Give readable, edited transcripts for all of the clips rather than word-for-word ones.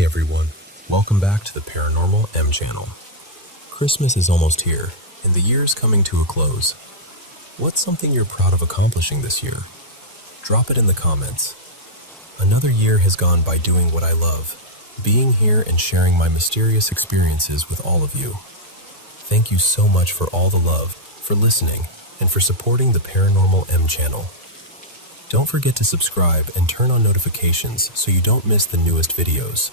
Hey everyone, welcome back to the Paranormal M channel. Christmas is almost here, and the year's coming to a close. What's something you're proud of accomplishing this year? Drop it in the comments. Another year has gone by doing what I love, being here and sharing my mysterious experiences with all of you. Thank you so much for all the love, for listening, and for supporting the Paranormal M channel. Don't forget to subscribe and turn on notifications so you don't miss the newest videos.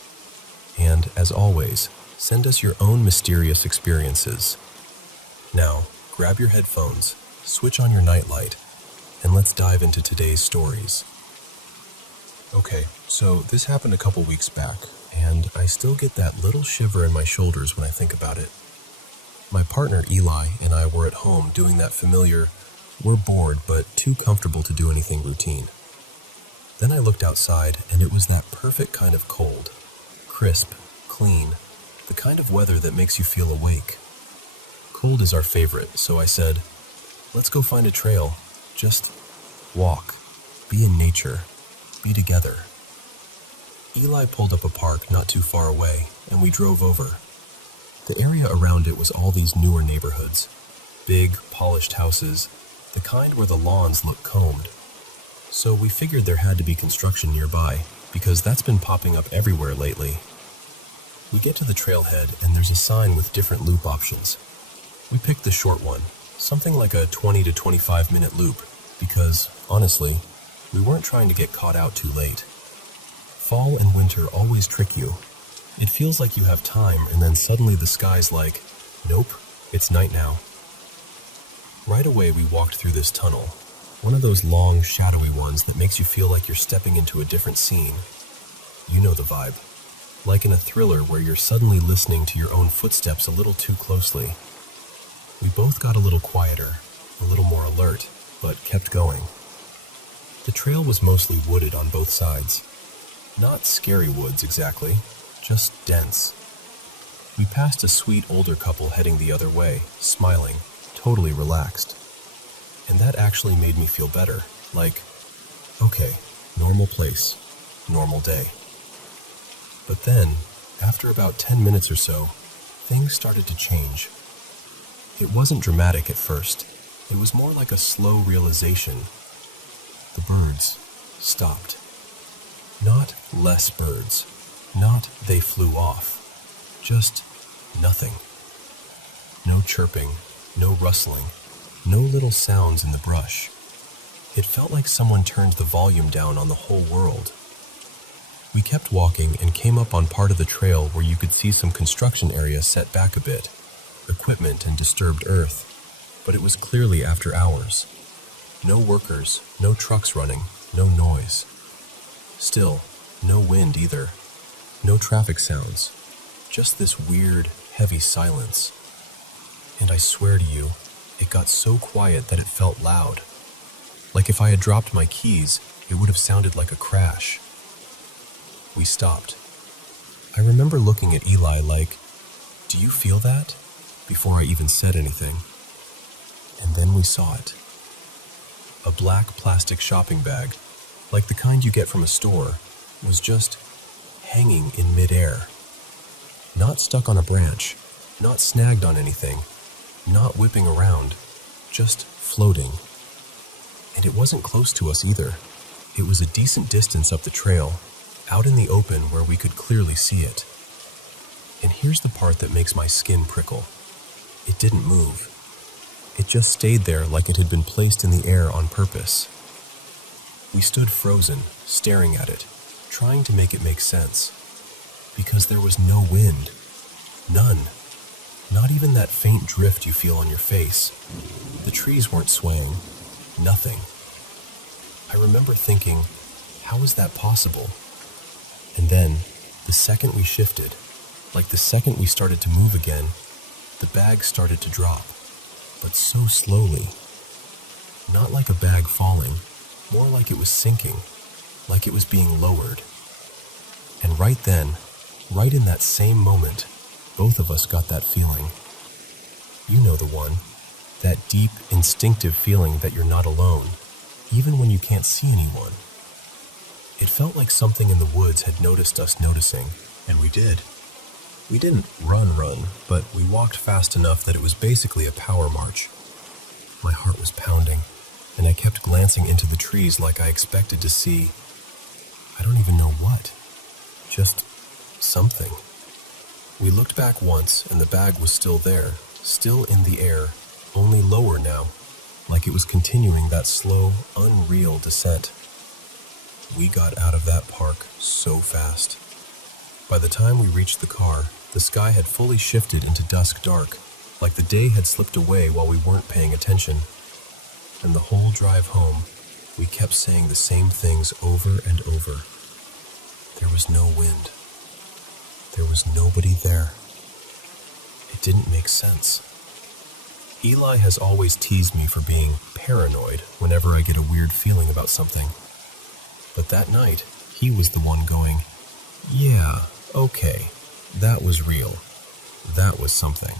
And, as always, send us your own mysterious experiences. Now, grab your headphones, switch on your nightlight, and let's dive into today's stories. Okay, so this happened a couple weeks back, and I still get that little shiver in my shoulders when I think about it. My partner Eli and I were at home doing that familiar, we're bored but too comfortable to do anything routine. Then I looked outside, and it was that perfect kind of cold. Crisp, clean, the kind of weather that makes you feel awake. Cold is our favorite, so I said, let's go find a trail. Just walk, be in nature, be together. Eli pulled up a park not too far away, and we drove over. The area around it was all these newer neighborhoods. Big, polished houses, the kind where the lawns look combed. So we figured there had to be construction nearby, because that's been popping up everywhere lately. We get to the trailhead, and there's a sign with different loop options. We picked the short one, something like a 20 to 25 minute loop, because, honestly, we weren't trying to get caught out too late. Fall and winter always trick you. It feels like you have time, and then suddenly the sky's like, nope, it's night now. Right away we walked through this tunnel, one of those long, shadowy ones that makes you feel like you're stepping into a different scene. You know the vibe. Like in a thriller where you're suddenly listening to your own footsteps a little too closely. We both got a little quieter, a little more alert, but kept going. The trail was mostly wooded on both sides. Not scary woods exactly, just dense. We passed a sweet older couple heading the other way, smiling, totally relaxed. And that actually made me feel better, like, okay, normal place, normal day. But then, after about 10 minutes or so, things started to change. It wasn't dramatic at first. It was more like a slow realization. The birds stopped. Not less birds. Not they flew off. Just nothing. No chirping, no rustling, no little sounds in the brush. It felt like someone turned the volume down on the whole world. We kept walking and came up on part of the trail where you could see some construction area set back a bit, equipment and disturbed earth, but it was clearly after hours. No workers, no trucks running, no noise. Still, no wind either. No traffic sounds. Just this weird, heavy silence. And I swear to you, it got so quiet that it felt loud. Like if I had dropped my keys, it would have sounded like a crash. We stopped. I remember looking at Eli like, "Do you feel that?" before I even said anything. And then we saw it. A black plastic shopping bag, like the kind you get from a store, was just hanging in midair. Not stuck on a branch, not snagged on anything, not whipping around, just floating. And it wasn't close to us either. It was a decent distance up the trail, out in the open where we could clearly see it. And here's the part that makes my skin prickle. It didn't move. It just stayed there like it had been placed in the air on purpose. We stood frozen, staring at it, trying to make it make sense. Because there was no wind. None. Not even that faint drift you feel on your face. The trees weren't swaying. Nothing. I remember thinking, how is that possible? And then, the second we shifted, like the second we started to move again, the bag started to drop, but so slowly. Not like a bag falling, more like it was sinking, like it was being lowered. And right then, right in that same moment, both of us got that feeling. You know the one, that deep, instinctive feeling that you're not alone, even when you can't see anyone. It felt like something in the woods had noticed us noticing, And we did. We didn't run, but we walked fast enough that it was basically a power march. My heart was pounding, and I kept glancing into the trees like I expected to see, I don't even know what, just something. We looked back once, and the bag was still there, still in the air, only lower now, like it was continuing that slow, unreal descent. We got out of that park so fast. By the time we reached the car, the sky had fully shifted into dusk dark, like the day had slipped away while we weren't paying attention. And the whole drive home, we kept saying the same things over and over. There was no wind. There was nobody there. It didn't make sense. Eli has always teased me for being paranoid whenever I get a weird feeling about something. But that night, he was the one going, yeah, okay, that was real. That was something.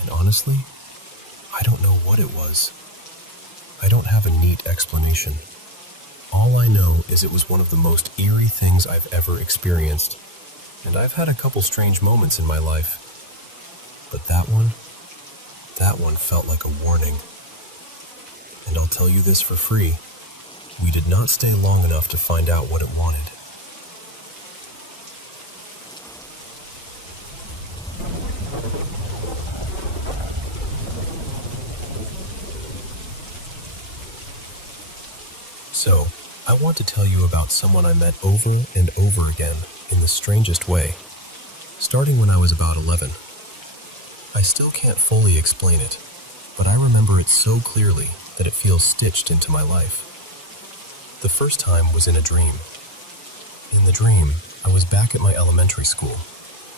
And honestly, I don't know what it was. I don't have a neat explanation. All I know is it was one of the most eerie things I've ever experienced, and I've had a couple strange moments in my life. But that one felt like a warning. And I'll tell you this for free, we did not stay long enough to find out what it wanted. So, I want to tell you about someone I met over and over again in the strangest way, starting when I was about 11. I still can't fully explain it, but I remember it so clearly that it feels stitched into my life. The first time was in a dream. In the dream, I was back at my elementary school.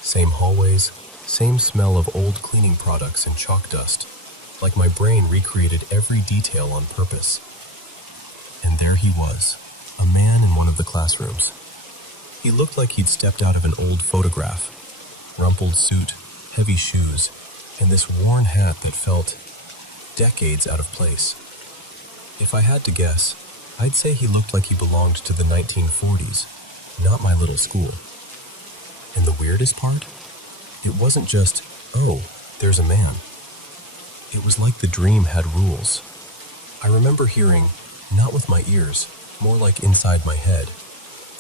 Same hallways, same smell of old cleaning products and chalk dust, like my brain recreated every detail on purpose. And there he was, a man in one of the classrooms. He looked like he'd stepped out of an old photograph. Rumpled suit, heavy shoes, and this worn hat that felt decades out of place. If I had to guess, I'd say he looked like he belonged to the 1940s, not my little school. And the weirdest part? It wasn't just, oh, there's a man. It was like the dream had rules. I remember hearing, not with my ears, more like inside my head,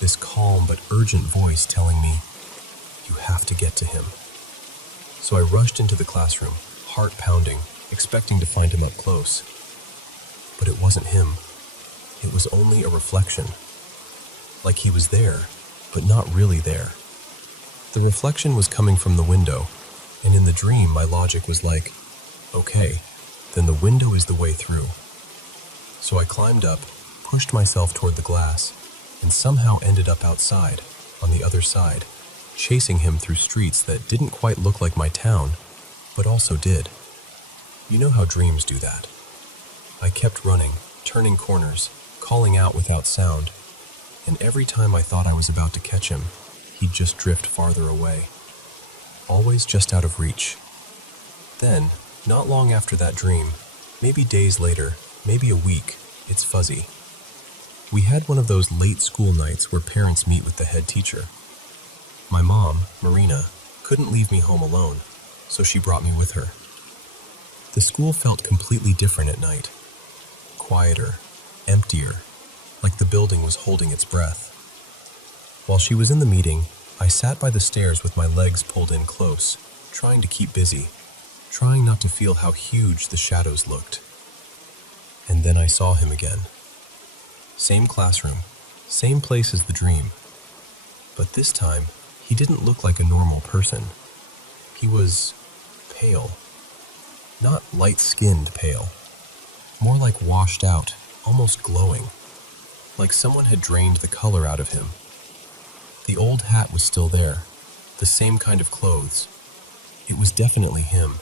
this calm but urgent voice telling me, you have to get to him. So I rushed into the classroom, heart pounding, expecting to find him up close. But it wasn't him. It was only a reflection. Like he was there, but not really there. The reflection was coming from the window, and in the dream my logic was like, okay, then the window is the way through. So I climbed up, pushed myself toward the glass, and somehow ended up outside, on the other side, chasing him through streets that didn't quite look like my town, but also did. You know how dreams do that. I kept running, turning corners, calling out without sound, and every time I thought I was about to catch him, he'd just drift farther away. Always just out of reach. Then, not long after that dream, maybe days later, maybe a week, it's fuzzy. We had one of those late school nights where parents meet with the head teacher. My mom, Marina, couldn't leave me home alone, so she brought me with her. The school felt completely different at night. Quieter, emptier, like the building was holding its breath. While she was in the meeting, I sat by the stairs with my legs pulled in close, trying to keep busy, trying not to feel how huge the shadows looked. And then I saw him again. Same classroom, same place as the dream. But this time, he didn't look like a normal person. He was pale. Not light-skinned pale. More like washed out, almost glowing. Like someone had drained the color out of him. The old hat was still there, the same kind of clothes. It was definitely him,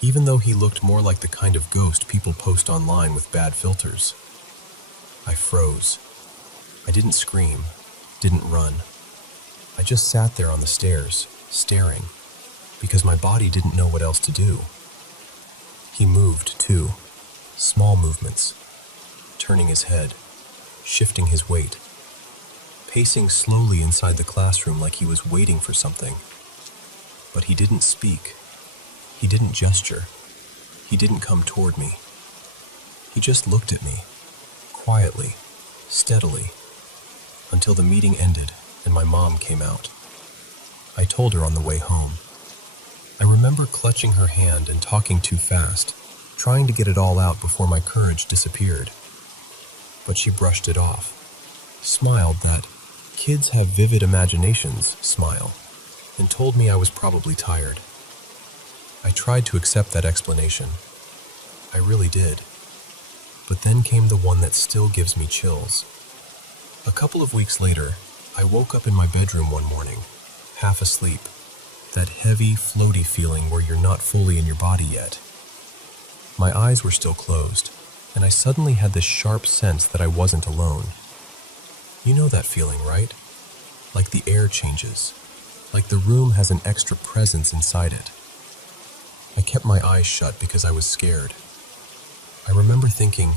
even though he looked more like the kind of ghost people post online with bad filters. I froze. I didn't scream, didn't run. I just sat there on the stairs, staring, because my body didn't know what else to do. He moved, too. Small movements. Turning his head, shifting his weight. pacing slowly inside the classroom like he was waiting for something. But he didn't speak. He didn't gesture. He didn't come toward me. He just looked at me, quietly, steadily, until the meeting ended and my mom came out. I told her on the way home. I remember clutching her hand and talking too fast, trying to get it all out before my courage disappeared. But she brushed it off, smiled that kids have vivid imaginations smile, and told me I was probably tired. I tried to accept that explanation. I really did. But then came the one that still gives me chills. A couple of weeks later, I woke up in my bedroom one morning, half asleep, that heavy, floaty feeling where you're not fully in your body yet. My eyes were still closed, and I suddenly had this sharp sense that I wasn't alone. You know that feeling, right? Like the air changes, like the room has an extra presence inside it. I kept my eyes shut because I was scared. I remember thinking,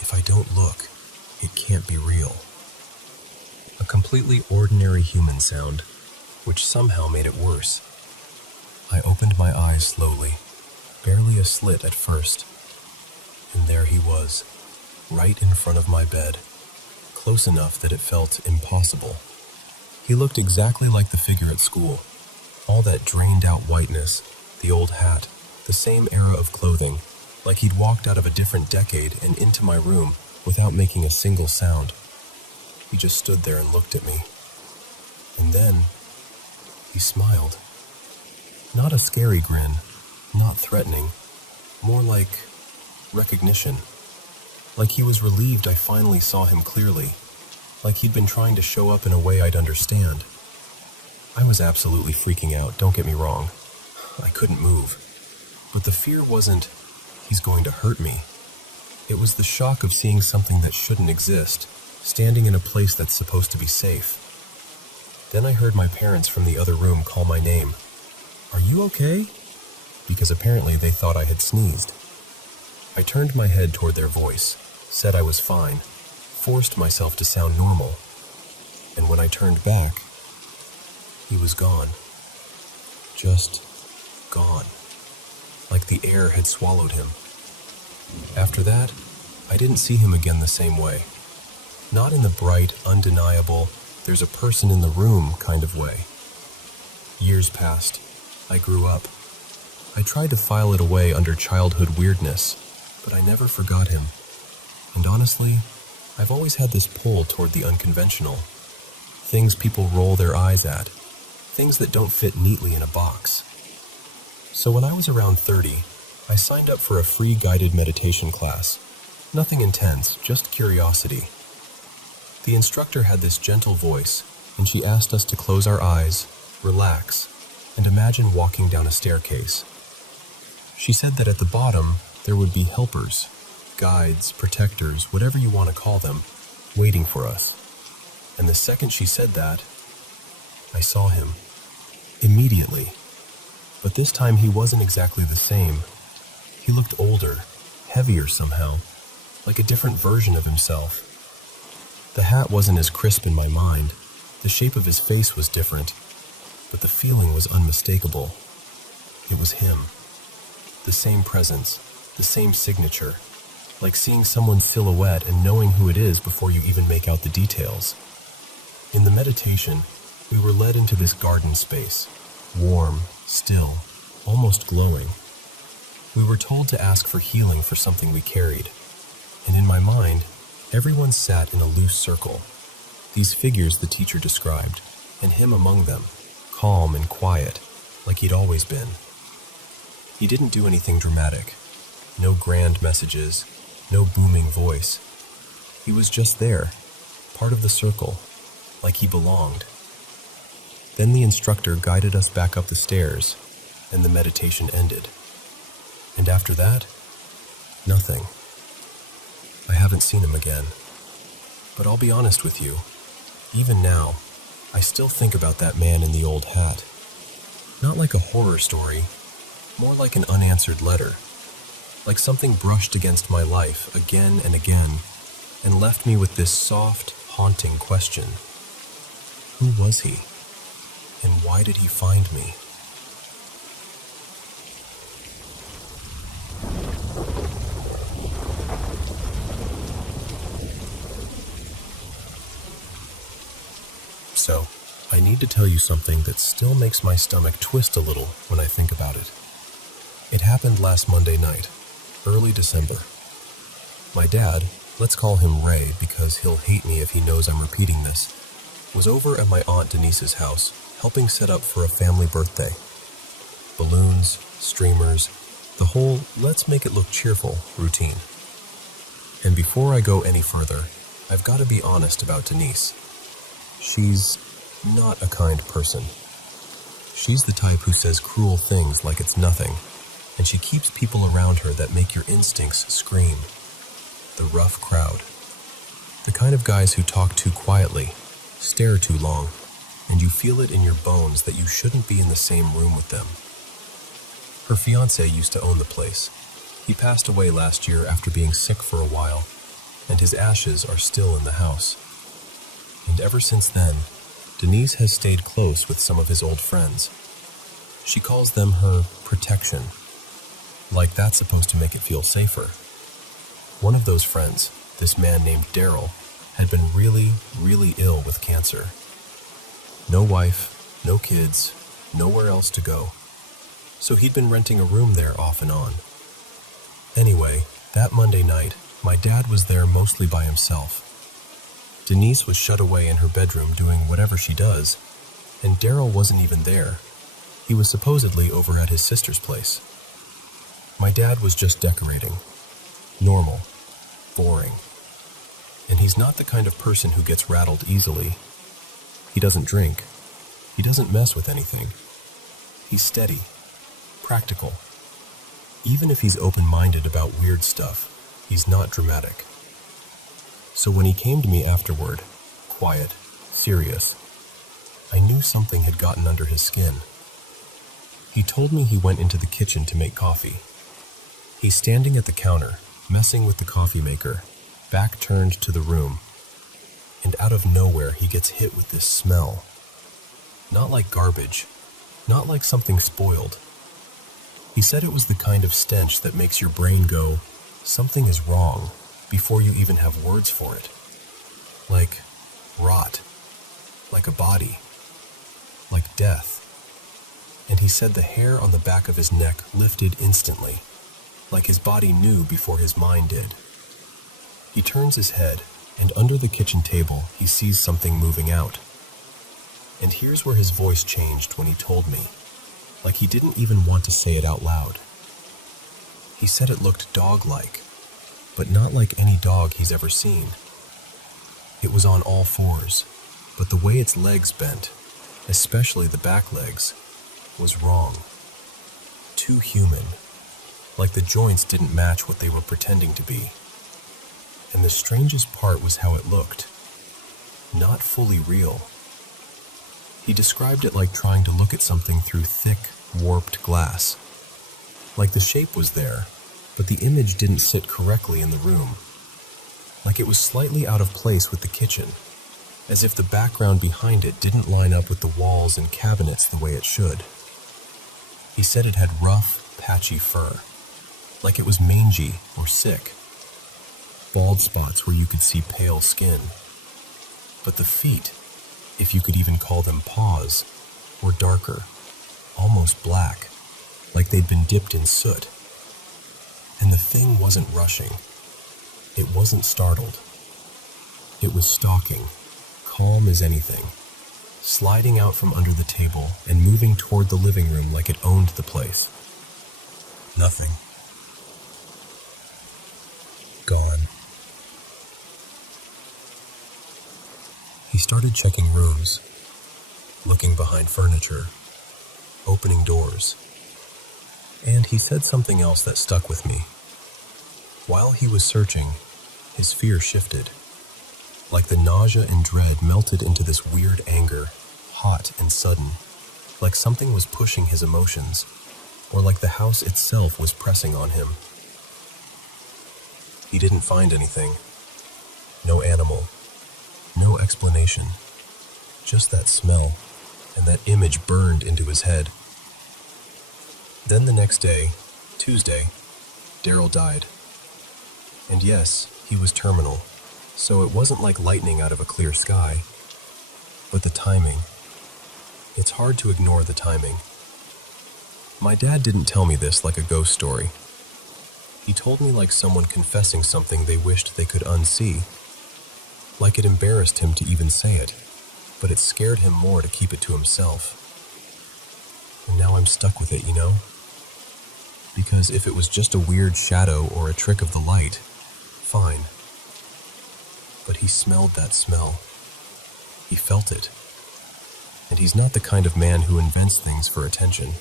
if I don't look, it can't be real. A completely ordinary human sound, which somehow made it worse. I opened my eyes slowly, barely a slit at first, and there he was, right in front of my bed, close enough that it felt impossible. He looked exactly like the figure at school, all that drained-out whiteness, the old hat, the same era of clothing, like he'd walked out of a different decade and into my room without making a single sound. He just stood there and looked at me. And then, he smiled. Not a scary grin, not threatening, more like recognition. Like he was relieved I finally saw him clearly, like he'd been trying to show up in a way I'd understand. I was absolutely freaking out, don't get me wrong. I couldn't move. But the fear wasn't, he's going to hurt me. It was the shock of seeing something that shouldn't exist, standing in a place that's supposed to be safe. Then I heard my parents from the other room call my name. "Are you okay?" Because apparently they thought I had sneezed. I turned my head toward their voice, said I was fine, forced myself to sound normal. And when I turned back, he was gone. Just gone. Like the air had swallowed him. After that, I didn't see him again the same way. Not in the bright, undeniable, there's a person in the room kind of way. Years passed. I grew up. I tried to file it away under childhood weirdness, but I never forgot him. And honestly, I've always had this pull toward the unconventional. Things people roll their eyes at. Things that don't fit neatly in a box. So when I was around 30, I signed up for a free guided meditation class. Nothing intense, just curiosity. The instructor had this gentle voice, and she asked us to close our eyes, relax, and imagine walking down a staircase. She said that at the bottom, there would be helpers, guides, protectors, whatever you want to call them, waiting for us. And the second she said that, I saw him. Immediately. But this time he wasn't exactly the same. He looked older, heavier somehow, like a different version of himself. The hat wasn't as crisp in my mind, the shape of his face was different, but the feeling was unmistakable. It was him. The same presence, the same signature, like seeing someone's silhouette and knowing who it is before you even make out the details. In the meditation, we were led into this garden space, warm, still, almost glowing. We were told to ask for healing for something we carried, and in my mind, everyone sat in a loose circle. These figures the teacher described, and him among them, calm and quiet, like he'd always been. He didn't do anything dramatic, no grand messages, no booming voice. He was just there, part of the circle, like he belonged. Then the instructor guided us back up the stairs, and the meditation ended. And after that, nothing. I haven't seen him again. But I'll be honest with you, even now, I still think about that man in the old hat. Not like a horror story, more like an unanswered letter. Like something brushed against my life again and again, and left me with this soft, haunting question. Who was he? And why did he find me? So, I need to tell you something that still makes my stomach twist a little when I think about it. It happened last Monday night, early December. My dad, let's call him Ray because he'll hate me if he knows I'm repeating this, was over at my Aunt Denise's house helping set up for a family birthday. Balloons, streamers, the whole let's make it look cheerful routine. And before I go any further, I've got to be honest about Denise. She's not a kind person. She's the type who says cruel things like it's nothing, and she keeps people around her that make your instincts scream. The rough crowd. The kind of guys who talk too quietly, stare too long, and you feel it in your bones that you shouldn't be in the same room with them. Her fiancé used to own the place. He passed away last year after being sick for a while, and his ashes are still in the house. And ever since then, Denise has stayed close with some of his old friends. She calls them her protection, like that's supposed to make it feel safer. One of those friends, this man named Daryl, had been really, really ill with cancer. No wife, no kids, nowhere else to go. So he'd been renting a room there off and on. Anyway, that Monday night, my dad was there mostly by himself. Denise was shut away in her bedroom doing whatever she does, and Daryl wasn't even there. He was supposedly over at his sister's place. My dad was just decorating. Normal. Boring. And he's not the kind of person who gets rattled easily. He doesn't drink. He doesn't mess with anything. He's steady. Practical. Even if he's open-minded about weird stuff, he's not dramatic. So when he came to me afterward, quiet, serious, I knew something had gotten under his skin. He told me he went into the kitchen to make coffee. He's standing at the counter, messing with the coffee maker, back turned to the room, and out of nowhere he gets hit with this smell. Not like garbage, not like something spoiled. He said it was the kind of stench that makes your brain go, something is wrong, before you even have words for it. Like rot, like a body, like death. And he said the hair on the back of his neck lifted instantly, like his body knew before his mind did. He turns his head, and under the kitchen table he sees something moving out. And here's where his voice changed when he told me, like he didn't even want to say it out loud. He said it looked dog-like, but not like any dog he's ever seen. It was on all fours, but the way its legs bent, especially the back legs, was wrong. Too human, like the joints didn't match what they were pretending to be. And the strangest part was how it looked. Not fully real. He described it like trying to look at something through thick, warped glass. Like the shape was there, but the image didn't sit correctly in the room. Like it was slightly out of place with the kitchen, as if the background behind it didn't line up with the walls and cabinets the way it should. He said it had rough, patchy fur, like it was mangy or sick. Bald spots where you could see pale skin. But the feet, if you could even call them paws, were darker, almost black, like they'd been dipped in soot. And the thing wasn't rushing. It wasn't startled. It was stalking, calm as anything, sliding out from under the table and moving toward the living room like it owned the place. Nothing. Gone. He started checking rooms, looking behind furniture, opening doors. And he said something else that stuck with me. While he was searching, his fear shifted. Like the nausea and dread melted into this weird anger, hot and sudden, like something was pushing his emotions, or like the house itself was pressing on him. He didn't find anything. No animal. No explanation. Just that smell, and that image burned into his head. Then the next day, Tuesday, Daryl died. And yes, he was terminal, so it wasn't like lightning out of a clear sky. But the timing. It's hard to ignore the timing. My dad didn't tell me this like a ghost story. He told me like someone confessing something they wished they could unsee. Like it embarrassed him to even say it, but it scared him more to keep it to himself. And now I'm stuck with it, you know? Because if it was just a weird shadow or a trick of the light, fine. But he smelled that smell. He felt it. And he's not the kind of man who invents things for attention.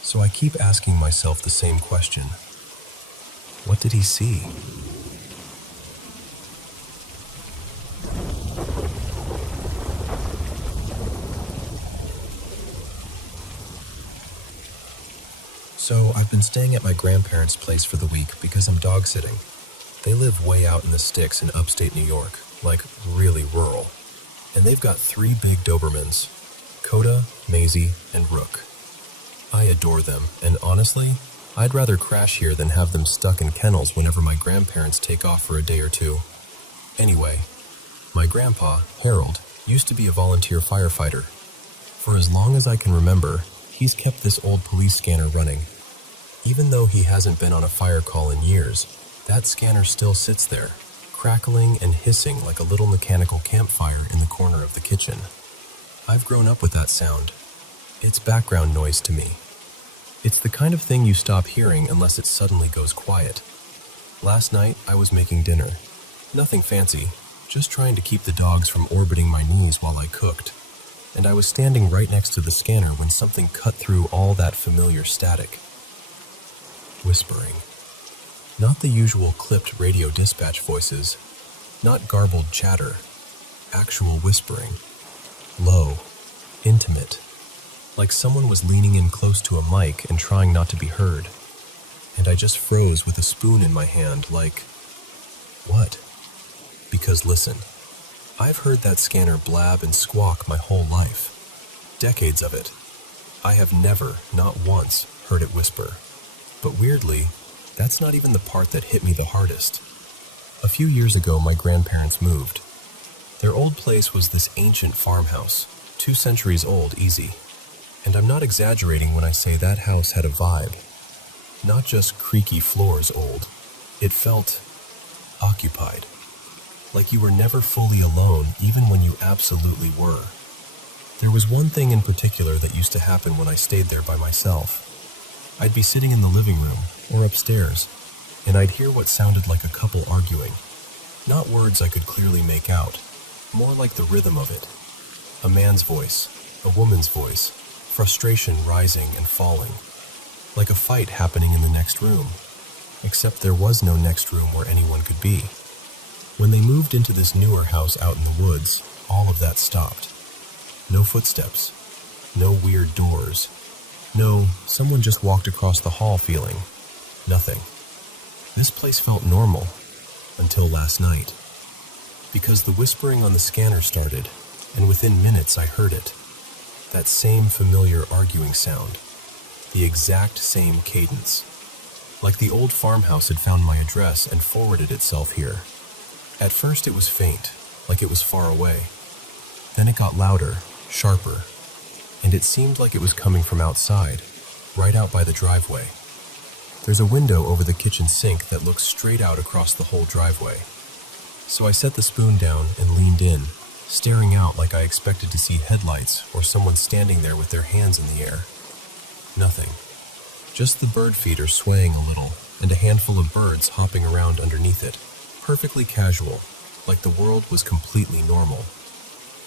So I keep asking myself the same question. What did he see? So I've been staying at my grandparents' place for the week because I'm dog sitting. They live way out in the sticks in upstate New York, like really rural. And they've got 3 big Dobermans, Coda, Maisie, and Rook. I adore them, and honestly, I'd rather crash here than have them stuck in kennels whenever my grandparents take off for a day or two. Anyway, my grandpa, Harold, used to be a volunteer firefighter. For as long as I can remember, he's kept this old police scanner running. Even though he hasn't been on a fire call in years, that scanner still sits there, crackling and hissing like a little mechanical campfire in the corner of the kitchen. I've grown up with that sound. It's background noise to me. It's the kind of thing you stop hearing unless it suddenly goes quiet. Last night, I was making dinner. Nothing fancy, just trying to keep the dogs from orbiting my knees while I cooked. And I was standing right next to the scanner when something cut through all that familiar static. Whispering. Not the usual clipped radio dispatch voices, not garbled chatter, actual whispering. Low, intimate, like someone was leaning in close to a mic and trying not to be heard. And I just froze with a spoon in my hand like, what? Because listen, I've heard that scanner blab and squawk my whole life. Decades of it. I have never, not once, heard it whisper. But weirdly, that's not even the part that hit me the hardest. A few years ago, my grandparents moved. Their old place was this ancient farmhouse, 2 centuries old, easy. And I'm not exaggerating when I say that house had a vibe. Not just creaky floors old. It felt occupied. Like you were never fully alone, even when you absolutely were. There was one thing in particular that used to happen when I stayed there by myself. I'd be sitting in the living room, or upstairs, and I'd hear what sounded like a couple arguing. Not words I could clearly make out, more like the rhythm of it. A man's voice, a woman's voice, frustration rising and falling. Like a fight happening in the next room, except there was no next room where anyone could be. When they moved into this newer house out in the woods, all of that stopped. No footsteps, no weird doors. No, someone just walked across the hall feeling nothing. This place felt normal until last night. Because the whispering on the scanner started, and within minutes I heard it. That same familiar arguing sound. The exact same cadence. Like the old farmhouse had found my address and forwarded itself here. At first it was faint, like it was far away. Then it got louder, sharper, and it seemed like it was coming from outside, right out by the driveway. There's a window over the kitchen sink that looks straight out across the whole driveway. So I set the spoon down and leaned in, staring out like I expected to see headlights or someone standing there with their hands in the air. Nothing. Just the bird feeder swaying a little and a handful of birds hopping around underneath it. Perfectly casual, like the world was completely normal.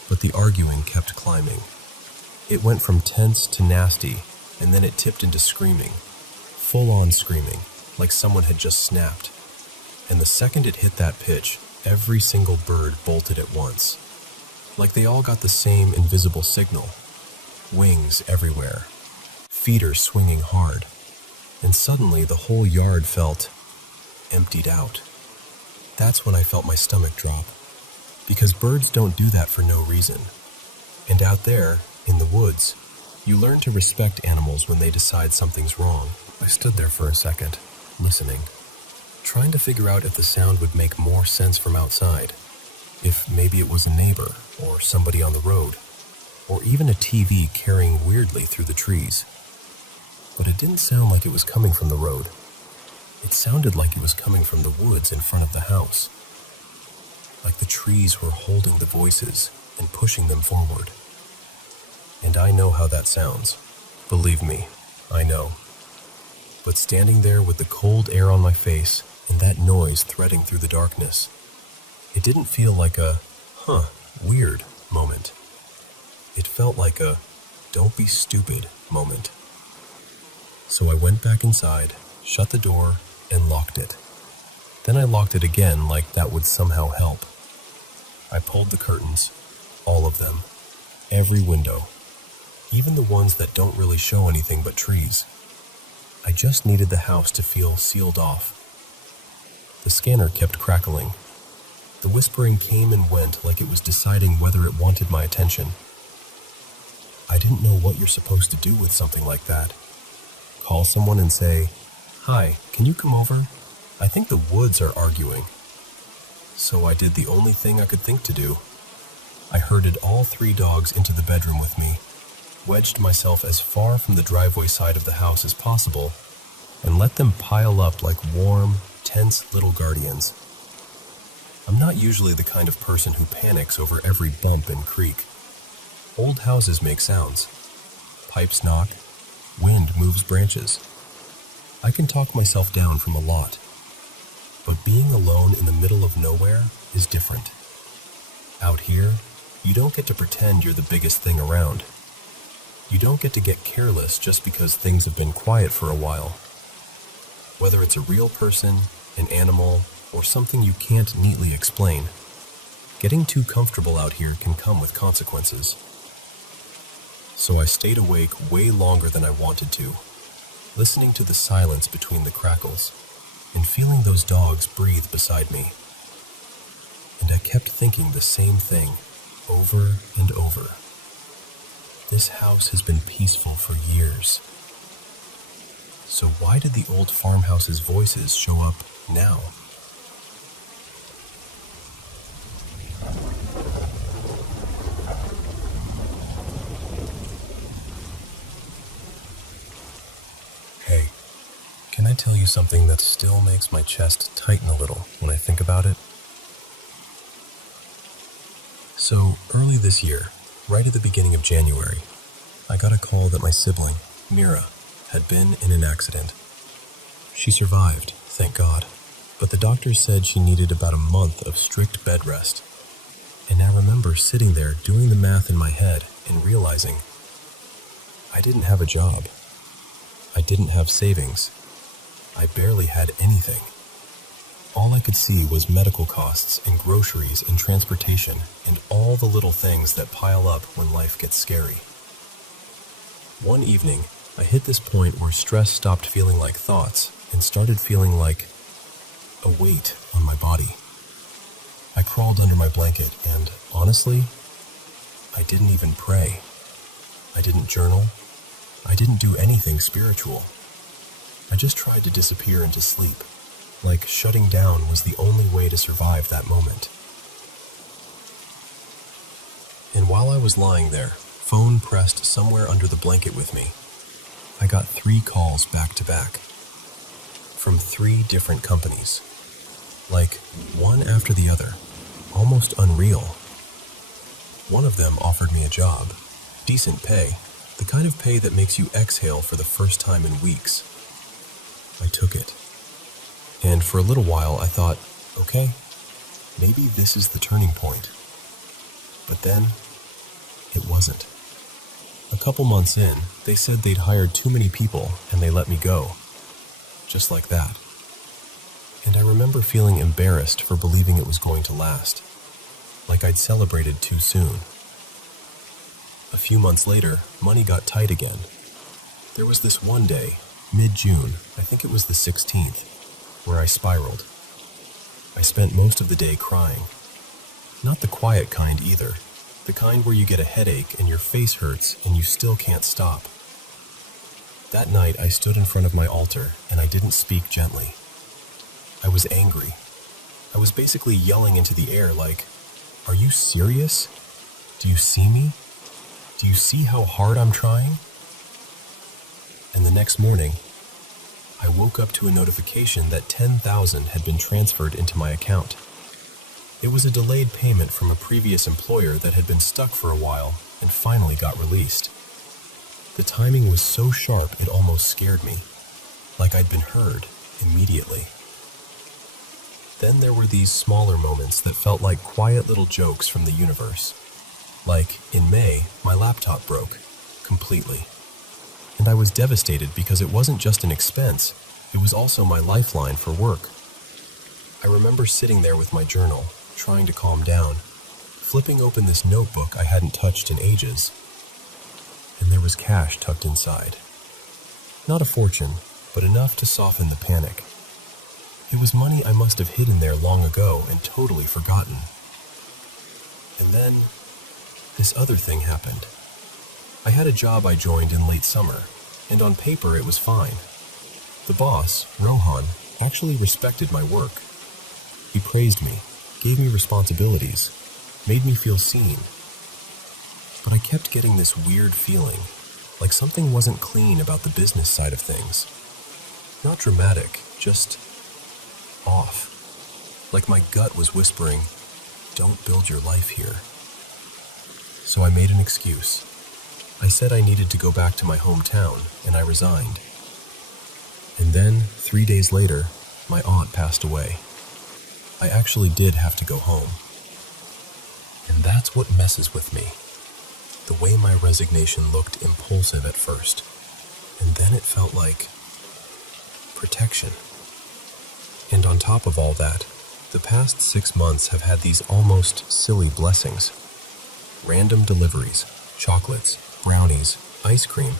But the arguing kept climbing. It went from tense to nasty, and then it tipped into screaming. Full-on screaming, like someone had just snapped. And the second it hit that pitch, every single bird bolted at once. Like they all got the same invisible signal. Wings everywhere. Feeders swinging hard. And suddenly the whole yard felt emptied out. That's when I felt my stomach drop. Because birds don't do that for no reason. And out there, in the woods, you learn to respect animals when they decide something's wrong. I stood there for a second, listening, trying to figure out if the sound would make more sense from outside. If maybe it was a neighbor, or somebody on the road, or even a TV carrying weirdly through the trees. But it didn't sound like it was coming from the road. It sounded like it was coming from the woods in front of the house. Like the trees were holding the voices and pushing them forward. And I know how that sounds. Believe me, I know. But standing there with the cold air on my face and that noise threading through the darkness, it didn't feel like a, weird moment. It felt like a, don't be stupid moment. So I went back inside, shut the door, and locked it. Then I locked it again like that would somehow help. I pulled the curtains, all of them, every window, even the ones that don't really show anything but trees. I just needed the house to feel sealed off. The scanner kept crackling. The whispering came and went like it was deciding whether it wanted my attention. I didn't know what you're supposed to do with something like that. Call someone and say, "Hi, can you come over? I think the woods are arguing." So I did the only thing I could think to do. I herded all 3 dogs into the bedroom with me, wedged myself as far from the driveway side of the house as possible, and let them pile up like warm, tense little guardians. I'm not usually the kind of person who panics over every bump and creak. Old houses make sounds. Pipes knock. Wind moves branches. I can talk myself down from a lot. But being alone in the middle of nowhere is different. Out here, you don't get to pretend you're the biggest thing around. You don't get to get careless just because things have been quiet for a while. Whether it's a real person, an animal, or something you can't neatly explain, getting too comfortable out here can come with consequences. So I stayed awake way longer than I wanted to, listening to the silence between the crackles, and feeling those dogs breathe beside me. And I kept thinking the same thing, over and over. This house has been peaceful for years. So why did the old farmhouse's voices show up now? Hey, can I tell you something that still makes my chest tighten a little when I think about it? So, early this year, right at the beginning of January, I got a call that my sibling, Mira, had been in an accident. She survived, thank God, but the doctors said she needed about a month of strict bed rest. And I remember sitting there doing the math in my head and realizing I didn't have a job. I didn't have savings. I barely had anything. All I could see was medical costs and groceries and transportation and all the little things that pile up when life gets scary. One evening, I hit this point where stress stopped feeling like thoughts and started feeling like a weight on my body. I crawled under my blanket and, honestly, I didn't even pray. I didn't journal. I didn't do anything spiritual. I just tried to disappear into sleep, like shutting down was the only way to survive that moment. And while I was lying there, phone pressed somewhere under the blanket with me, I got 3 calls back to back from 3 different companies, like one after the other, almost unreal. One of them offered me a job, decent pay, the kind of pay that makes you exhale for the first time in weeks. I took it. And for a little while I thought, okay, maybe this is the turning point. But then, it wasn't. A couple months in, they said they'd hired too many people and they let me go. Just like that. And I remember feeling embarrassed for believing it was going to last. Like I'd celebrated too soon. A few months later, money got tight again. There was this one day, mid-June, I think it was the 16th, where I spiraled. I spent most of the day crying. Not the quiet kind either. The kind where you get a headache and your face hurts and you still can't stop. That night I stood in front of my altar and I didn't speak gently. I was angry. I was basically yelling into the air like, "Are you serious? Do you see me? Do you see how hard I'm trying?" And the next morning, I woke up to a notification that $10,000 had been transferred into my account. It was a delayed payment from a previous employer that had been stuck for a while and finally got released. The timing was so sharp it almost scared me, like I'd been heard immediately. Then there were these smaller moments that felt like quiet little jokes from the universe. Like, in May, my laptop broke, completely. And I was devastated because it wasn't just an expense, it was also my lifeline for work. I remember sitting there with my journal, trying to calm down, flipping open this notebook I hadn't touched in ages. And there was cash tucked inside. Not a fortune, but enough to soften the panic. It was money I must have hidden there long ago and totally forgotten. And then, this other thing happened. I had a job I joined in late summer, and on paper it was fine. The boss, Rohan, actually respected my work. He praised me, gave me responsibilities, made me feel seen. But I kept getting this weird feeling, like something wasn't clean about the business side of things. Not dramatic, just off. Like my gut was whispering, "Don't build your life here." So I made an excuse. I said I needed to go back to my hometown, and I resigned. And then, 3 days later, my aunt passed away. I actually did have to go home. And that's what messes with me. The way my resignation looked impulsive at first, and then it felt like protection. And on top of all that, the past 6 months have had these almost silly blessings. Random deliveries, chocolates, brownies, ice cream,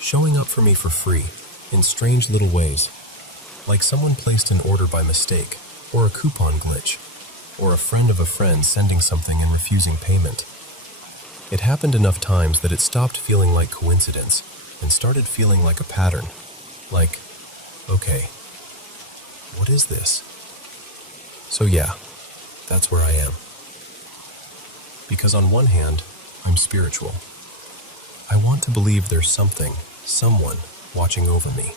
showing up for me for free in strange little ways. Like someone placed an order by mistake, or a coupon glitch, or a friend of a friend sending something and refusing payment. It happened enough times that it stopped feeling like coincidence and started feeling like a pattern. Like, okay, what is this? So yeah, that's where I am. Because on one hand, I'm spiritual. I want to believe there's something, someone, watching over me.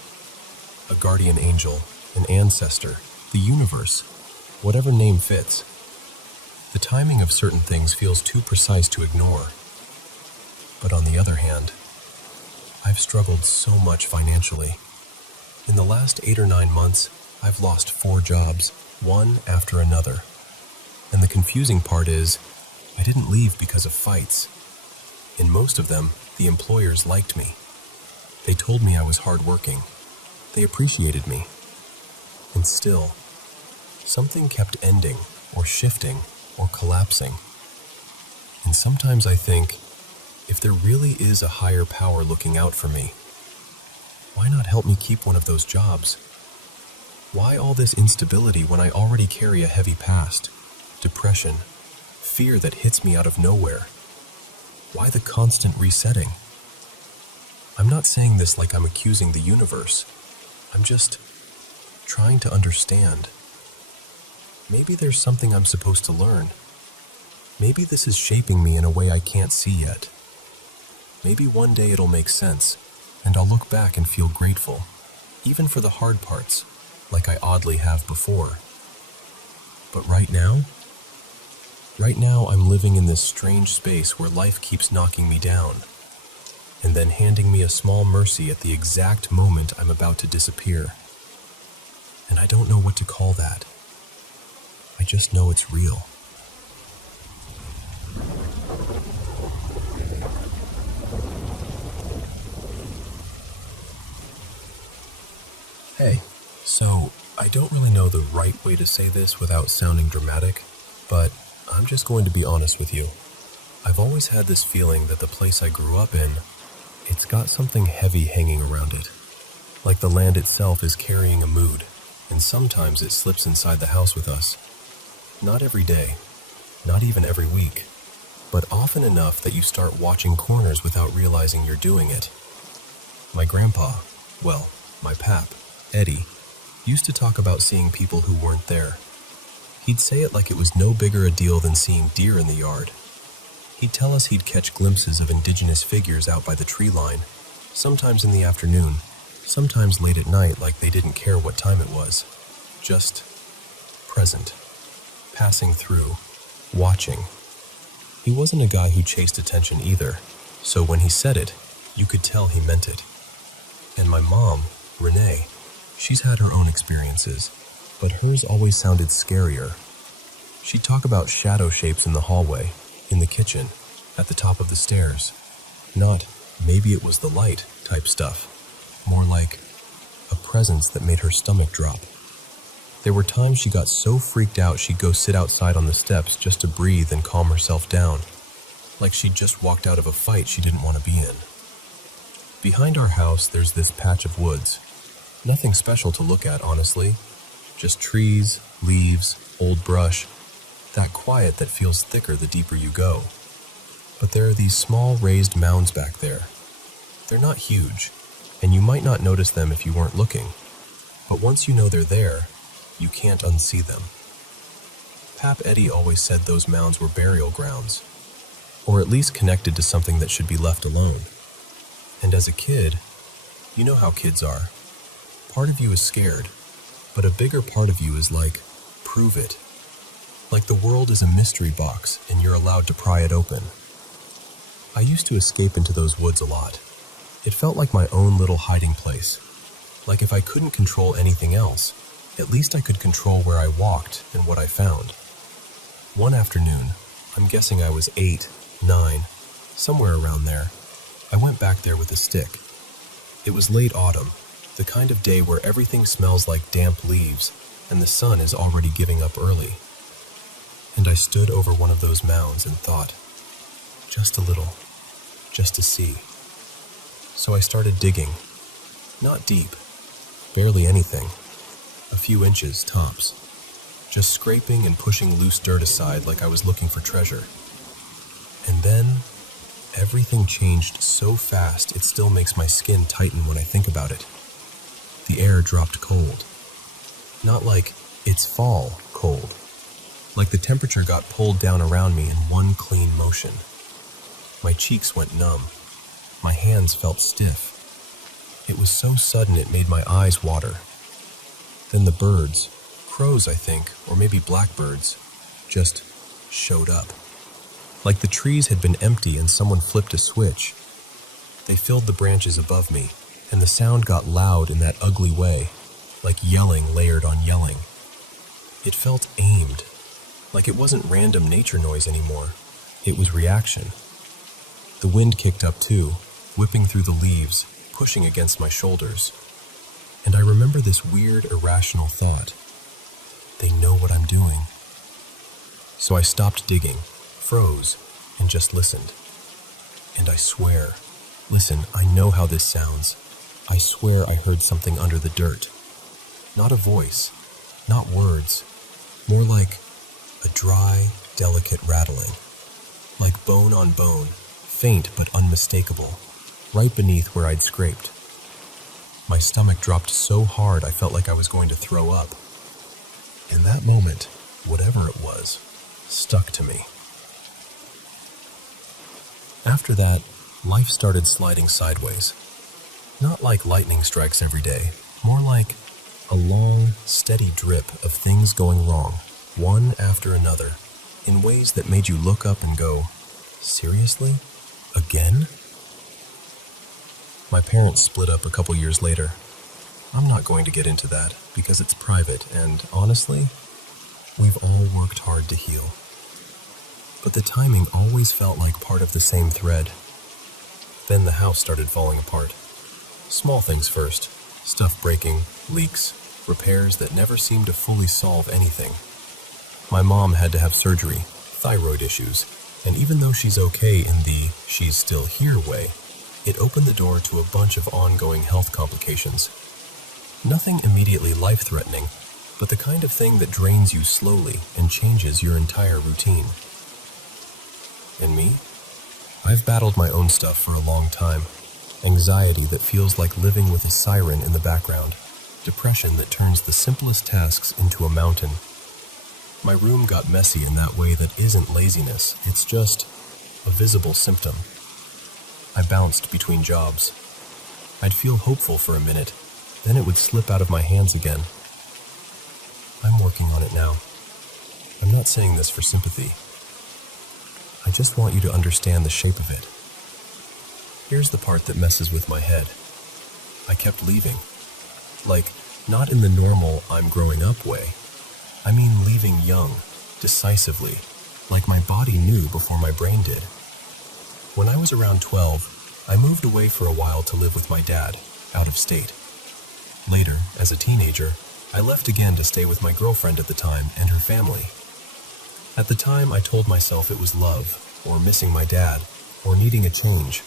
A guardian angel, an ancestor, the universe, whatever name fits. The timing of certain things feels too precise to ignore. But on the other hand, I've struggled so much financially. In the last 8 or 9 months, I've lost 4 jobs, one after another. And the confusing part is, I didn't leave because of fights. In most of them, the employers liked me. They told me I was hardworking. They appreciated me. And still, something kept ending, or shifting, or collapsing. And sometimes I think, if there really is a higher power looking out for me, why not help me keep one of those jobs? Why all this instability when I already carry a heavy past? Depression, fear that hits me out of nowhere. Why the constant resetting? I'm not saying this like I'm accusing the universe. I'm just trying to understand. Maybe there's something I'm supposed to learn. Maybe this is shaping me in a way I can't see yet. Maybe one day it'll make sense, and I'll look back and feel grateful, even for the hard parts, like I oddly have before. But right now I'm living in this strange space where life keeps knocking me down, and then handing me a small mercy at the exact moment I'm about to disappear. And I don't know what to call that. I just know it's real. Hey, so I don't really know the right way to say this without sounding dramatic, but I'm just going to be honest with you. I've always had this feeling that the place I grew up in, it's got something heavy hanging around it. Like the land itself is carrying a mood, and sometimes it slips inside the house with us. Not every day, not even every week, but often enough that you start watching corners without realizing you're doing it. My grandpa, well, my pap, Eddie, used to talk about seeing people who weren't there. He'd say it like it was no bigger a deal than seeing deer in the yard. He'd tell us he'd catch glimpses of indigenous figures out by the tree line, sometimes in the afternoon, sometimes late at night like they didn't care what time it was. Just present, passing through, watching. He wasn't a guy who chased attention either, so when he said it, you could tell he meant it. And my mom, Renee, she's had her own experiences, but hers always sounded scarier. She'd talk about shadow shapes in the hallway, in the kitchen, at the top of the stairs. Not, maybe it was the light, type stuff. More like a presence that made her stomach drop. There were times she got so freaked out she'd go sit outside on the steps just to breathe and calm herself down, like she'd just walked out of a fight she didn't want to be in. Behind our house, there's this patch of woods. Nothing special to look at, honestly. Just trees, leaves, old brush. That quiet that feels thicker the deeper you go. But there are these small raised mounds back there. They're not huge, and you might not notice them if you weren't looking. But once you know they're there, you can't unsee them. Pap Eddie always said those mounds were burial grounds, or at least connected to something that should be left alone. And as a kid, you know how kids are. Part of you is scared, but a bigger part of you is like, prove it. Like the world is a mystery box and you're allowed to pry it open. I used to escape into those woods a lot. It felt like my own little hiding place. Like if I couldn't control anything else, at least I could control where I walked and what I found. One afternoon, I'm guessing I was 8, 9, somewhere around there, I went back there with a stick. It was late autumn, the kind of day where everything smells like damp leaves and the sun is already giving up early. And I stood over one of those mounds and thought, just a little, just to see. So I started digging. Not deep, barely anything, a few inches tops, just scraping and pushing loose dirt aside like I was looking for treasure. And then everything changed so fast it still makes my skin tighten when I think about it. The air dropped cold. Not like it's fall cold. Like the temperature got pulled down around me in one clean motion. My cheeks went numb. My hands felt stiff. It was so sudden it made my eyes water. Then the birds, crows I think, or maybe blackbirds, just showed up. Like the trees had been empty and someone flipped a switch. They filled the branches above me, and the sound got loud in that ugly way, like yelling layered on yelling. It felt aimed, like it wasn't random nature noise anymore. It was reaction. The wind kicked up too, whipping through the leaves, pushing against my shoulders. And I remember this weird, irrational thought. They know what I'm doing. So I stopped digging, froze, and just listened. And I swear, listen, I know how this sounds. I swear I heard something under the dirt. Not a voice, not words, more like a dry, delicate rattling. Like bone on bone, faint but unmistakable, right beneath where I'd scraped. My stomach dropped so hard I felt like I was going to throw up. In that moment, whatever it was, stuck to me. After that, life started sliding sideways. Not like lightning strikes every day, more like a long, steady drip of things going wrong, one after another, in ways that made you look up and go, seriously? Again? My parents split up a couple years later. I'm not going to get into that because it's private and, honestly, we've all worked hard to heal. But the timing always felt like part of the same thread. Then the house started falling apart. Small things first, stuff breaking, leaks, repairs that never seemed to fully solve anything. My mom had to have surgery, thyroid issues, and even though she's okay in the she's still here way, it opened the door to a bunch of ongoing health complications. Nothing immediately life-threatening, but the kind of thing that drains you slowly and changes your entire routine. And me? I've battled my own stuff for a long time. Anxiety that feels like living with a siren in the background. Depression that turns the simplest tasks into a mountain. My room got messy in that way that isn't laziness, it's just a visible symptom. I bounced between jobs. I'd feel hopeful for a minute, then it would slip out of my hands again. I'm working on it now. I'm not saying this for sympathy. I just want you to understand the shape of it. Here's the part that messes with my head. I kept leaving. Like, not in the normal I'm growing up way. I mean leaving young, decisively, like my body knew before my brain did. When I was around 12, I moved away for a while to live with my dad, out of state. Later, as a teenager, I left again to stay with my girlfriend at the time and her family. At the time, I told myself it was love, or missing my dad, or needing a change.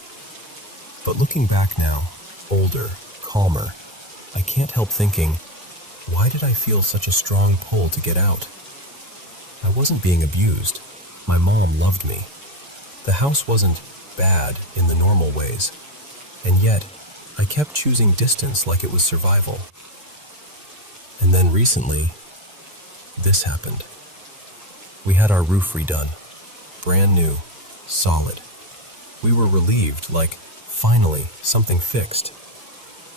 But looking back now, older, calmer, I can't help thinking, why did I feel such a strong pull to get out? I wasn't being abused. My mom loved me. The house wasn't bad in the normal ways. And yet, I kept choosing distance like it was survival. And then recently, this happened. We had our roof redone. Brand new. Solid. We were relieved, like, finally, something fixed.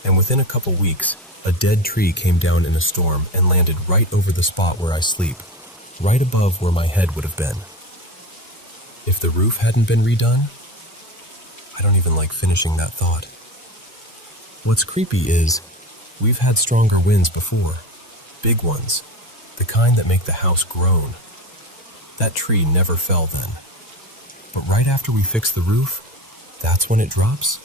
And within a couple weeks, a dead tree came down in a storm and landed right over the spot where I sleep, right above where my head would have been. If the roof hadn't been redone, I don't even like finishing that thought. What's creepy is, we've had stronger winds before. Big ones. The kind that make the house groan. That tree never fell then. But right after we fixed the roof, that's when it drops.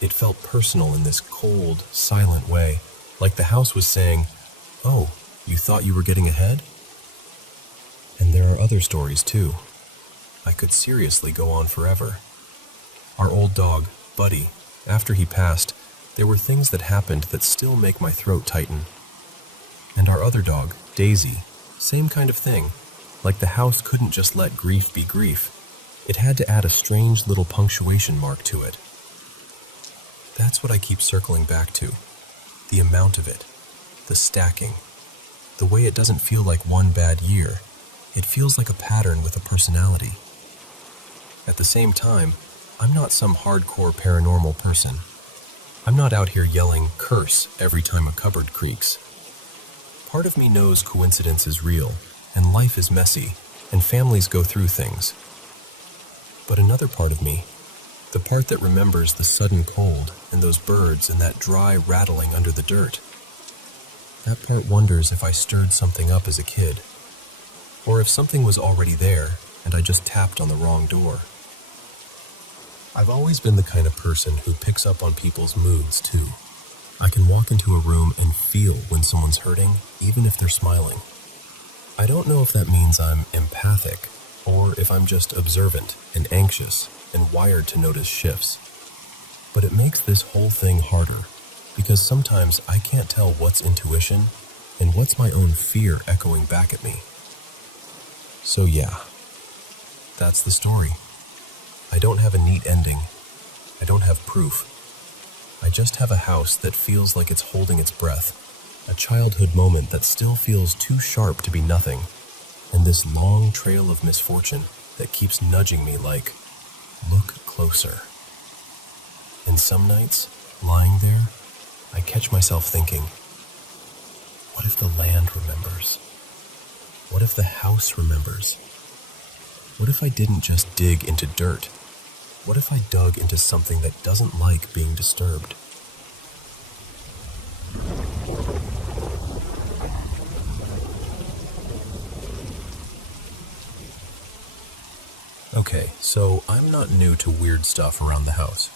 It felt personal in this cold, silent way, like the house was saying, "Oh, you thought you were getting ahead?" And there are other stories too. I could seriously go on forever. Our old dog, Buddy, after he passed, there were things that happened that still make my throat tighten. And our other dog, Daisy, same kind of thing. Like the house couldn't just let grief be grief. It had to add a strange little punctuation mark to it. That's what I keep circling back to. The amount of it. The stacking. The way it doesn't feel like one bad year. It feels like a pattern with a personality. At the same time, I'm not some hardcore paranormal person. I'm not out here yelling curse every time a cupboard creaks. Part of me knows coincidence is real, and life is messy, and families go through things. But another part of me, the part that remembers the sudden cold and those birds and that dry rattling under the dirt, that part wonders if I stirred something up as a kid, or if something was already there and I just tapped on the wrong door. I've always been the kind of person who picks up on people's moods too. I can walk into a room and feel when someone's hurting, even if they're smiling. I don't know if that means I'm empathic, or if I'm just observant and anxious and wired to notice shifts. But it makes this whole thing harder, because sometimes I can't tell what's intuition and what's my own fear echoing back at me. So yeah, that's the story. I don't have a neat ending. I don't have proof. I just have a house that feels like it's holding its breath, a childhood moment that still feels too sharp to be nothing, and this long trail of misfortune that keeps nudging me like, look closer. And some nights, lying there, I catch myself thinking, what if the land remembers? What if the house remembers? What if I didn't just dig into dirt? What if I dug into something that doesn't like being disturbed? Okay, so I'm not new to weird stuff around the house.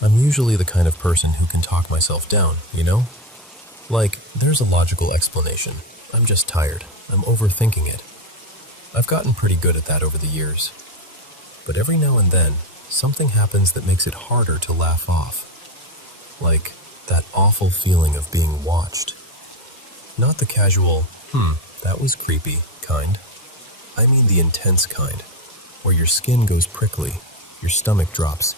I'm usually the kind of person who can talk myself down, you know? Like, there's a logical explanation. I'm just tired. I'm overthinking it. I've gotten pretty good at that over the years. But every now and then, something happens that makes it harder to laugh off. Like that awful feeling of being watched. Not the casual, that was creepy kind. I mean the intense kind. where your skin goes prickly, your stomach drops,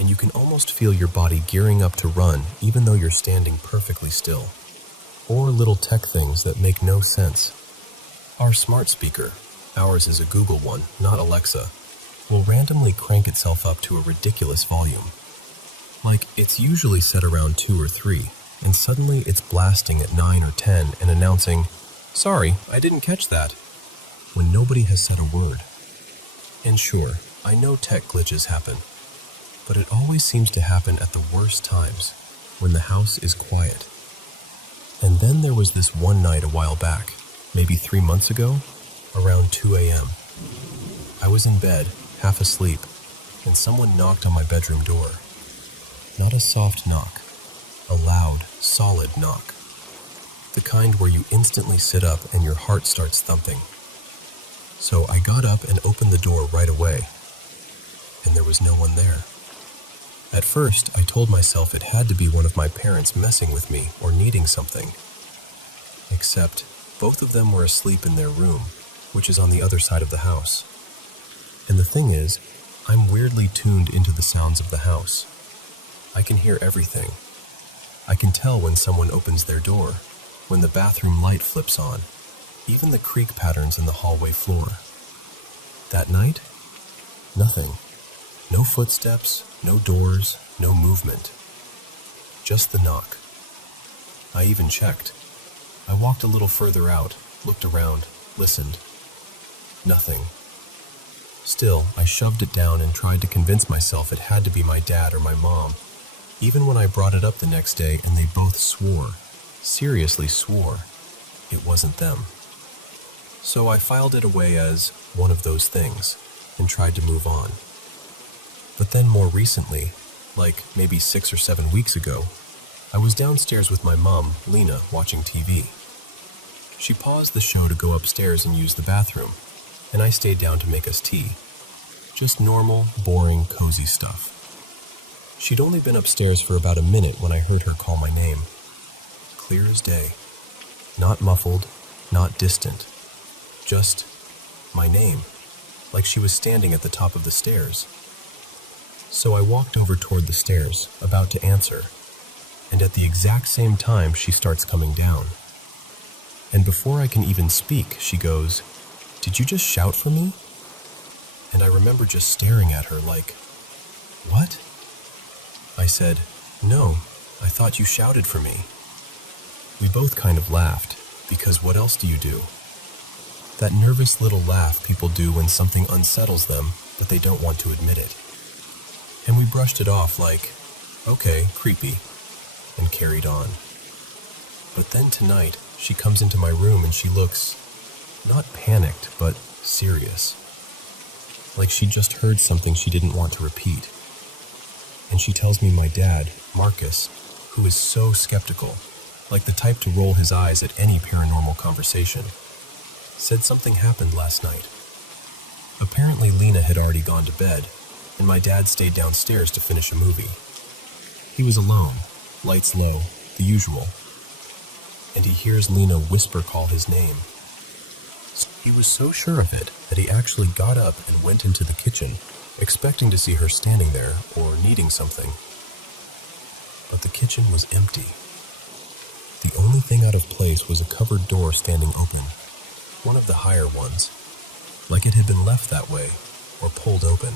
and you can almost feel your body gearing up to run even though you're standing perfectly still. Or little tech things that make no sense. Our smart speaker, ours is a Google one, not Alexa, will randomly crank itself up to a ridiculous volume. Like, it's usually set around 2 or 3, and suddenly it's blasting at 9 or 10 and announcing, "Sorry, I didn't catch that," when nobody has said a word. And sure, I know tech glitches happen, but it always seems to happen at the worst times, when the house is quiet. And then there was this one night a while back, maybe 3 months ago, around 2 a.m. I was in bed, half asleep, and someone knocked on my bedroom door. Not a soft knock, a loud, solid knock. The kind where you instantly sit up and your heart starts thumping. So I got up and opened the door right away, and there was no one there. At first, I told myself it had to be one of my parents messing with me or needing something. Except, both of them were asleep in their room, which is on the other side of the house. And the thing is, I'm weirdly tuned into the sounds of the house. I can hear everything. I can tell when someone opens their door, when the bathroom light flips on, even the creak patterns in the hallway floor. That night, nothing. No footsteps, no doors, no movement. Just the knock. I even checked. I walked a little further out, looked around, listened. Nothing. Still, I shoved it down and tried to convince myself it had to be my dad or my mom, even when I brought it up the next day and they both swore, seriously swore, it wasn't them. So I filed it away as one of those things and tried to move on. But then more recently, like maybe 6 or 7 weeks ago, I was downstairs with my mom, Lena, watching TV. She paused the show to go upstairs and use the bathroom, and I stayed down to make us tea. Just normal, boring, cozy stuff. She'd only been upstairs for about a minute when I heard her call my name. Clear as day. Not muffled, not distant. Just my name, like she was standing at the top of the stairs. So I walked over toward the stairs, about to answer, and at the exact same time she starts coming down. And before I can even speak, she goes, "Did you just shout for me?" And I remember just staring at her like, "What?" I said, "No, I thought you shouted for me." We both kind of laughed, because what else do you do? That nervous little laugh people do when something unsettles them, but they don't want to admit it. And we brushed it off like, okay, creepy, and carried on. But then tonight, she comes into my room and she looks, not panicked, but serious. Like she just heard something she didn't want to repeat. And she tells me my dad, Marcus, who is so skeptical, like the type to roll his eyes at any paranormal conversation, said something happened last night. Apparently Lena had already gone to bed, and my dad stayed downstairs to finish a movie. He was alone, lights low, the usual, and he hears Lena whisper call his name. He was so sure of it that he actually got up and went into the kitchen, expecting to see her standing there or needing something. But the kitchen was empty. The only thing out of place was a cupboard door standing open, one of the higher ones, like it had been left that way or pulled open.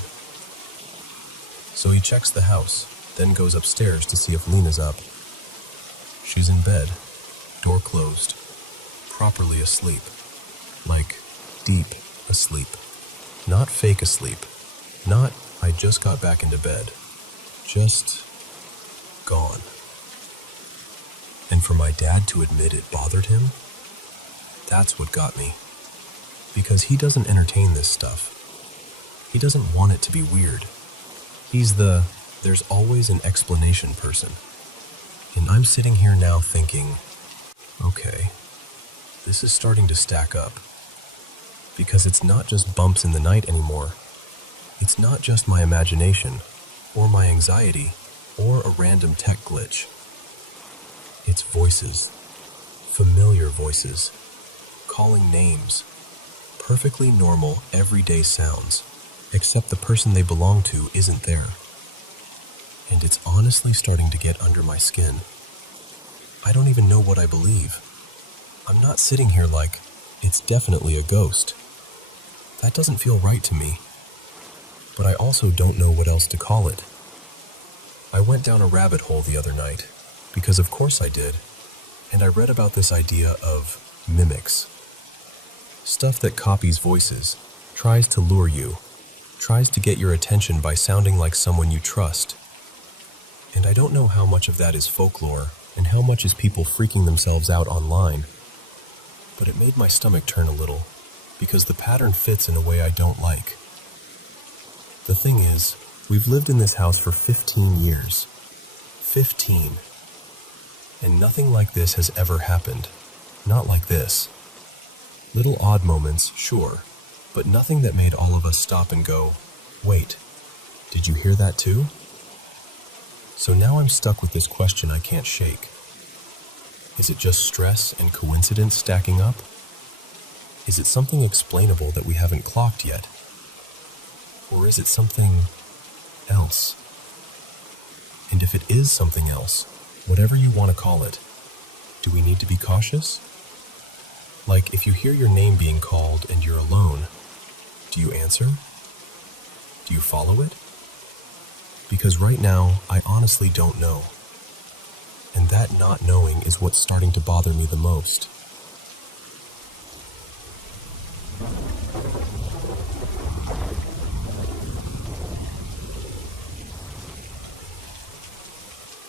So he checks the house, then goes upstairs to see if Lena's up. She's in bed, door closed, properly asleep, like deep asleep. Not fake asleep, not I just got back into bed, just gone. And for my dad to admit it bothered him, that's what got me. Because he doesn't entertain this stuff. He doesn't want it to be weird. He's the there's always an explanation person. And I'm sitting here now thinking, okay, this is starting to stack up. Because it's not just bumps in the night anymore. It's not just my imagination, or my anxiety, or a random tech glitch. It's voices, familiar voices, calling names, perfectly normal, everyday sounds, except the person they belong to isn't there. And it's honestly starting to get under my skin. I don't even know what I believe. I'm not sitting here like, it's definitely a ghost. That doesn't feel right to me. But I also don't know what else to call it. I went down a rabbit hole the other night, because of course I did, and I read about this idea of mimics. Stuff that copies voices, tries to lure you, tries to get your attention by sounding like someone you trust. And I don't know how much of that is folklore and how much is people freaking themselves out online. But it made my stomach turn a little, because the pattern fits in a way I don't like. The thing is, we've lived in this house for 15 years. 15. And nothing like this has ever happened. Not like this. Little odd moments, sure, but nothing that made all of us stop and go, wait, did you hear that too? So now I'm stuck with this question I can't shake. Is it just stress and coincidence stacking up? Is it something explainable that we haven't clocked yet? Or is it something else? And if it is something else, whatever you want to call it, do we need to be cautious? Like, if you hear your name being called and you're alone, do you answer? Do you follow it? Because right now, I honestly don't know. And that not knowing is what's starting to bother me the most.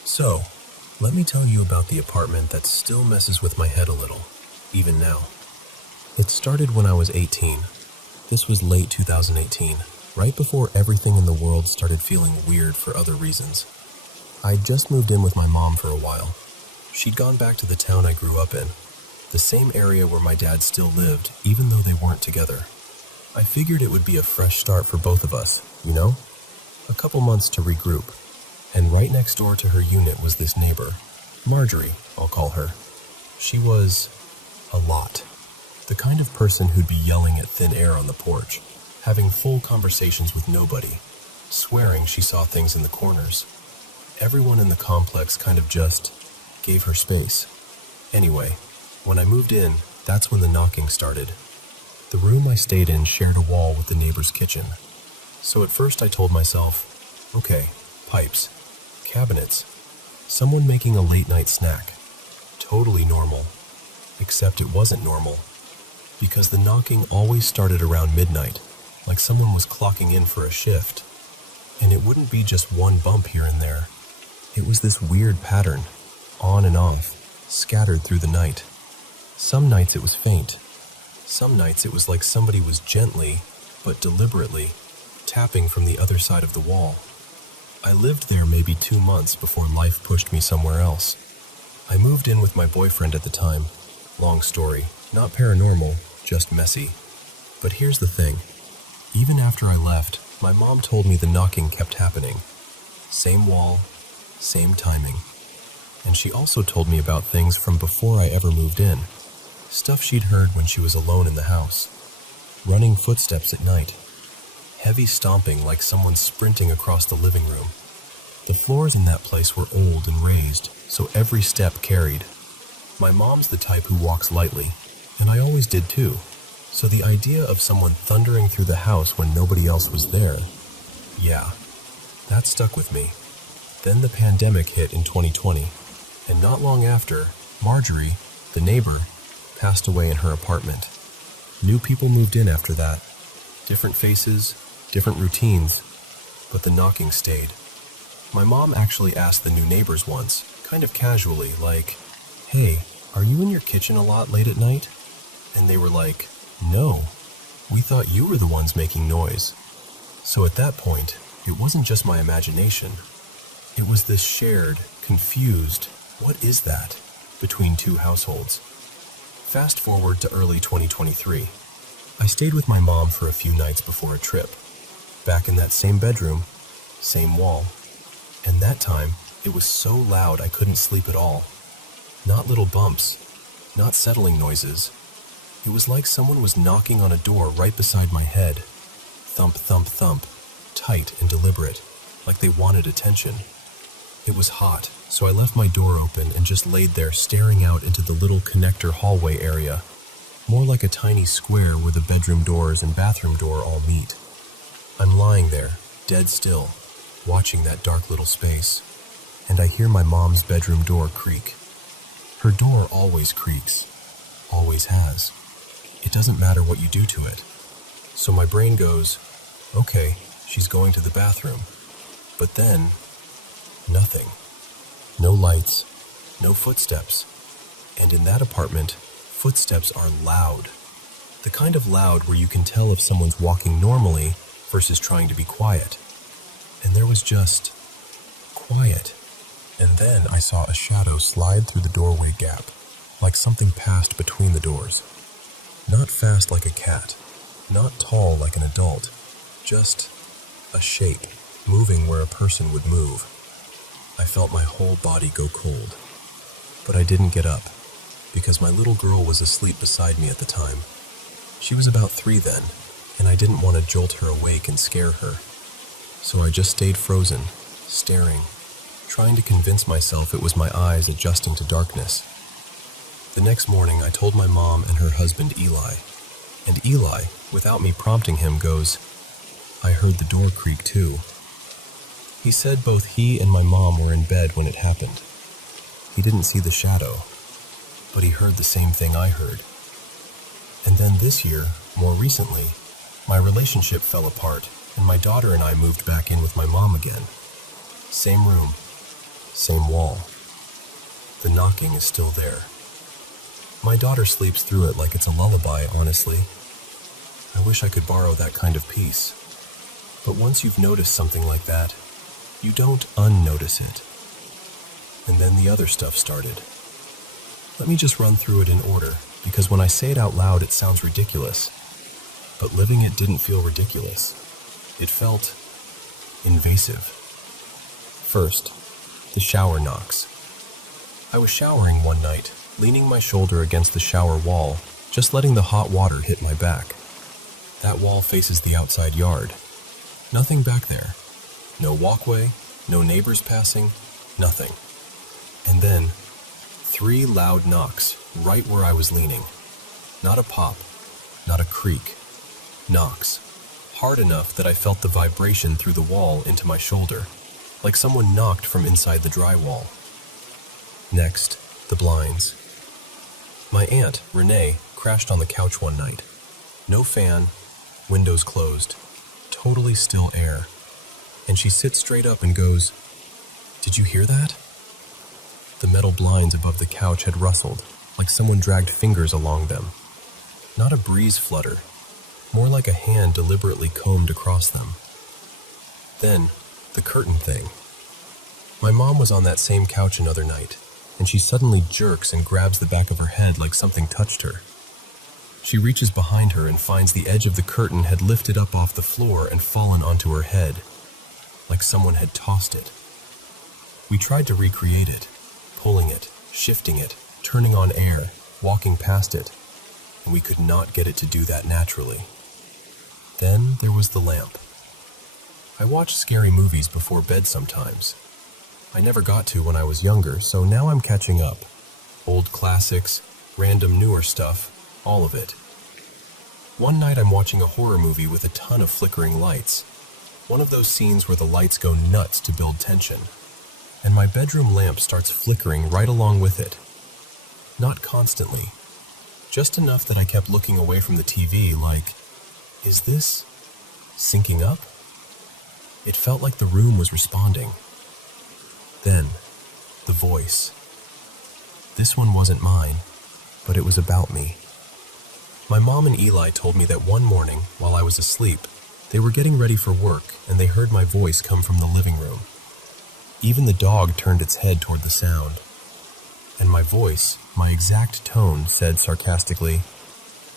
So, let me tell you about the apartment that still messes with my head a little, even now. It started when I was 18. This was late 2018, right before everything in the world started feeling weird for other reasons. I'd just moved in with my mom for a while. She'd gone back to the town I grew up in, the same area where my dad still lived, even though they weren't together. I figured it would be a fresh start for both of us, you know? A couple months to regroup. And right next door to her unit was this neighbor, Marjorie, I'll call her. She was a lot. The kind of person who'd be yelling at thin air on the porch, having full conversations with nobody, swearing she saw things in the corners. Everyone in the complex kind of just gave her space. Anyway, when I moved in, that's when the knocking started. The room I stayed in shared a wall with the neighbor's kitchen. So at first I told myself, okay, pipes, cabinets, someone making a late-night snack. Totally normal. Except it wasn't normal. Because the knocking always started around midnight, like someone was clocking in for a shift. And it wouldn't be just one bump here and there. It was this weird pattern, on and off, scattered through the night. Some nights it was faint. Some nights it was like somebody was gently, but deliberately, tapping from the other side of the wall. I lived there maybe 2 months before life pushed me somewhere else. I moved in with my boyfriend at the time. Long story, not paranormal, just messy. But here's the thing. Even after I left, my mom told me the knocking kept happening. Same wall, same timing. And she also told me about things from before I ever moved in. Stuff she'd heard when she was alone in the house. Running footsteps at night. Heavy stomping like someone sprinting across the living room. The floors in that place were old and raised, so every step carried. My mom's the type who walks lightly, and I always did too. So the idea of someone thundering through the house when nobody else was there, yeah, that stuck with me. Then the pandemic hit in 2020, and not long after, Marjorie, the neighbor, passed away in her apartment. New people moved in after that. Different faces, different routines, but the knocking stayed. My mom actually asked the new neighbors once, kind of casually, like, "Hey, are you in your kitchen a lot late at night?" And they were like, "No, we thought you were the ones making noise." So at that point, it wasn't just my imagination. It was this shared, confused, what is that, between two households. Fast forward to early 2023. I stayed with my mom for a few nights before a trip. Back in that same bedroom, same wall. And that time, it was so loud I couldn't sleep at all. Not little bumps, not settling noises. It was like someone was knocking on a door right beside my head. thump, thump, thump, tight and deliberate, like they wanted attention. It was hot, so I left my door open and just laid there staring out into the little connector hallway area, more like a tiny square where the bedroom doors and bathroom door all meet. I'm lying there, dead still, watching that dark little space, and I hear my mom's bedroom door creak. Her door always creaks, always has. It doesn't matter what you do to it. So my brain goes, okay, she's going to the bathroom. But then, nothing. No lights, no footsteps. And in that apartment, footsteps are loud. The kind of loud where you can tell if someone's walking normally versus trying to be quiet. And there was just quiet. And then I saw a shadow slide through the doorway gap, like something passed between the doors. Not fast like a cat, not tall like an adult, just a shape, moving where a person would move. I felt my whole body go cold. But I didn't get up, because my little girl was asleep beside me at the time. She was about 3 then, and I didn't want to jolt her awake and scare her. So I just stayed frozen, staring, trying to convince myself it was my eyes adjusting to darkness. The next morning, I told my mom and her husband Eli, and Eli, without me prompting him, goes, "I heard the door creak too." He said both he and my mom were in bed when it happened. He didn't see the shadow, but he heard the same thing I heard. And then this year, more recently, my relationship fell apart, and my daughter and I moved back in with my mom again. Same room, same wall. The knocking is still there. My daughter sleeps through it like it's a lullaby, honestly. I wish I could borrow that kind of peace. But once you've noticed something like that, you don't unnotice it. And then the other stuff started. Let me just run through it in order, because when I say it out loud, it sounds ridiculous. But living it didn't feel ridiculous. It felt invasive. First, the shower knocks. I was showering one night, leaning my shoulder against the shower wall, just letting the hot water hit my back. That wall faces the outside yard. Nothing back there. No walkway, no neighbors passing, nothing. And then, 3 loud knocks right where I was leaning. Not a pop, not a creak. Knocks. Hard enough that I felt the vibration through the wall into my shoulder, like someone knocked from inside the drywall. Next, the blinds. My aunt, Renee, crashed on the couch one night. No fan, windows closed, totally still air. And she sits straight up and goes, "Did you hear that?" The metal blinds above the couch had rustled, like someone dragged fingers along them. Not a breeze flutter, more like a hand deliberately combed across them. Then, the curtain thing. My mom was on that same couch another night, and she suddenly jerks and grabs the back of her head like something touched her. She reaches behind her and finds the edge of the curtain had lifted up off the floor and fallen onto her head, like someone had tossed it. We tried to recreate it, pulling it, shifting it, turning on air, walking past it, and we could not get it to do that naturally. Then there was the lamp. I watch scary movies before bed sometimes. I never got to when I was younger, so now I'm catching up. Old classics, random newer stuff, all of it. One night I'm watching a horror movie with a ton of flickering lights. One of those scenes where the lights go nuts to build tension. And my bedroom lamp starts flickering right along with it. Not constantly. Just enough that I kept looking away from the TV like, is this syncing up? It felt like the room was responding. Then, the voice. This one wasn't mine, but it was about me. My mom and Eli told me that one morning, while I was asleep, they were getting ready for work and they heard my voice come from the living room. Even the dog turned its head toward the sound. And my voice, my exact tone, said sarcastically,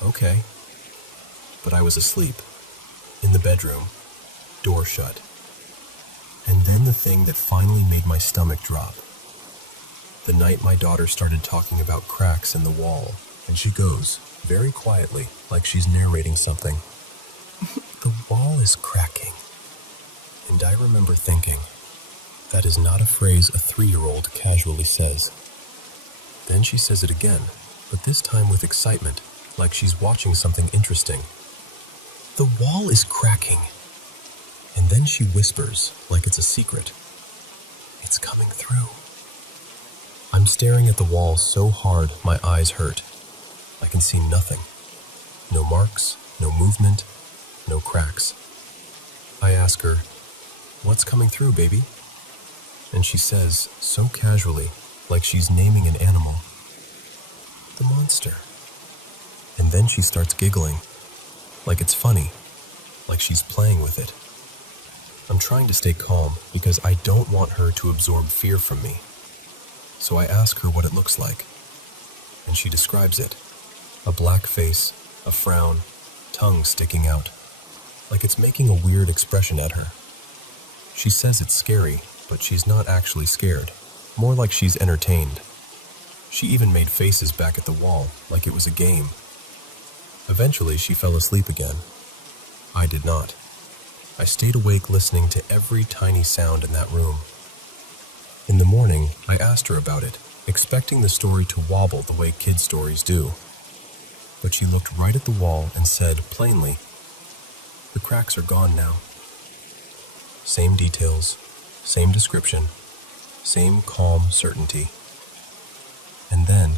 "Okay." But I was asleep, in the bedroom, door shut. And then the thing that finally made my stomach drop. The night my daughter started talking about cracks in the wall, and she goes, very quietly, like she's narrating something, "The wall is cracking. And I remember thinking, that is not a phrase a 3-year-old casually says. Then she says it again, but this time with excitement, like she's watching something interesting. The wall is cracking. And then she whispers, like it's a secret. It's coming through. I'm staring at the wall so hard my eyes hurt. I can see nothing. No marks, no movement, no cracks. I ask her, "What's coming through, baby?" And she says, so casually, like she's naming an animal, "The monster." And then she starts giggling, like it's funny, like she's playing with it. I'm trying to stay calm because I don't want her to absorb fear from me. So I ask her what it looks like, and she describes it. A black face, a frown, tongue sticking out, like it's making a weird expression at her. She says it's scary, but she's not actually scared, more like she's entertained. She even made faces back at the wall, like it was a game. Eventually, she fell asleep again. I did not. I stayed awake listening to every tiny sound in that room. In the morning, I asked her about it, expecting the story to wobble the way kid stories do. But she looked right at the wall and said plainly, "The cracks are gone now." Same details, same description, same calm certainty. And then,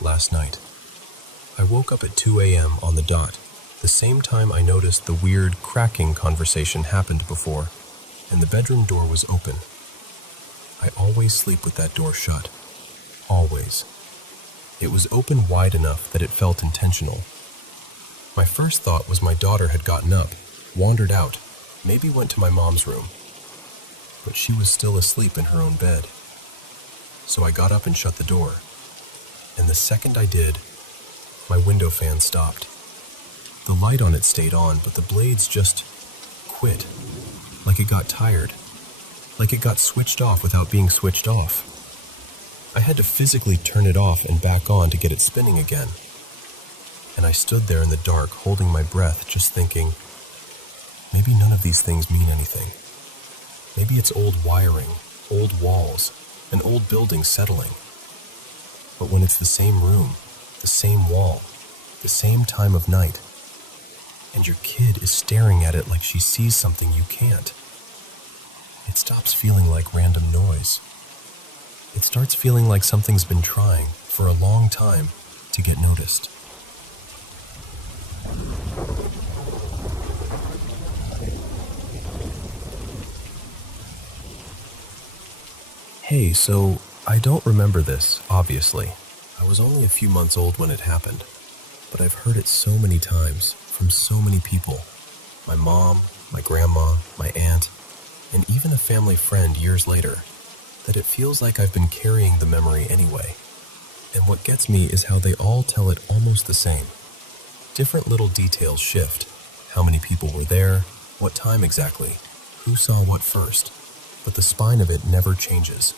last night, I woke up at 2 a.m. on the dot, the same time I noticed the weird cracking conversation happened before, and the bedroom door was open. I always sleep with that door shut. Always. It was open wide enough that it felt intentional. My first thought was my daughter had gotten up, wandered out, maybe went to my mom's room. But she was still asleep in her own bed. So I got up and shut the door. And the second I did, my window fan stopped. The light on it stayed on, but the blades just quit, like it got tired, like it got switched off without being switched off. I had to physically turn it off and back on to get it spinning again. And I stood there in the dark, holding my breath, just thinking, maybe none of these things mean anything. Maybe it's old wiring, old walls, an old building settling. But when it's the same room, the same wall, the same time of night, and your kid is staring at it like she sees something you can't, it stops feeling like random noise. It starts feeling like something's been trying, for a long time, to get noticed. Hey, so I don't remember this, obviously. I was only a few months old when it happened, but I've heard it so many times from so many people. My mom, my grandma, my aunt, and even a family friend years later, that it feels like I've been carrying the memory anyway. And what gets me is how they all tell it almost the same. Different little details shift. How many people were there, what time exactly, who saw what first, but the spine of it never changes.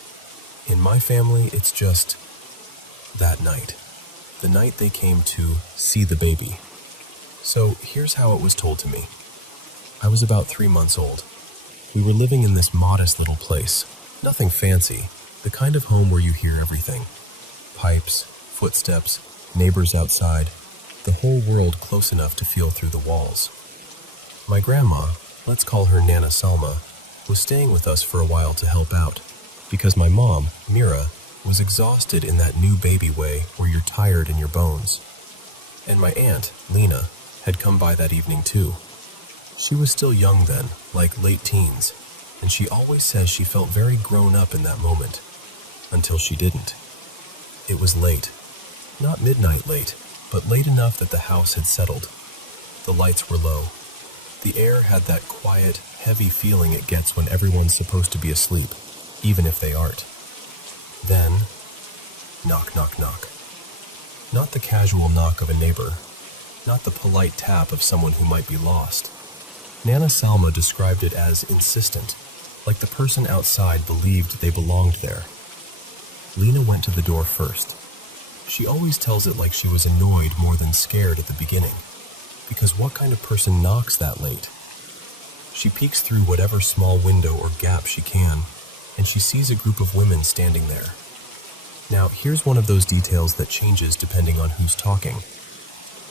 In my family, it's just that night. The night they came to see the baby. So here's how it was told to me. I was about 3 months old. We were living in this modest little place. Nothing fancy, the kind of home where you hear everything. Pipes, footsteps, neighbors outside, the whole world close enough to feel through the walls. My grandma, let's call her Nana Salma, was staying with us for a while to help out, because my mom, Mira, was exhausted in that new baby way where you're tired in your bones. And my aunt, Lena, had come by that evening too. She was still young then, like late teens, and she always says she felt very grown up in that moment, until she didn't. It was late. Not midnight late, but late enough that the house had settled. The lights were low. The air had that quiet, heavy feeling it gets when everyone's supposed to be asleep, even if they aren't. Then, knock, knock, knock. Not the casual knock of a neighbor, not the polite tap of someone who might be lost. Nana Salma described it as insistent, like the person outside believed they belonged there. Lena went to the door first. She always tells it like she was annoyed more than scared at the beginning, because what kind of person knocks that late, She peeks through whatever small window or gap she can, and she sees a group of women standing there. Now, here's one of those details that changes depending on who's talking.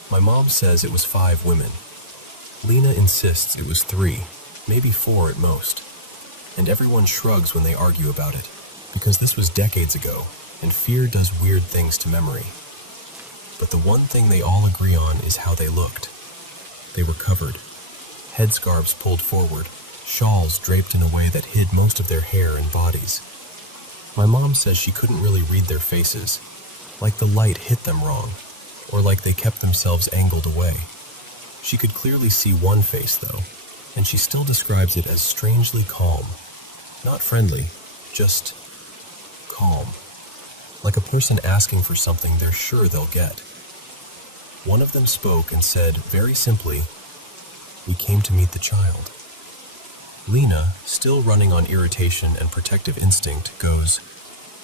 My mom says it was 5 women. Lena insists it was 3, maybe 4 at most. And everyone shrugs when they argue about it, because this was decades ago, and fear does weird things to memory. But the one thing they all agree on is how they looked. They were covered. Headscarves pulled forward, shawls draped in a way that hid most of their hair and bodies. My mom says she couldn't really read their faces, like the light hit them wrong, or like they kept themselves angled away. She could clearly see one face, though, and she still describes it as strangely calm. Not friendly, just calm. Like a person asking for something they're sure they'll get. One of them spoke and said, very simply, "We came to meet the child." Lena, still running on irritation and protective instinct, goes,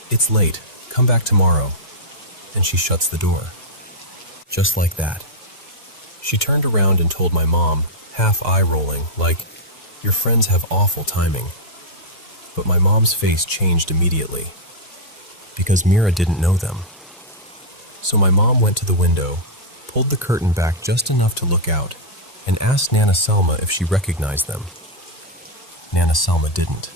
"It's late, come back tomorrow," and she shuts the door. Just like that. She turned around and told my mom, half eye-rolling, like, "Your friends have awful timing." But my mom's face changed immediately, because Mira didn't know them. So my mom went to the window, pulled the curtain back just enough to look out, and asked Nana Selma if she recognized them. Nana Selma didn't.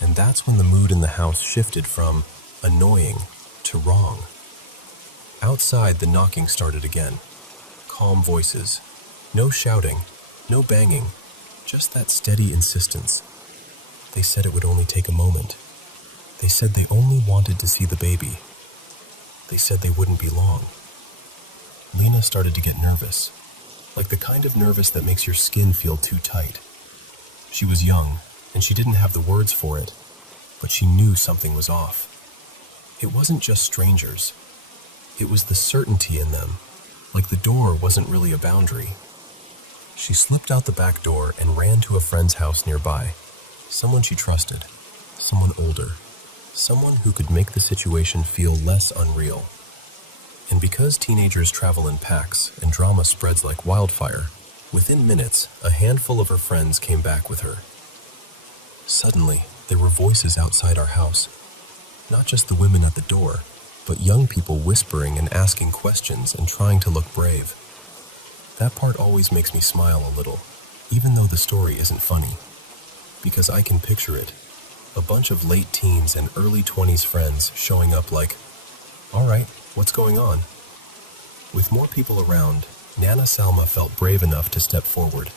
And that's when the mood in the house shifted from annoying to wrong. Outside, the knocking started again. Calm voices. No shouting, no banging, just that steady insistence. They said it would only take a moment. They said they only wanted to see the baby. They said they wouldn't be long. Lena started to get nervous, like the kind of nervous that makes your skin feel too tight. She was young, and she didn't have the words for it, but she knew something was off. It wasn't just strangers. It was the certainty in them, like the door wasn't really a boundary. She slipped out the back door and ran to a friend's house nearby. Someone she trusted, someone older, someone who could make the situation feel less unreal. And because teenagers travel in packs and drama spreads like wildfire, within minutes, a handful of her friends came back with her. Suddenly, there were voices outside our house. Not just the women at the door, but young people whispering and asking questions and trying to look brave. That part always makes me smile a little, even though the story isn't funny. Because I can picture it. A bunch of late teens and early 20s friends showing up like, "All right, what's going on?" With more people around, Nana Selma felt brave enough to step forward.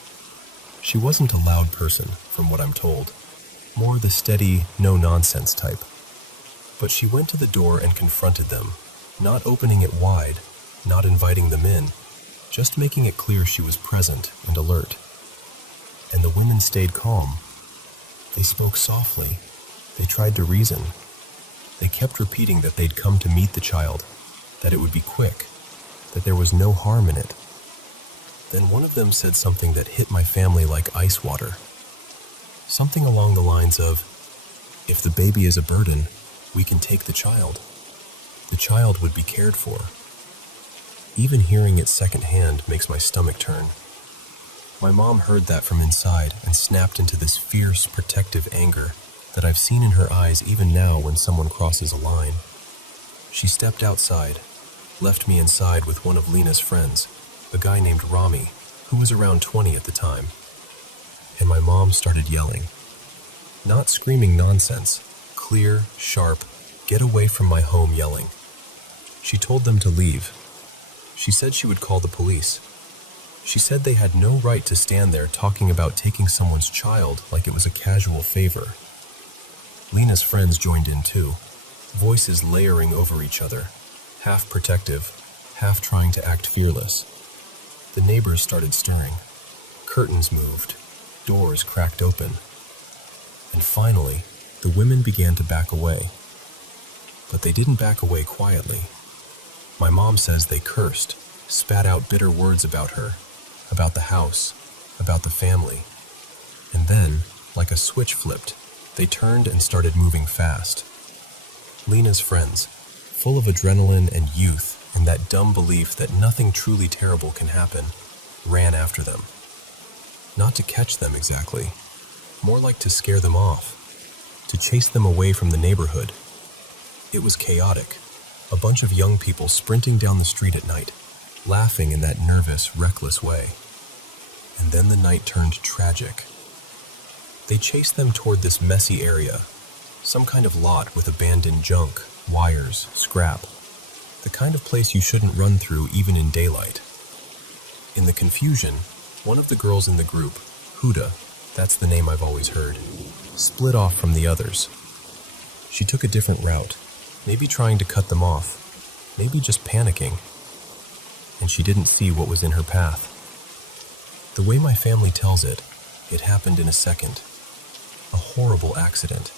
She wasn't a loud person, from what I'm told, more the steady, no-nonsense type. But she went to the door and confronted them, not opening it wide, not inviting them in, just making it clear she was present and alert. And the women stayed calm. They spoke softly. They tried to reason. They kept repeating that they'd come to meet the child, that it would be quick, that there was no harm in it. Then one of them said something that hit my family like ice water. Something along the lines of, "If the baby is a burden, we can take the child. The child would be cared for." Even hearing it secondhand makes my stomach turn. My mom heard that from inside and snapped into this fierce, protective anger that I've seen in her eyes even now when someone crosses a line. She stepped outside, left me inside with one of Lena's friends, a guy named Rami, who was around 20 at the time. And my mom started yelling. Not screaming nonsense, clear, sharp, get away from my home yelling. She told them to leave. She said she would call the police. She said they had no right to stand there talking about taking someone's child like it was a casual favor. Lena's friends joined in too, voices layering over each other, half protective, half trying to act fearless. The neighbors started stirring. Curtains moved, doors cracked open. And finally, the women began to back away. But they didn't back away quietly. My mom says they cursed, spat out bitter words about her, about the house, about the family. And then, like a switch flipped, they turned and started moving fast. Lena's friends, full of adrenaline and youth and that dumb belief that nothing truly terrible can happen, ran after them. Not to catch them exactly, more like to scare them off, to chase them away from the neighborhood. It was chaotic, a bunch of young people sprinting down the street at night, laughing in that nervous, reckless way. And then the night turned tragic. They chased them toward this messy area, some kind of lot with abandoned junk, wires, scrap, the kind of place you shouldn't run through even in daylight. In the confusion, one of the girls in the group, Huda, that's the name I've always heard, split off from the others. She took a different route, maybe trying to cut them off, maybe just panicking, and she didn't see what was in her path. The way my family tells it, it happened in a second. A horrible accident.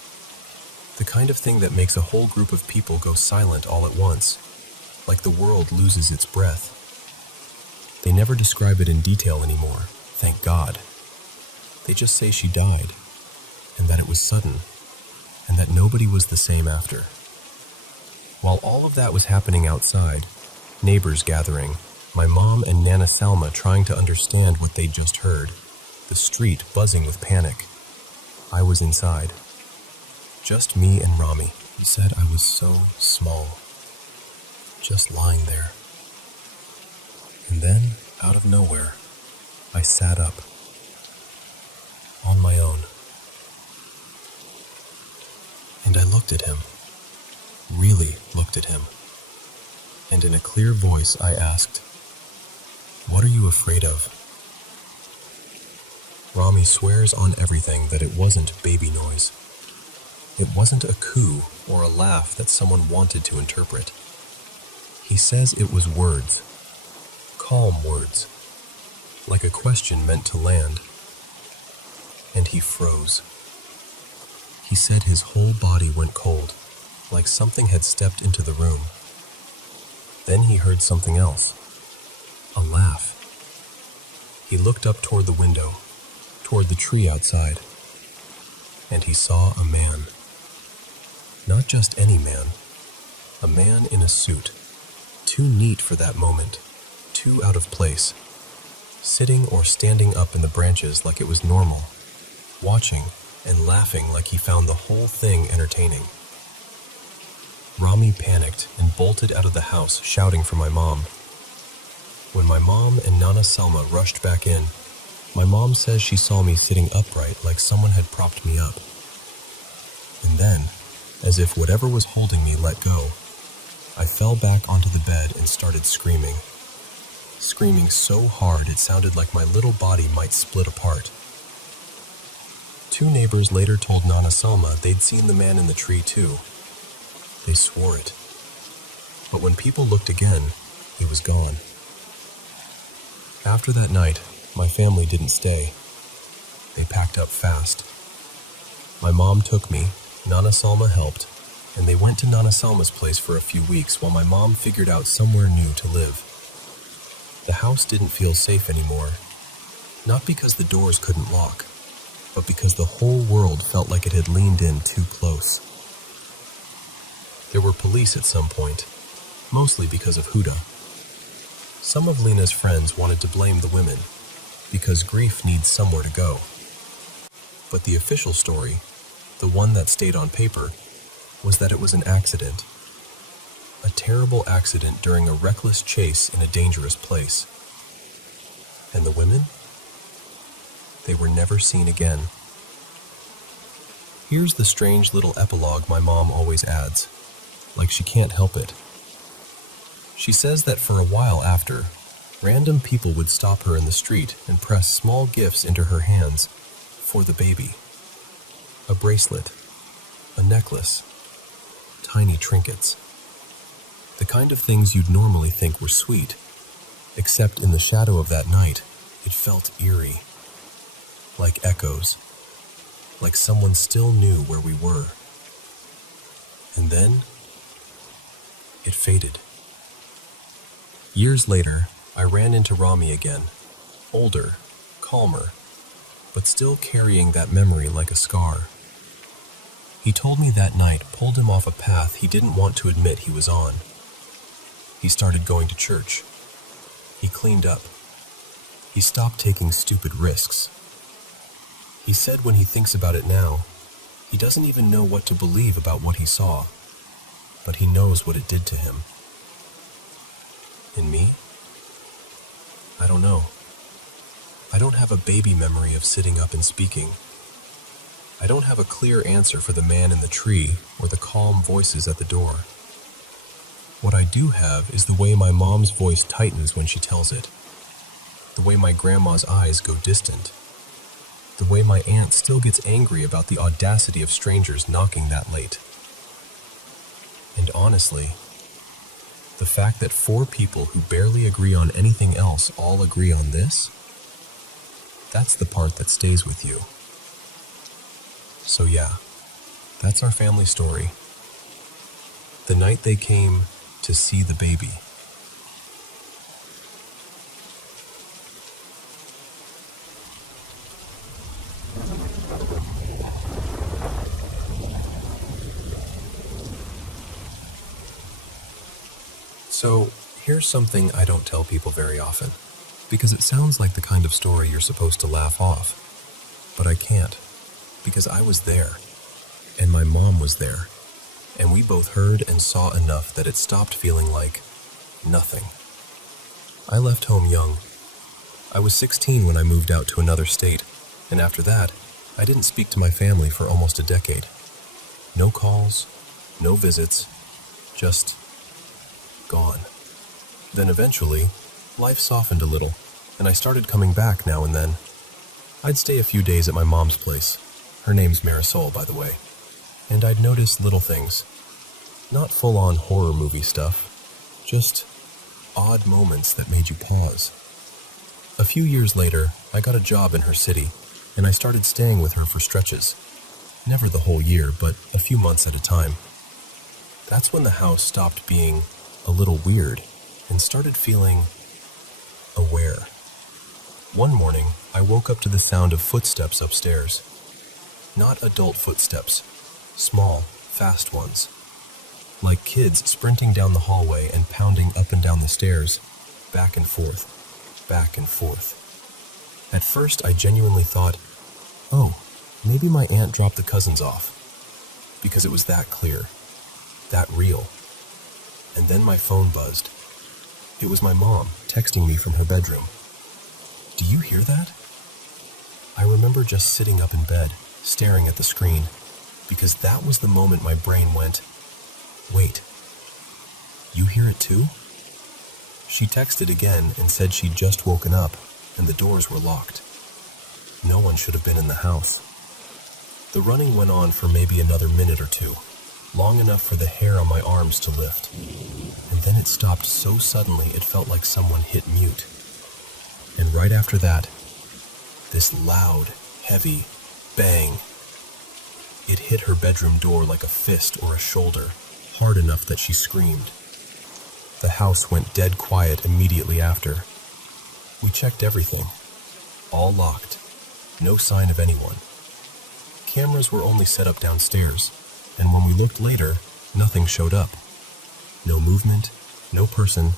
The kind of thing that makes a whole group of people go silent all at once, like the world loses its breath. They never describe it in detail anymore, thank God. They just say she died, and that it was sudden, and that nobody was the same after. While all of that was happening outside, neighbors gathering, my mom and Nana Salma trying to understand what they'd just heard, the street buzzing with panic. I was inside. Just me and Rami. He said I was so small, just lying there. And then, out of nowhere, I sat up, on my own. And I looked at him, really looked at him. And in a clear voice I asked, "What are you afraid of?" Rami swears on everything that it wasn't baby noise. It wasn't a coo or a laugh that someone wanted to interpret. He says it was words, calm words, like a question meant to land. And he froze. He said his whole body went cold, like something had stepped into the room. Then he heard something else, a laugh. He looked up toward the window, toward the tree outside, and he saw a man. Not just any man, a man in a suit, too neat for that moment, too out of place, sitting or standing up in the branches like it was normal, watching and laughing like he found the whole thing entertaining. Rami panicked and bolted out of the house, shouting for my mom. When my mom and Nana Selma rushed back in, my mom says she saw me sitting upright like someone had propped me up. And then, as if whatever was holding me let go, I fell back onto the bed and started screaming. Screaming so hard it sounded like my little body might split apart. Two neighbors later told Nana Selma they'd seen the man in the tree too. They swore it. But when people looked again, he was gone. After that night, my family didn't stay. They packed up fast. My mom took me, Nana Salma helped, and they went to Nana Salma's place for a few weeks while my mom figured out somewhere new to live. The house didn't feel safe anymore, not because the doors couldn't lock, but because the whole world felt like it had leaned in too close. There were police at some point, mostly because of Huda. Some of Lena's friends wanted to blame the women, because grief needs somewhere to go. But the official story, the one that stayed on paper, was that it was an accident. A terrible accident during a reckless chase in a dangerous place. And the women? They were never seen again. Here's the strange little epilogue my mom always adds, like she can't help it. She says that for a while after, random people would stop her in the street and press small gifts into her hands for the baby. A bracelet, a necklace, tiny trinkets. The kind of things you'd normally think were sweet, except in the shadow of that night, it felt eerie, like echoes, like someone still knew where we were. And then, it faded. Years later, I ran into Rami again, older, calmer, but still carrying that memory like a scar. He told me that night pulled him off a path he didn't want to admit he was on. He started going to church. He cleaned up. He stopped taking stupid risks. He said when he thinks about it now, he doesn't even know what to believe about what he saw, but he knows what it did to him. In me? I don't know. I don't have a baby memory of sitting up and speaking. I don't have a clear answer for the man in the tree or the calm voices at the door. What I do have is the way my mom's voice tightens when she tells it, the way my grandma's eyes go distant, the way my aunt still gets angry about the audacity of strangers knocking that late. And honestly, the fact that 4 people who barely agree on anything else all agree on this, that's the part that stays with you. So yeah, that's our family story. The night they came to see the baby. So, here's something I don't tell people very often, because it sounds like the kind of story you're supposed to laugh off. But I can't, because I was there, and my mom was there, and we both heard and saw enough that it stopped feeling like nothing. I left home young. I was 16 when I moved out to another state, and after that, I didn't speak to my family for almost a decade. No calls, no visits, just gone. Then eventually, life softened a little, and I started coming back now and then. I'd stay a few days at my mom's place. Her name's Marisol, by the way. And I'd notice little things. Not full-on horror movie stuff, just odd moments that made you pause. A few years later, I got a job in her city, and I started staying with her for stretches. Never the whole year, but a few months at a time. That's when the house stopped being a little weird and started feeling aware. One morning, I woke up to the sound of footsteps upstairs. Not adult footsteps, small, fast ones. Like kids sprinting down the hallway and pounding up and down the stairs, back and forth, back and forth. At first, I genuinely thought, oh, maybe my aunt dropped the cousins off, because it was that clear, that real. And then my phone buzzed. It was my mom texting me from her bedroom. Do you hear that? I remember just sitting up in bed, staring at the screen, because that was the moment my brain went, wait, you hear it too? She texted again and said she'd just woken up and the doors were locked. No one should have been in the house. The running went on for maybe another minute or two, long enough for the hair on my arms to lift. And then it stopped so suddenly it felt like someone hit mute. And right after that, this loud, heavy bang. It hit her bedroom door like a fist or a shoulder, hard enough that she screamed. The house went dead quiet immediately after. We checked everything. All locked. No sign of anyone. Cameras were only set up downstairs, and when we looked later, nothing showed up. No movement, no person,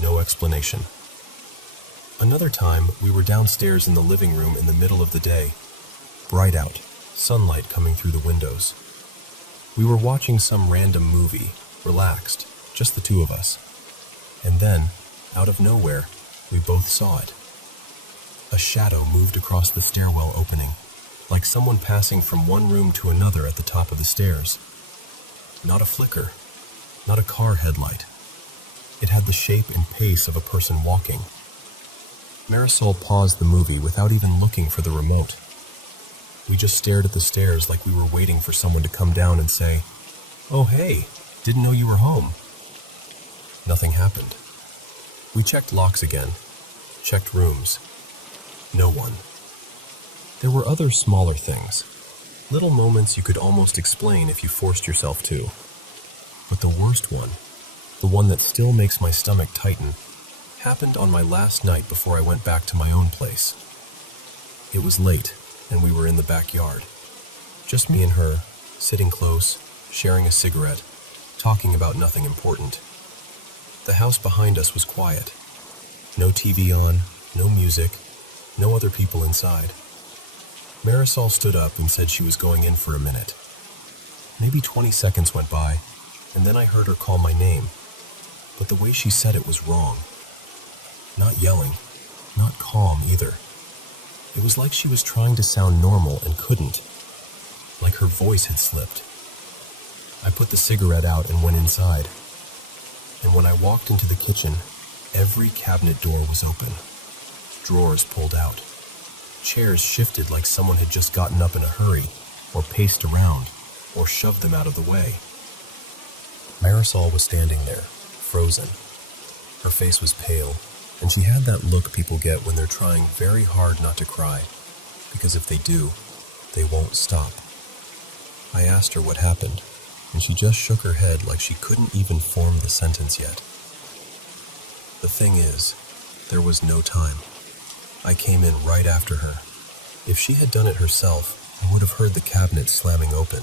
no explanation. Another time, we were downstairs in the living room in the middle of the day. Bright out, sunlight coming through the windows. We were watching some random movie, relaxed, just the two of us. And then, out of nowhere, we both saw it. A shadow moved across the stairwell opening, like someone passing from one room to another at the top of the stairs. Not a flicker, not a car headlight. It had the shape and pace of a person walking. Marisol paused the movie without even looking for the remote. We just stared at the stairs like we were waiting for someone to come down and say, "Oh hey, didn't know you were home." Nothing happened. We checked locks again, checked rooms. No one. There were other smaller things, little moments you could almost explain if you forced yourself to. But the worst one, the one that still makes my stomach tighten, happened on my last night before I went back to my own place. It was late, and we were in the backyard. Just me and her, sitting close, sharing a cigarette, talking about nothing important. The house behind us was quiet. No TV on, no music, no other people inside. Marisol stood up and said she was going in for a minute. Maybe 20 seconds went by, and then I heard her call my name, but the way she said it was wrong. Not yelling, not calm either. It was like she was trying to sound normal and couldn't, like her voice had slipped. I put the cigarette out and went inside, and when I walked into the kitchen, every cabinet door was open, drawers pulled out, chairs shifted like someone had just gotten up in a hurry, or paced around, or shoved them out of the way. Marisol was standing there, frozen. Her face was pale, and she had that look people get when they're trying very hard not to cry, because if they do, they won't stop. I asked her what happened, and she just shook her head like she couldn't even form the sentence yet. The thing is, there was no time. I came in right after her. If she had done it herself, I would have heard the cabinet slamming open.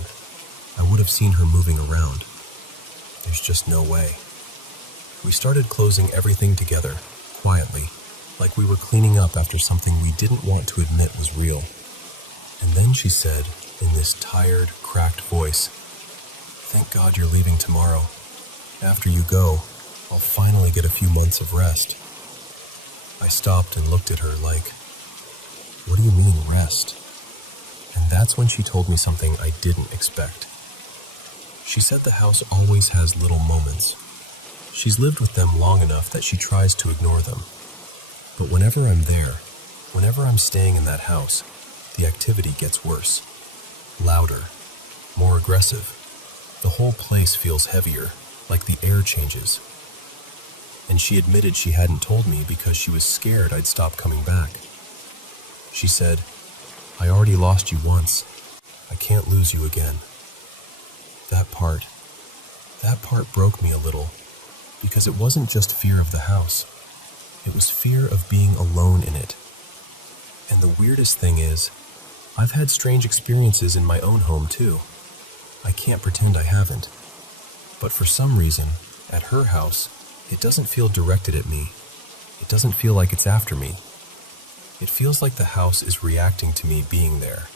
I would have seen her moving around. There's just no way. We started closing everything together, quietly, like we were cleaning up after something we didn't want to admit was real. And then she said, in this tired, cracked voice, "Thank God you're leaving tomorrow. After you go, I'll finally get a few months of rest." I stopped and looked at her like, "What do you mean, rest?" And that's when she told me something I didn't expect. She said the house always has little moments. She's lived with them long enough that she tries to ignore them. But whenever I'm there, whenever I'm staying in that house, the activity gets worse. Louder, more aggressive. The whole place feels heavier, like the air changes. And she admitted she hadn't told me because she was scared I'd stop coming back. She said, "I already lost you once. I can't lose you again." That part broke me a little, because it wasn't just fear of the house. It was fear of being alone in it. And the weirdest thing is, I've had strange experiences in my own home too. I can't pretend I haven't. But for some reason, at her house, it doesn't feel directed at me. It doesn't feel like it's after me. It feels like the house is reacting to me being there.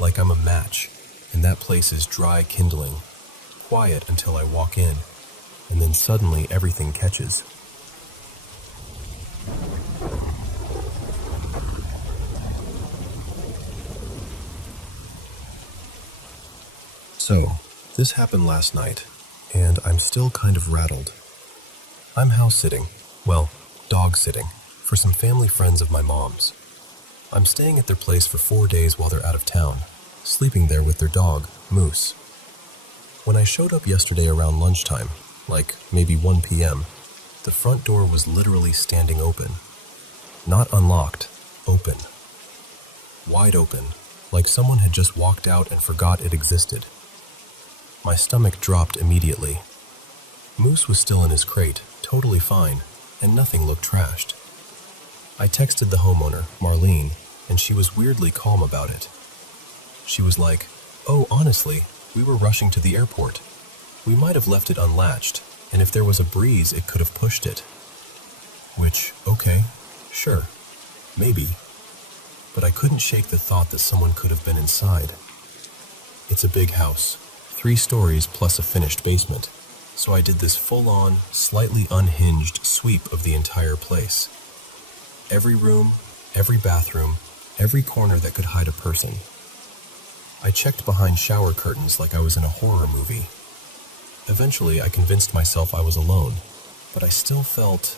Like I'm a match, and that place is dry kindling, quiet until I walk in, and then suddenly everything catches. So, this happened last night, and I'm still kind of rattled. I'm house sitting, well, dog sitting, for some family friends of my mom's. I'm staying at their place for 4 days while they're out of town, sleeping there with their dog, Moose. When I showed up yesterday around lunchtime, like maybe 1 p.m., the front door was literally standing open. Not unlocked, open. Wide open, like someone had just walked out and forgot it existed. My stomach dropped immediately. Moose was still in his crate, totally fine, and nothing looked trashed. I texted the homeowner, Marlene, and she was weirdly calm about it. She was like, "Oh, honestly, we were rushing to the airport. We might have left it unlatched, and if there was a breeze, it could have pushed it." Which, okay, sure, maybe. But I couldn't shake the thought that someone could have been inside. It's a big house, 3 stories plus a finished basement, so I did this full-on, slightly unhinged sweep of the entire place. Every room, every bathroom, every corner that could hide a person. I checked behind shower curtains like I was in a horror movie. Eventually, I convinced myself I was alone, but I still felt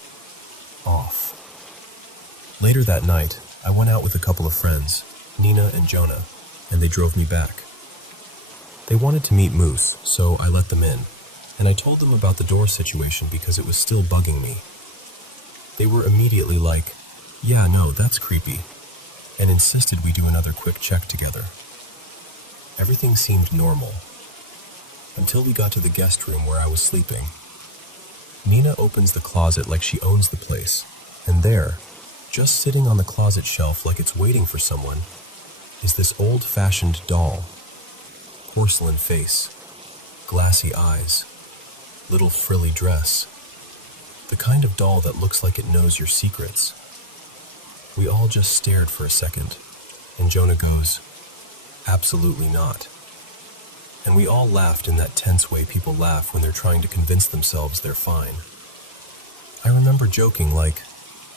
off. Later that night, I went out with a couple of friends, Nina and Jonah, and they drove me back. They wanted to meet Moose, so I let them in, and I told them about the door situation because it was still bugging me. They were immediately like, "Yeah, no, that's creepy," and insisted we do another quick check together. Everything seemed normal, until we got to the guest room where I was sleeping. Nina opens the closet like she owns the place, and there, just sitting on the closet shelf like it's waiting for someone, is this old-fashioned doll. Porcelain face, glassy eyes, little frilly dress. The kind of doll that looks like it knows your secrets. We all just stared for a second, And Jonah goes, "Absolutely not." And we all laughed in that tense way people laugh when they're trying to convince themselves they're fine. I remember joking like,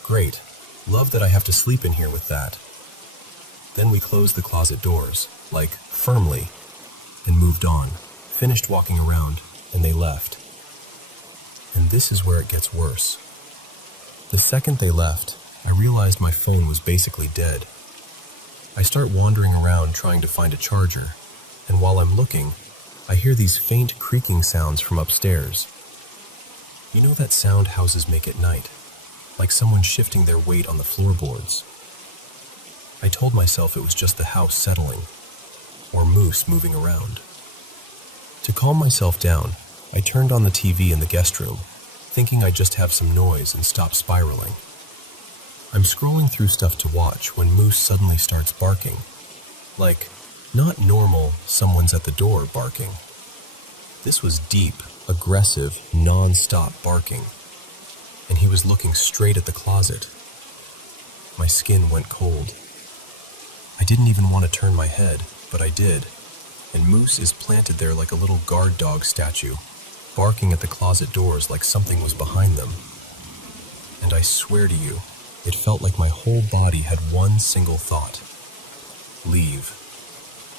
"Great, love that I have to sleep in here with that." Then we closed the closet doors, like, firmly, and moved on, finished walking around, and they left. And this is where it gets worse. The second they left, I realized my phone was basically dead. I start wandering around trying to find a charger, and while I'm looking, I hear these faint creaking sounds from upstairs. You know that sound houses make at night, like someone shifting their weight on the floorboards? I told myself it was just the house settling, or moose moving around. To calm myself down, I turned on the TV in the guest room, thinking I'd just have some noise and stop spiraling. I'm scrolling through stuff to watch when Moose suddenly starts barking. Like, not normal, someone's at the door barking. This was deep, aggressive, non-stop barking. And he was looking straight at the closet. My skin went cold. I didn't even want to turn my head, but I did. And Moose is planted there like a little guard dog statue, barking at the closet doors like something was behind them. And I swear to you, it felt like my whole body had one single thought. Leave.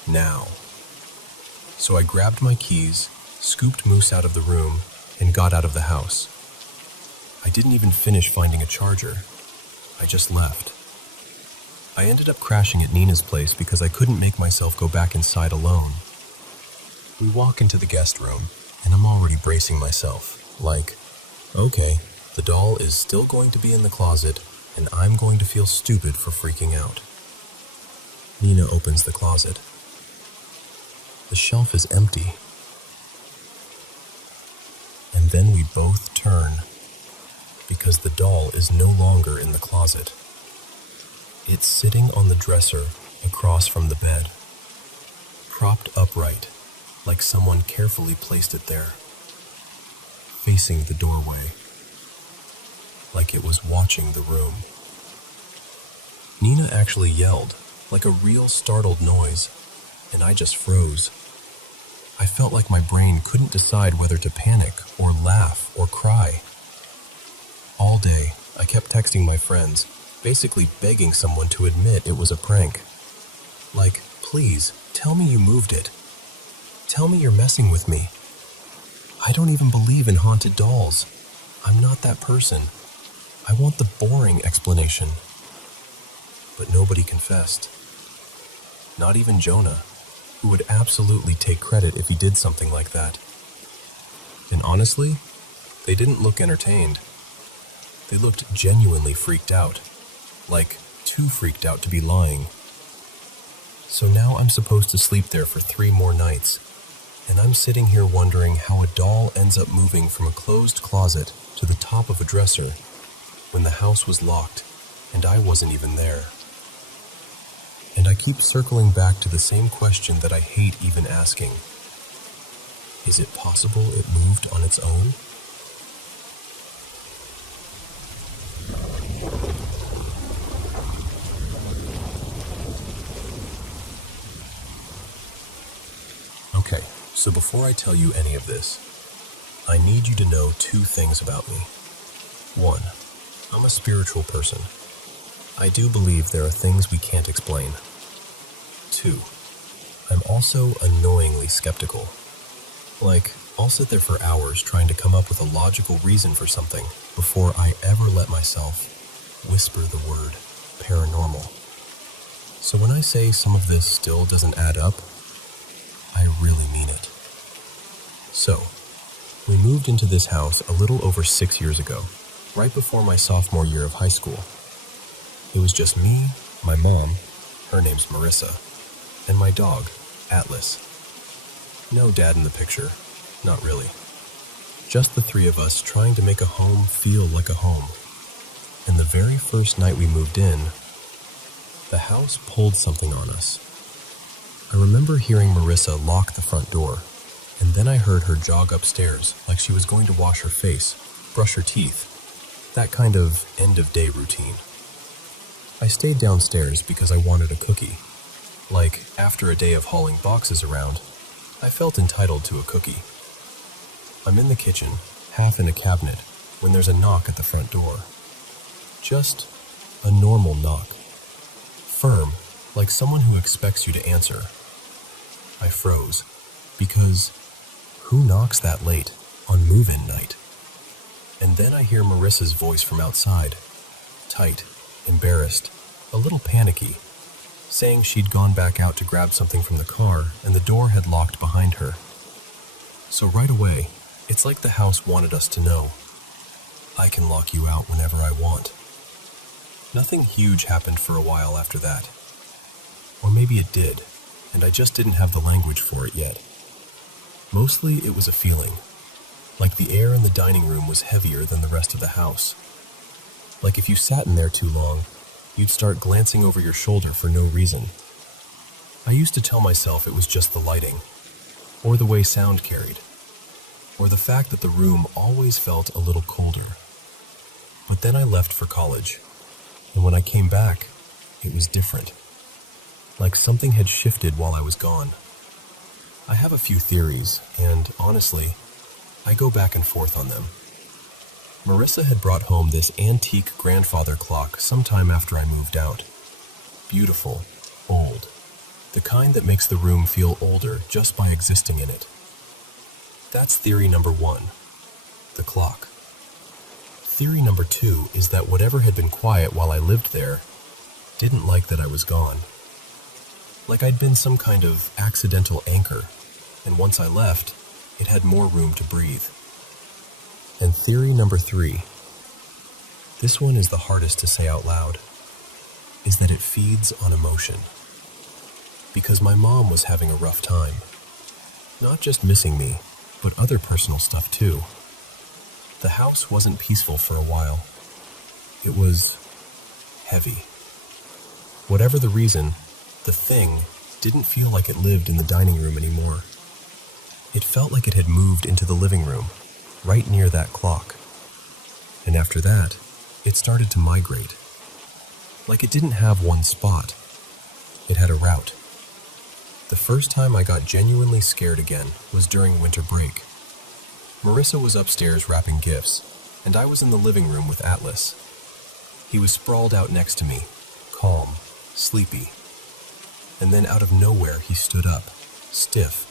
Now. So I grabbed my keys, scooped Moose out of the room, and got out of the house. I didn't even finish finding a charger. I just left. I ended up crashing at Nina's place because I couldn't make myself go back inside alone. We walk into the guest room, and I'm already bracing myself, like, okay, the doll is still going to be in the closet, and I'm going to feel stupid for freaking out. Nina opens the closet. The shelf is empty. And then we both turn, because the doll is no longer in the closet. It's sitting on the dresser across from the bed, propped upright, like someone carefully placed it there, facing the doorway, like it was watching the room. Nina actually yelled, like a real startled noise, and I just froze. I felt like my brain couldn't decide whether to panic or laugh or cry. All day, I kept texting my friends, basically begging someone to admit it was a prank. Like, please, tell me you moved it. Tell me you're messing with me. I don't even believe in haunted dolls. I'm not that person. I want the boring explanation. But nobody confessed. Not even Jonah, who would absolutely take credit if he did something like that. And honestly, they didn't look entertained. They looked genuinely freaked out. Like, too freaked out to be lying. So now I'm supposed to sleep there for 3 more nights, and I'm sitting here wondering how a doll ends up moving from a closed closet to the top of a dresser when the house was locked and I wasn't even there. And I keep circling back to the same question that I hate even asking. Is it possible it moved on its own? Okay, so before I tell you any of this, I need you to know 2 things about me. 1, I'm a spiritual person. I do believe there are things we can't explain. 2, I'm also annoyingly skeptical. Like, I'll sit there for hours trying to come up with a logical reason for something before I ever let myself whisper the word paranormal. So when I say some of this still doesn't add up, I really mean it. So, we moved into this house a little over 6 years ago, right before my sophomore year of high school. It was just me, my mom, her name's Marissa, and my dog, Atlas. No dad in the picture, not really. Just the 3 of us trying to make a home feel like a home. And the very first night we moved in, the house pulled something on us. I remember hearing Marissa lock the front door, and then I heard her jog upstairs like she was going to wash her face, brush her teeth, that kind of end-of-day routine. I stayed downstairs because I wanted a cookie. Like, after a day of hauling boxes around, I felt entitled to a cookie. I'm in the kitchen, half in a cabinet, when there's a knock at the front door. Just a normal knock. Firm, like someone who expects you to answer. I froze, because who knocks that late on move-in night? And then I hear Marissa's voice from outside, tight, embarrassed, a little panicky, saying she'd gone back out to grab something from the car and the door had locked behind her. So right away, it's like the house wanted us to know. I can lock you out whenever I want. Nothing huge happened for a while after that. Or maybe it did, and I just didn't have the language for it yet. Mostly it was a feeling, like the air in the dining room was heavier than the rest of the house. Like if you sat in there too long, you'd start glancing over your shoulder for no reason. I used to tell myself it was just the lighting, or the way sound carried, or the fact that the room always felt a little colder. But then I left for college, and when I came back, it was different. Like something had shifted while I was gone. I have a few theories, and honestly, I go back and forth on them. Marissa had brought home this antique grandfather clock sometime after I moved out. Beautiful, old, the kind that makes the room feel older just by existing in it. That's theory number 1, the clock. Theory number 2 is that whatever had been quiet while I lived there didn't like that I was gone. Like I'd been some kind of accidental anchor, and once I left, it had more room to breathe. And theory number 3, this one is the hardest to say out loud, is that it feeds on emotion. Because my mom was having a rough time. Not just missing me, but other personal stuff too. The house wasn't peaceful for a while. It was heavy. Whatever the reason, the thing didn't feel like it lived in the dining room anymore. It felt like it had moved into the living room, right near that clock. And after that, it started to migrate. Like it didn't have one spot. It had a route. The first time I got genuinely scared again was during winter break. Marissa was upstairs wrapping gifts, and I was in the living room with Atlas. He was sprawled out next to me, calm, sleepy. And then out of nowhere he stood up, stiff,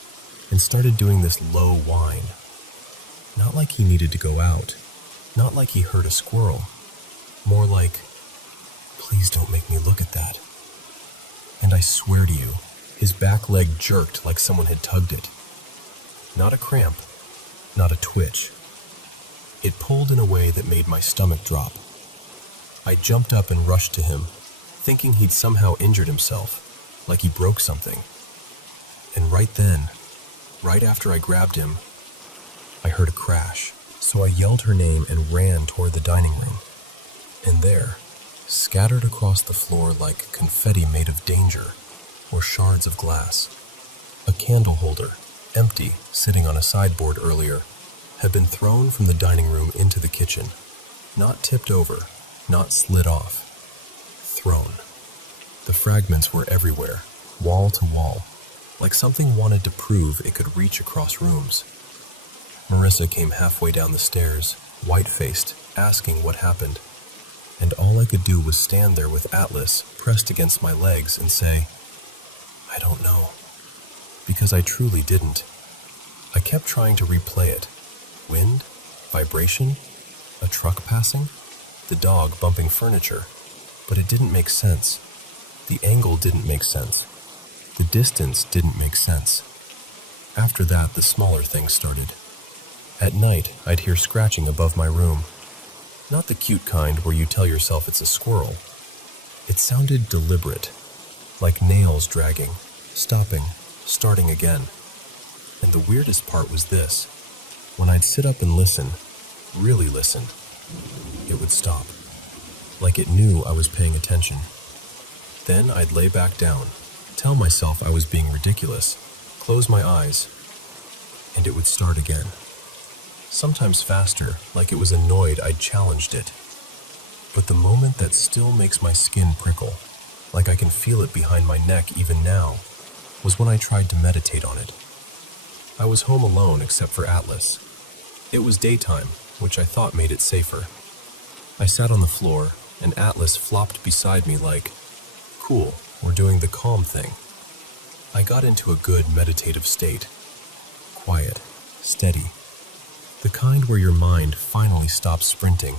and started doing this low whine. Not like he needed to go out, not like he heard a squirrel, more like, please don't make me look at that. And I swear to you, his back leg jerked like someone had tugged it. Not a cramp, not a twitch. It pulled in a way that made my stomach drop. I jumped up and rushed to him, thinking he'd somehow injured himself, like he broke something. And right then, right after I grabbed him, I heard a crash. So I yelled her name and ran toward the dining room. And there, scattered across the floor like confetti made of danger, or shards of glass, a candle holder, empty, sitting on a sideboard earlier, had been thrown from the dining room into the kitchen. Not tipped over, not slid off. Thrown. The fragments were everywhere, wall to wall, like something wanted to prove it could reach across rooms. Marissa came halfway down the stairs, white-faced, asking what happened, and all I could do was stand there with Atlas pressed against my legs and say, I don't know, because I truly didn't. I kept trying to replay it. Wind, vibration, a truck passing, the dog bumping furniture, but it didn't make sense. The angle didn't make sense. The distance didn't make sense. After that, the smaller things started. At night, I'd hear scratching above my room. Not the cute kind where you tell yourself it's a squirrel. It sounded deliberate, like nails dragging, stopping, starting again. And the weirdest part was this. When I'd sit up and listen, really listen, it would stop. Like it knew I was paying attention. Then I'd lay back down, tell myself I was being ridiculous, close my eyes, and it would start again. Sometimes faster, like it was annoyed I'd challenged it. But the moment that still makes my skin prickle, like I can feel it behind my neck even now, was when I tried to meditate on it. I was home alone except for Atlas. It was daytime, which I thought made it safer. I sat on the floor, and Atlas flopped beside me like, "Cool, we're doing the calm thing." I got into a good meditative state. Quiet, steady. The kind where your mind finally stops sprinting.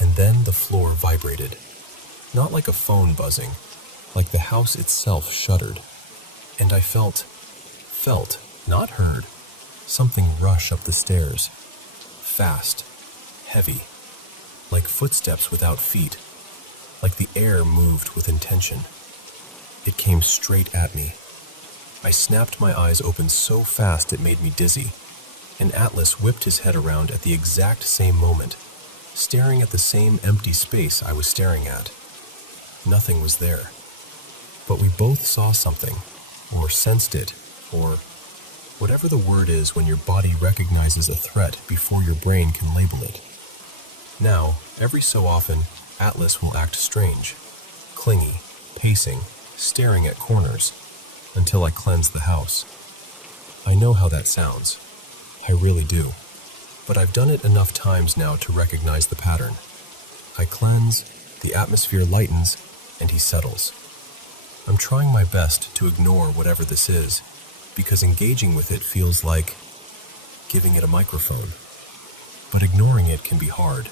And then the floor vibrated. Not like a phone buzzing, like the house itself shuddered. And I felt, not heard, something rush up the stairs. Fast, heavy, like footsteps without feet, like the air moved with intention. It came straight at me. I snapped my eyes open so fast it made me dizzy, and Atlas whipped his head around at the exact same moment, staring at the same empty space I was staring at. Nothing was there. But we both saw something, or sensed it, or whatever the word is when your body recognizes a threat before your brain can label it. Now, every so often, Atlas will act strange, clingy, pacing, staring at corners, until I cleanse the house. I know how that sounds. I really do. But I've done it enough times now to recognize the pattern. I cleanse, the atmosphere lightens, and he settles. I'm trying my best to ignore whatever this is, because engaging with it feels like giving it a microphone. But ignoring it can be hard.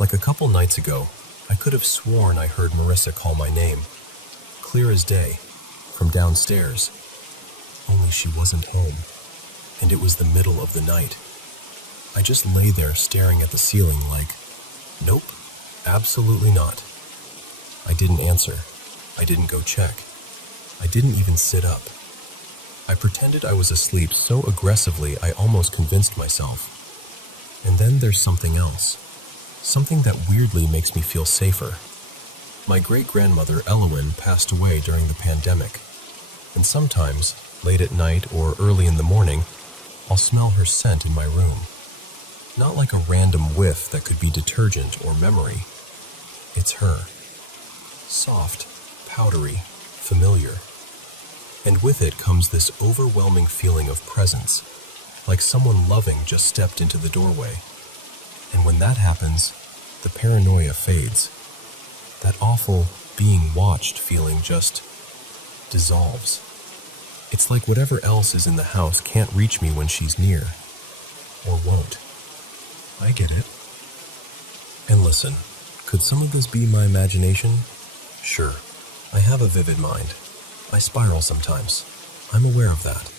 Like a couple nights ago, I could have sworn I heard Marissa call my name, clear as day, from downstairs. Only she wasn't home, and it was the middle of the night. I just lay there staring at the ceiling like, nope, absolutely not. I didn't answer. I didn't go check. I didn't even sit up. I pretended I was asleep so aggressively I almost convinced myself. And then there's something else. Something that weirdly makes me feel safer. My great-grandmother Elowen passed away during the pandemic, and sometimes, late at night or early in the morning, I'll smell her scent in my room. Not like a random whiff that could be detergent or memory. It's her. Soft, powdery, familiar. And with it comes this overwhelming feeling of presence, like someone loving just stepped into the doorway. And when that happens, the paranoia fades. That awful being watched feeling just dissolves. It's like whatever else is in the house can't reach me when she's near, or won't. I get it. And listen, could some of this be my imagination? Sure, I have a vivid mind. I spiral sometimes. I'm aware of that.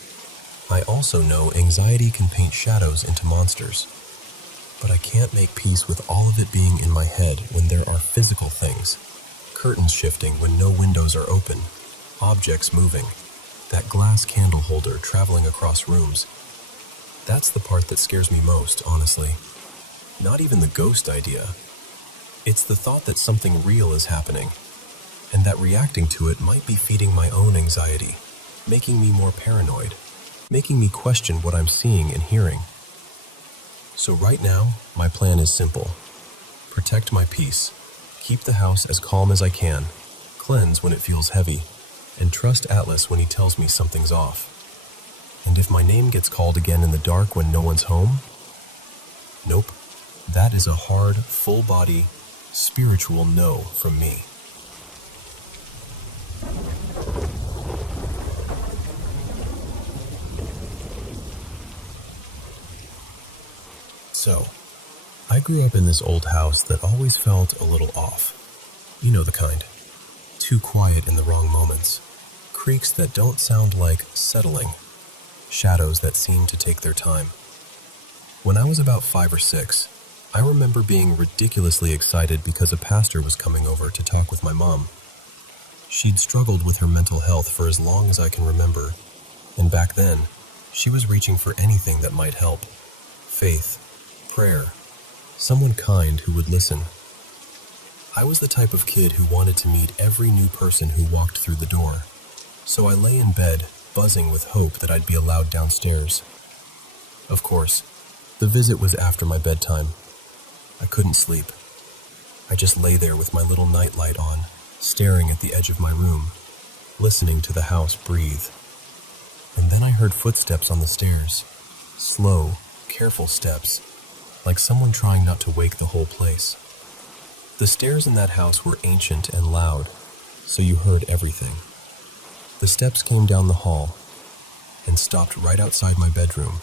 I also know anxiety can paint shadows into monsters. But I can't make peace with all of it being in my head when there are physical things. Curtains shifting when no windows are open. Objects moving. That glass candle holder traveling across rooms. That's the part that scares me most, honestly. Not even the ghost idea. It's the thought that something real is happening, and that reacting to it might be feeding my own anxiety, making me more paranoid, making me question what I'm seeing and hearing. So right now, my plan is simple. Protect my peace, keep the house as calm as I can, cleanse when it feels heavy, and trust Atlas when he tells me something's off. And if my name gets called again in the dark when no one's home? Nope. That is a hard, full-body, spiritual no from me. So, I grew up in this old house that always felt a little off. You know the kind. Too quiet in the wrong moments. Creaks that don't sound like settling. Shadows that seem to take their time. When I was about 5 or 6, I remember being ridiculously excited because a pastor was coming over to talk with my mom. She'd struggled with her mental health for as long as I can remember, and back then, she was reaching for anything that might help. Faith, prayer, someone kind who would listen. I was the type of kid who wanted to meet every new person who walked through the door, so I lay in bed, buzzing with hope that I'd be allowed downstairs. Of course, the visit was after my bedtime. I couldn't sleep. I just lay there with my little nightlight on, staring at the edge of my room, listening to the house breathe. And then I heard footsteps on the stairs. Slow, careful steps, like someone trying not to wake the whole place. The stairs in that house were ancient and loud, so you heard everything. The steps came down the hall and stopped right outside my bedroom.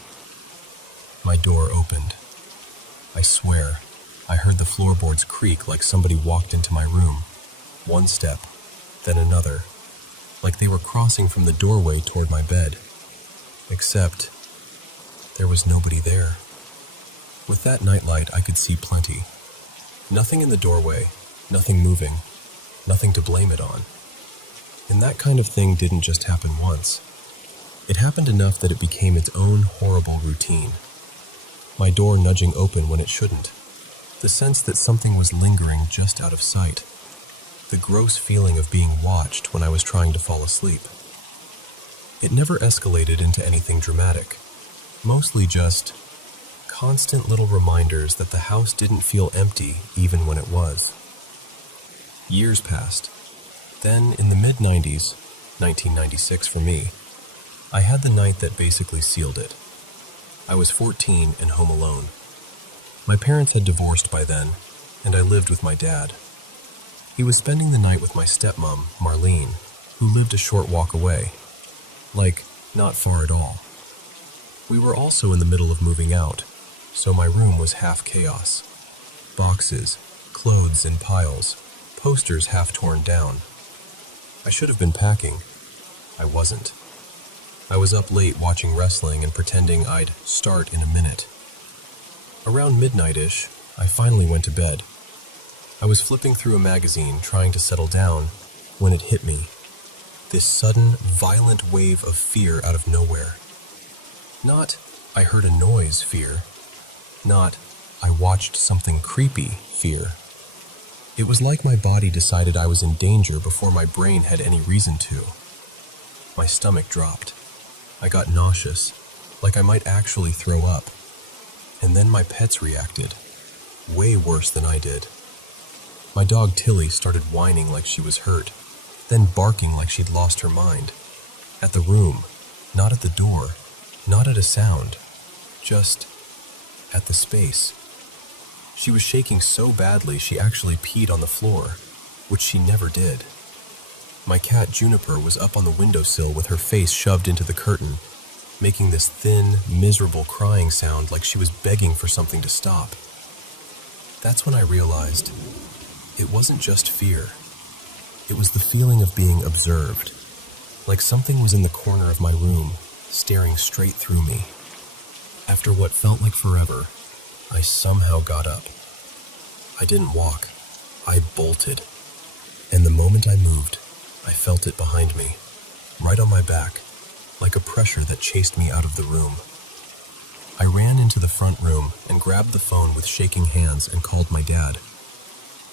My door opened. I swear, I heard the floorboards creak like somebody walked into my room. One step, then another, like they were crossing from the doorway toward my bed. Except, there was nobody there. With that nightlight, I could see plenty. Nothing in the doorway, nothing moving, nothing to blame it on. And that kind of thing didn't just happen once. It happened enough that it became its own horrible routine. My door nudging open when it shouldn't. The sense that something was lingering just out of sight. The gross feeling of being watched when I was trying to fall asleep. It never escalated into anything dramatic. Mostly just constant little reminders that the house didn't feel empty even when it was. Years passed. Then, in the mid-90s, 1996 for me, I had the night that basically sealed it. I was 14 and home alone. My parents had divorced by then, and I lived with my dad. He was spending the night with my stepmom, Marlene, who lived a short walk away. Like, not far at all. We were also in the middle of moving out, so my room was half chaos. Boxes, clothes in piles, posters half torn down. I should have been packing. I wasn't. I was up late watching wrestling and pretending I'd start in a minute. Around midnight-ish, I finally went to bed. I was flipping through a magazine trying to settle down when it hit me. This sudden, violent wave of fear out of nowhere. Not, I heard a noise fear. Not, I watched something creepy fear. It was like my body decided I was in danger before my brain had any reason to. My stomach dropped. I got nauseous, like I might actually throw up. And then my pets reacted, way worse than I did. My dog Tilly started whining like she was hurt, then barking like she'd lost her mind. At the room, not at the door, not at a sound, just at the space. She was shaking so badly she actually peed on the floor, which she never did. My cat Juniper was up on the windowsill with her face shoved into the curtain, making this thin, miserable crying sound like she was begging for something to stop. That's when I realized it wasn't just fear. It was the feeling of being observed, like something was in the corner of my room, staring straight through me. After what felt like forever, I somehow got up. I didn't walk. I bolted. And the moment I moved, I felt it behind me, right on my back, like a pressure that chased me out of the room. I ran into the front room and grabbed the phone with shaking hands and called my dad.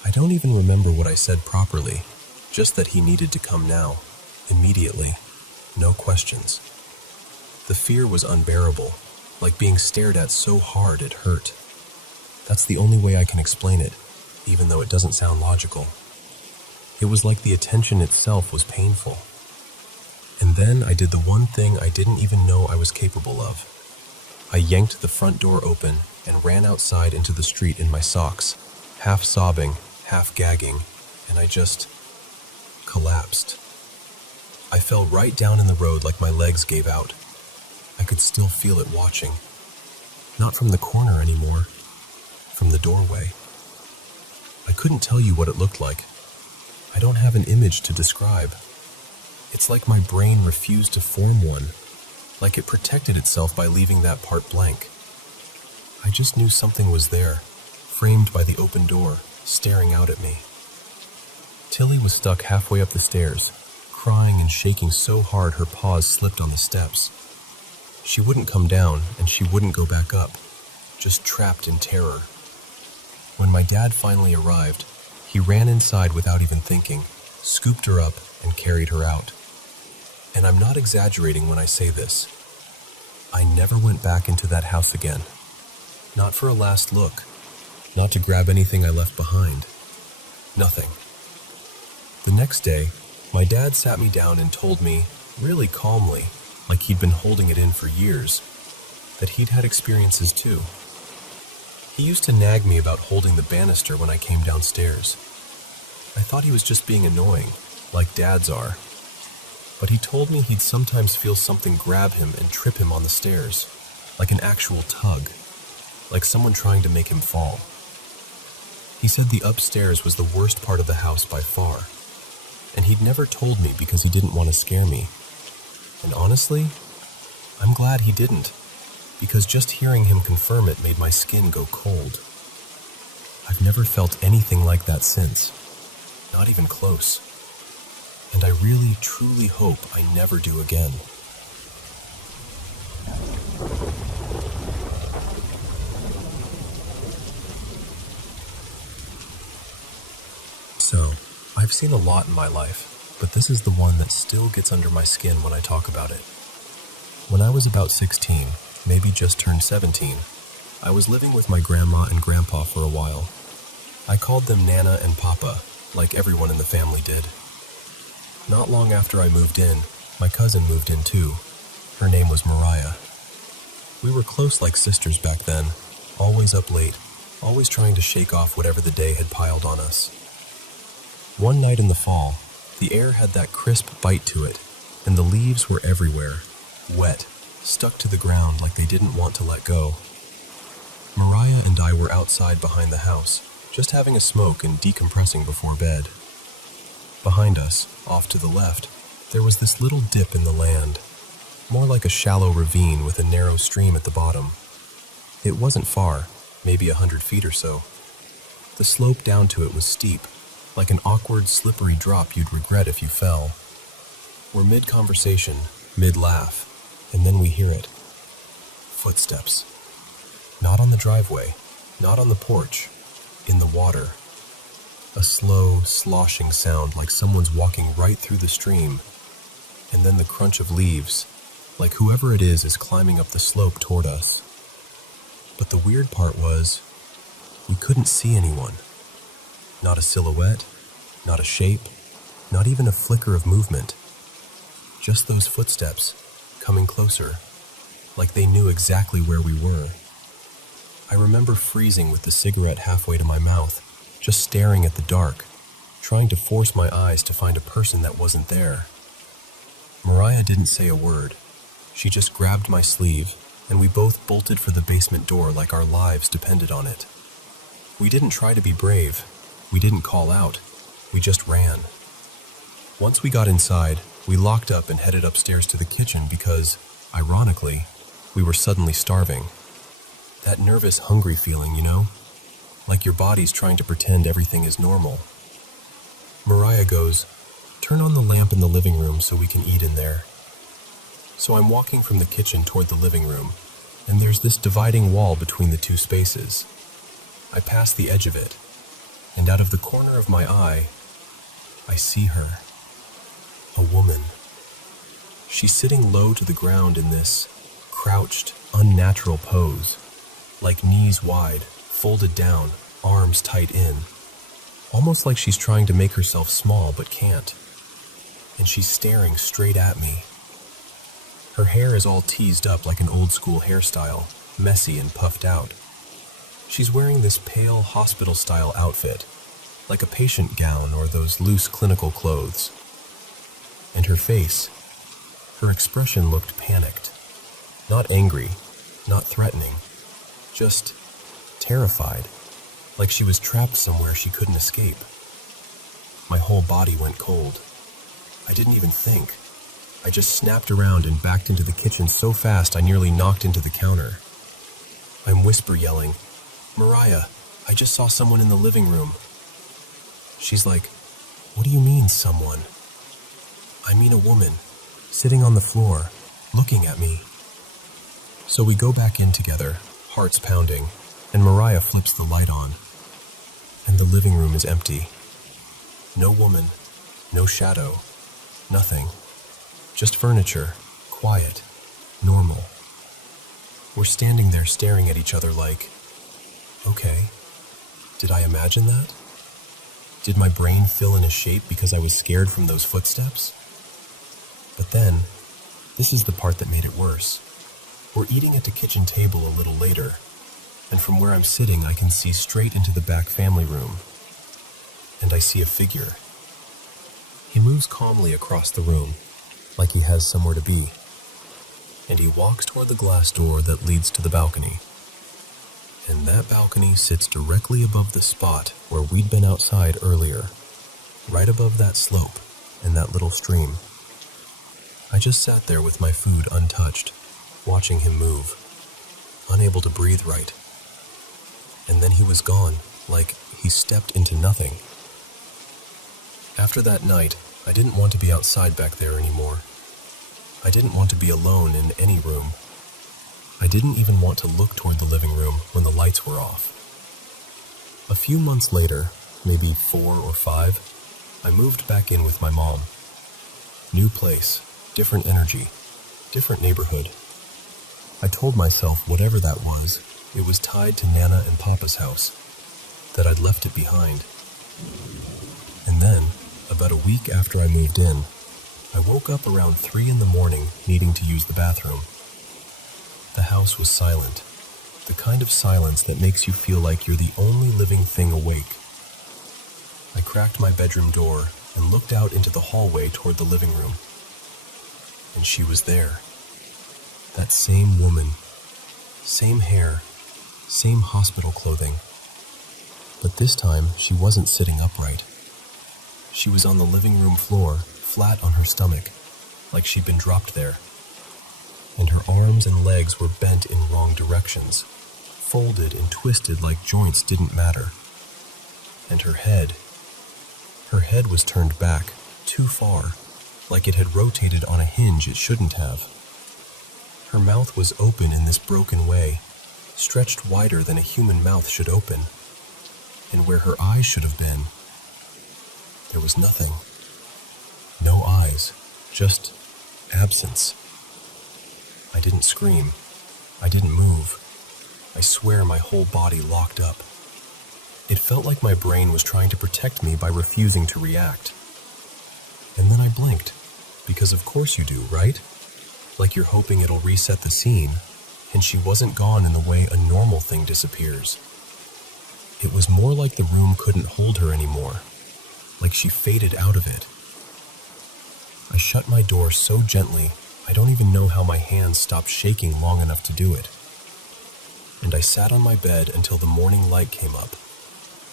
I don't even remember what I said properly, just that he needed to come now, immediately, no questions. The fear was unbearable, like being stared at so hard it hurt. That's the only way I can explain it, even though it doesn't sound logical. It was like the attention itself was painful. And then I did the one thing I didn't even know I was capable of. I yanked the front door open and ran outside into the street in my socks, half sobbing, half gagging, and I just collapsed. I fell right down in the road like my legs gave out. I could still feel it watching. Not from the corner anymore, from the doorway. I couldn't tell you what it looked like. I don't have an image to describe. It's like my brain refused to form one, like it protected itself by leaving that part blank. I just knew something was there, framed by the open door, staring out at me. Tilly was stuck halfway up the stairs, crying and shaking so hard her paws slipped on the steps. She wouldn't come down, and she wouldn't go back up, just trapped in terror. When my dad finally arrived, he ran inside without even thinking, scooped her up, and carried her out. And I'm not exaggerating when I say this. I never went back into that house again. Not for a last look. Not to grab anything I left behind. Nothing. The next day, my dad sat me down and told me, really calmly, like he'd been holding it in for years, that he'd had experiences too. He used to nag me about holding the banister when I came downstairs. I thought he was just being annoying, like dads are. But he told me he'd sometimes feel something grab him and trip him on the stairs, like an actual tug, like someone trying to make him fall. He said the upstairs was the worst part of the house by far, and he'd never told me because he didn't want to scare me. And honestly, I'm glad he didn't, because just hearing him confirm it made my skin go cold. I've never felt anything like that since, not even close. And I really, truly hope I never do again. So, I've seen a lot in my life, but this is the one that still gets under my skin when I talk about it. When I was about 16, maybe just turned 17, I was living with my grandma and grandpa for a while. I called them Nana and Papa, like everyone in the family did. Not long after I moved in, my cousin moved in too. Her name was Mariah. We were close like sisters back then, always up late, always trying to shake off whatever the day had piled on us. One night in the fall, the air had that crisp bite to it, and the leaves were everywhere, wet, stuck to the ground like they didn't want to let go. Mariah and I were outside behind the house, just having a smoke and decompressing before bed. Behind us, off to the left, there was this little dip in the land, more like a shallow ravine with a narrow stream at the bottom. It wasn't far, maybe 100 feet or so. The slope down to it was steep, like an awkward, slippery drop you'd regret if you fell. We're mid-conversation, mid-laugh, and then we hear it. Footsteps. Not on the driveway, not on the porch, in the water. A slow, sloshing sound like someone's walking right through the stream, and then the crunch of leaves, like whoever it is climbing up the slope toward us. But the weird part was, we couldn't see anyone. Not a silhouette, not a shape, not even a flicker of movement. Just those footsteps, coming closer, like they knew exactly where we were. I remember freezing with the cigarette halfway to my mouth, just staring at the dark, trying to force my eyes to find a person that wasn't there. Mariah didn't say a word. She just grabbed my sleeve, and we both bolted for the basement door like our lives depended on it. We didn't try to be brave. We didn't call out. We just ran. Once we got inside, we locked up and headed upstairs to the kitchen because, ironically, we were suddenly starving. That nervous, hungry feeling, you know? Like your body's trying to pretend everything is normal. Mariah goes, "Turn on the lamp in the living room so we can eat in there." So I'm walking from the kitchen toward the living room, and there's this dividing wall between the two spaces. I pass the edge of it, and out of the corner of my eye, I see her. A woman. She's sitting low to the ground in this crouched, unnatural pose, like knees wide, folded down, arms tight in, almost like she's trying to make herself small but can't. And she's staring straight at me. Her hair is all teased up like an old-school hairstyle, messy and puffed out. She's wearing this pale hospital-style outfit, like a patient gown or those loose clinical clothes. And her face, her expression looked panicked. Not angry, not threatening, just terrified, like she was trapped somewhere she couldn't escape. My whole body went cold. I didn't even think. I just snapped around and backed into the kitchen so fast I nearly knocked into the counter. I'm whisper yelling, "Mariah, I just saw someone in the living room." She's like, "What do you mean, someone?" "I mean a woman, sitting on the floor, looking at me." So we go back in together, hearts pounding, and Mariah flips the light on. And the living room is empty. No woman, no shadow, nothing. Just furniture, quiet, normal. We're standing there staring at each other like, okay, did I imagine that? Did my brain fill in a shape because I was scared from those footsteps? But then, this is the part that made it worse. We're eating at the kitchen table a little later, and from where I'm sitting I can see straight into the back family room. And I see a figure. He moves calmly across the room, like he has somewhere to be. And he walks toward the glass door that leads to the balcony. And that balcony sits directly above the spot where we'd been outside earlier, right above that slope and that little stream. I just sat there with my food untouched, watching him move, unable to breathe right. And then he was gone, like he stepped into nothing. After that night, I didn't want to be outside back there anymore. I didn't want to be alone in any room. I didn't even want to look toward the living room when the lights were off. A few months later, maybe 4 or 5, I moved back in with my mom. New place, different energy, different neighborhood. I told myself whatever that was, it was tied to Nana and Papa's house, that I'd left it behind. And then, about a week after I moved in, I woke up around 3 in the morning needing to use the bathroom. The house was silent, the kind of silence that makes you feel like you're the only living thing awake. I cracked my bedroom door and looked out into the hallway toward the living room. And she was there. That same woman, same hair, same hospital clothing. But this time, she wasn't sitting upright. She was on the living room floor, flat on her stomach, like she'd been dropped there. And her arms and legs were bent in wrong directions, folded and twisted like joints didn't matter. And her head was turned back, too far, like it had rotated on a hinge it shouldn't have. Her mouth was open in this broken way, stretched wider than a human mouth should open. And where her eyes should have been, there was nothing. No eyes, just absence. I didn't scream. I didn't move. I swear my whole body locked up. It felt like my brain was trying to protect me by refusing to react. And then I blinked, because of course you do, right? Like you're hoping it'll reset the scene, and she wasn't gone in the way a normal thing disappears. It was more like the room couldn't hold her anymore, like she faded out of it. I shut my door so gently, I don't even know how my hands stopped shaking long enough to do it. And I sat on my bed until the morning light came up,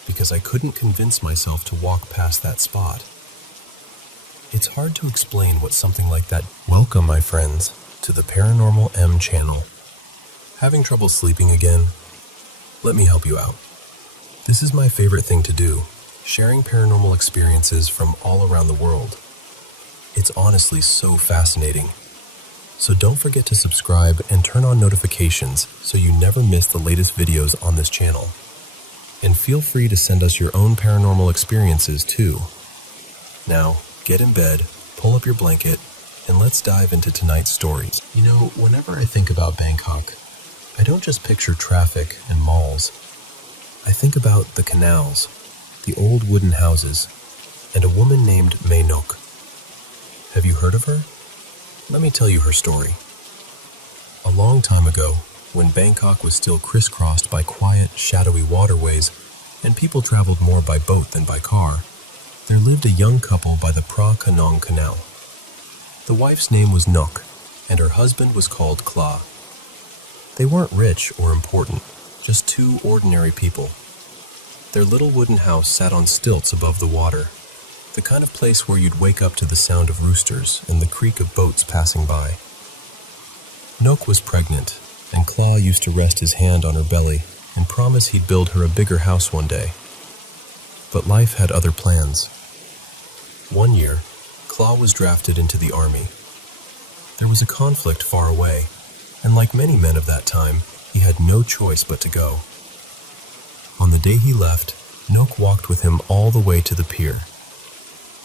because I couldn't convince myself to walk past that spot. It's hard to explain what something like that. Welcome, my friends, to the Paranormal M channel. Having trouble sleeping again? Let me help you out. This is my favorite thing to do, sharing paranormal experiences from all around the world. It's honestly so fascinating. So don't forget to subscribe and turn on notifications so you never miss the latest videos on this channel. And feel free to send us your own paranormal experiences too. Now, get in bed, pull up your blanket, and let's dive into tonight's stories. You know, whenever I think about Bangkok, I don't just picture traffic and malls. I think about the canals, the old wooden houses, and a woman named Mae Nok. Have you heard of her? Let me tell you her story. A long time ago, when Bangkok was still crisscrossed by quiet, shadowy waterways, and people traveled more by boat than by car, there lived a young couple by the Phra Kanong Canal. The wife's name was Nok, and her husband was called Kla. They weren't rich or important, just two ordinary people. Their little wooden house sat on stilts above the water, the kind of place where you'd wake up to the sound of roosters and the creak of boats passing by. Nok was pregnant, and Kla used to rest his hand on her belly and promise he'd build her a bigger house one day. But life had other plans. One year, Kla was drafted into the army. There was a conflict far away, and like many men of that time, he had no choice but to go. On the day he left, Nok walked with him all the way to the pier.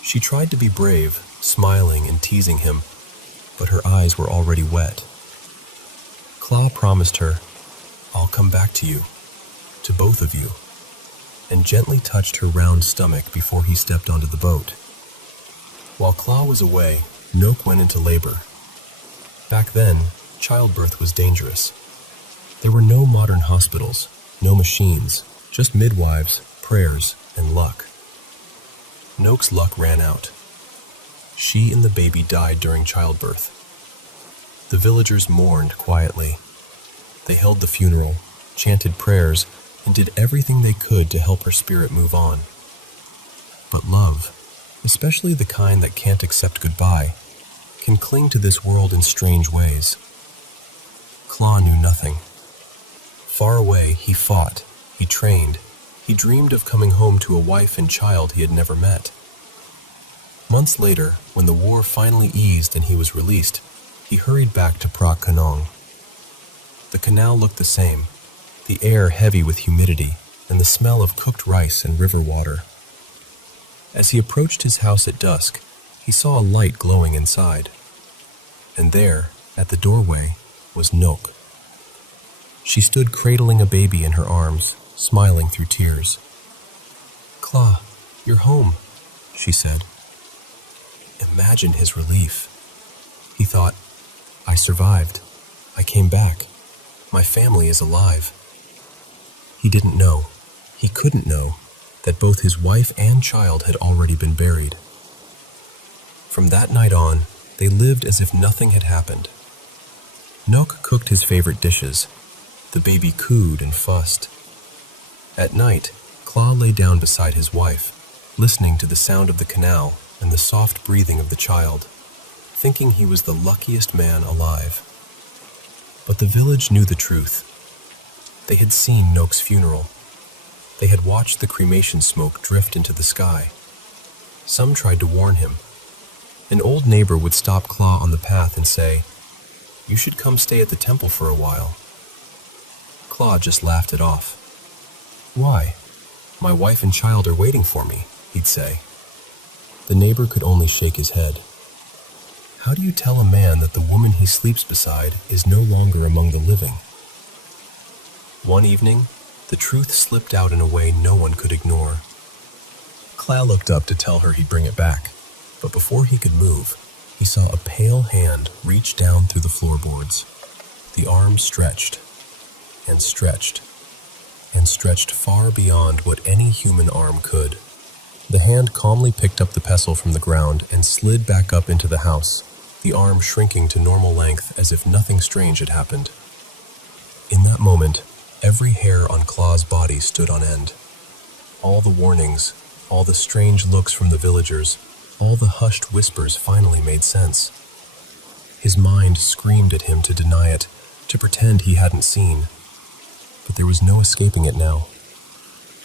She tried to be brave, smiling and teasing him, but her eyes were already wet. Kla promised her, "I'll come back to you, to both of you." and gently touched her round stomach before he stepped onto the boat. While Claw was away, Nook went into labor. Back then, childbirth was dangerous. There were no modern hospitals, no machines, just midwives, prayers, and luck. Nook's luck ran out. She and the baby died during childbirth. The villagers mourned quietly. They held the funeral, chanted prayers, and did everything they could to help her spirit move on. But love, especially the kind that can't accept goodbye, can cling to this world in strange ways. Claw knew nothing. Far away, he fought, he trained, he dreamed of coming home to a wife and child he had never met. Months later, when the war finally eased and he was released, he hurried back to Phra Kanong. The canal looked the same, the air heavy with humidity and the smell of cooked rice and river water. As he approached his house at dusk, he saw a light glowing inside. And there, at the doorway, was Nook. She stood cradling a baby in her arms, smiling through tears. "Claw, you're home," she said. Imagine his relief. He thought, "I survived. I came back. My family is alive." He didn't know, he couldn't know, that both his wife and child had already been buried. From that night on, they lived as if nothing had happened. Nook cooked his favorite dishes. The baby cooed and fussed. At night, Claw lay down beside his wife, listening to the sound of the canal and the soft breathing of the child, thinking he was the luckiest man alive. But the village knew the truth. They had seen Nook's funeral. They had watched the cremation smoke drift into the sky. Some tried to warn him. An old neighbor would stop Claw on the path and say, "You should come stay at the temple for a while." Claw just laughed it off. "Why? My wife and child are waiting for me," he'd say. The neighbor could only shake his head. How do you tell a man that the woman he sleeps beside is no longer among the living? One evening, the truth slipped out in a way no one could ignore. Claw looked up to tell her he'd bring it back, but before he could move, he saw a pale hand reach down through the floorboards. The arm stretched, and stretched, and stretched far beyond what any human arm could. The hand calmly picked up the pestle from the ground and slid back up into the house, the arm shrinking to normal length as if nothing strange had happened. In that moment, every hair on Claw's body stood on end. All the warnings, all the strange looks from the villagers, all the hushed whispers finally made sense. His mind screamed at him to deny it, to pretend he hadn't seen. But there was no escaping it now.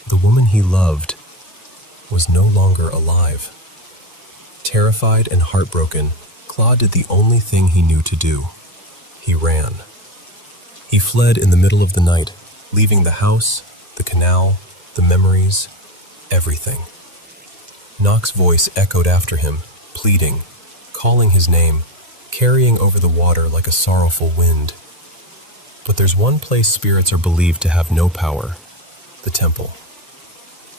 The woman he loved was no longer alive. Terrified and heartbroken, Claw did the only thing he knew to do. He ran. He fled in the middle of the night, leaving the house, the canal, the memories, everything. Nook's voice echoed after him, pleading, calling his name, carrying over the water like a sorrowful wind. But there's one place spirits are believed to have no power: the temple.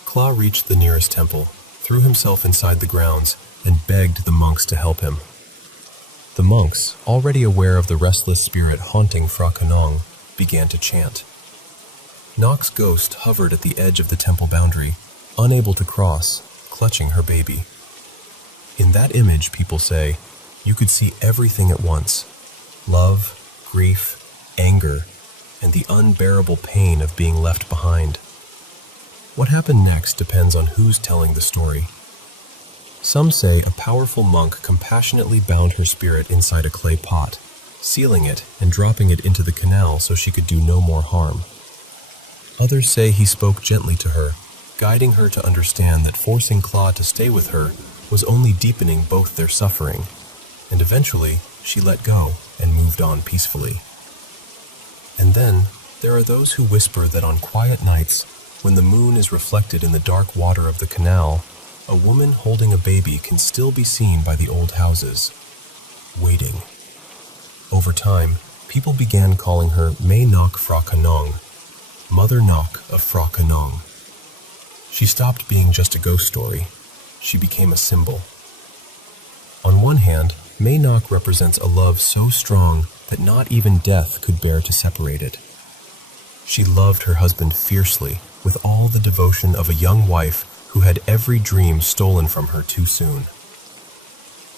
Claw reached the nearest temple, threw himself inside the grounds, and begged the monks to help him. The monks, already aware of the restless spirit haunting Phra Kanong, began to chant. Nook's ghost hovered at the edge of the temple boundary, unable to cross, clutching her baby. In that image, people say, you could see everything at once: love, grief, anger, and the unbearable pain of being left behind. What happened next depends on who's telling the story. Some say a powerful monk compassionately bound her spirit inside a clay pot, sealing it and dropping it into the canal so she could do no more harm. Others say he spoke gently to her, guiding her to understand that forcing Claw to stay with her was only deepening both their suffering, and eventually she let go and moved on peacefully. And then there are those who whisper that on quiet nights, when the moon is reflected in the dark water of the canal, a woman holding a baby can still be seen by the old houses, waiting. Over time, people began calling her May Nook Phra Kanong, Mother Nook of Phra Kanong. She stopped being just a ghost story. She became a symbol. On one hand, Maynock represents a love so strong that not even death could bear to separate it. She loved her husband fiercely, with all the devotion of a young wife who had every dream stolen from her too soon.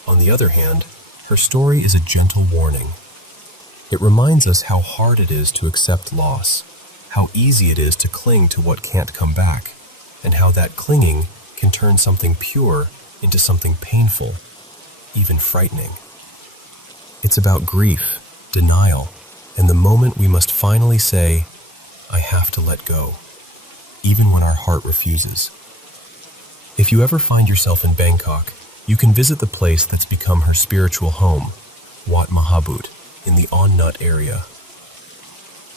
On the other hand, her story is a gentle warning. It reminds us how hard it is to accept loss, how easy it is to cling to what can't come back, and how that clinging can turn something pure into something painful, even frightening. It's about grief, denial, and the moment we must finally say, I have to let go, even when our heart refuses. If you ever find yourself in Bangkok, you can visit the place that's become her spiritual home, Wat Mahabut, in the On Nut area.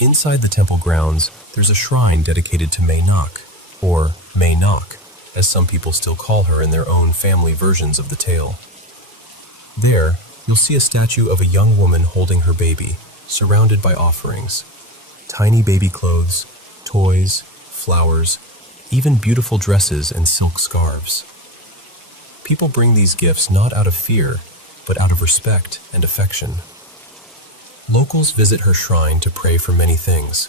Inside the temple grounds, there's a shrine dedicated to Maynock, or Maynock, as some people still call her in their own family versions of the tale. There, you'll see a statue of a young woman holding her baby, surrounded by offerings. Tiny baby clothes, toys, flowers, even beautiful dresses and silk scarves. People bring these gifts not out of fear, but out of respect and affection. Locals visit her shrine to pray for many things: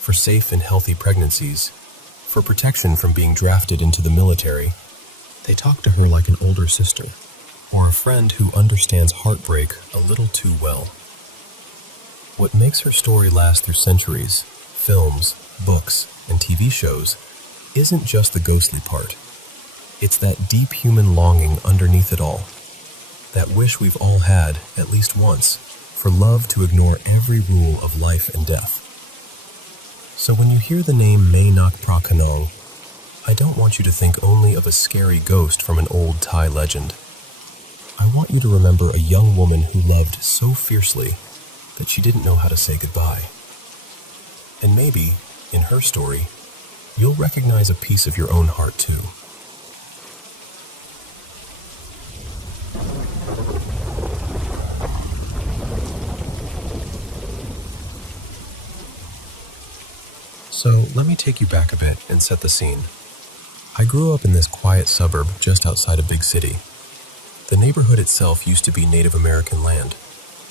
for safe and healthy pregnancies, for protection from being drafted into the military. They talk to her like an older sister, or a friend who understands heartbreak a little too well. What makes her story last through centuries, films, books, and TV shows, isn't just the ghostly part. It's that deep human longing underneath it all. That wish we've all had, at least once, for love to ignore every rule of life and death. So when you hear the name Maynock Prakanong, I don't want you to think only of a scary ghost from an old Thai legend. I want you to remember a young woman who loved so fiercely that she didn't know how to say goodbye. And maybe, in her story, you'll recognize a piece of your own heart too. So let me take you back a bit and set the scene. I grew up in this quiet suburb just outside a big city. The neighborhood itself used to be Native American land,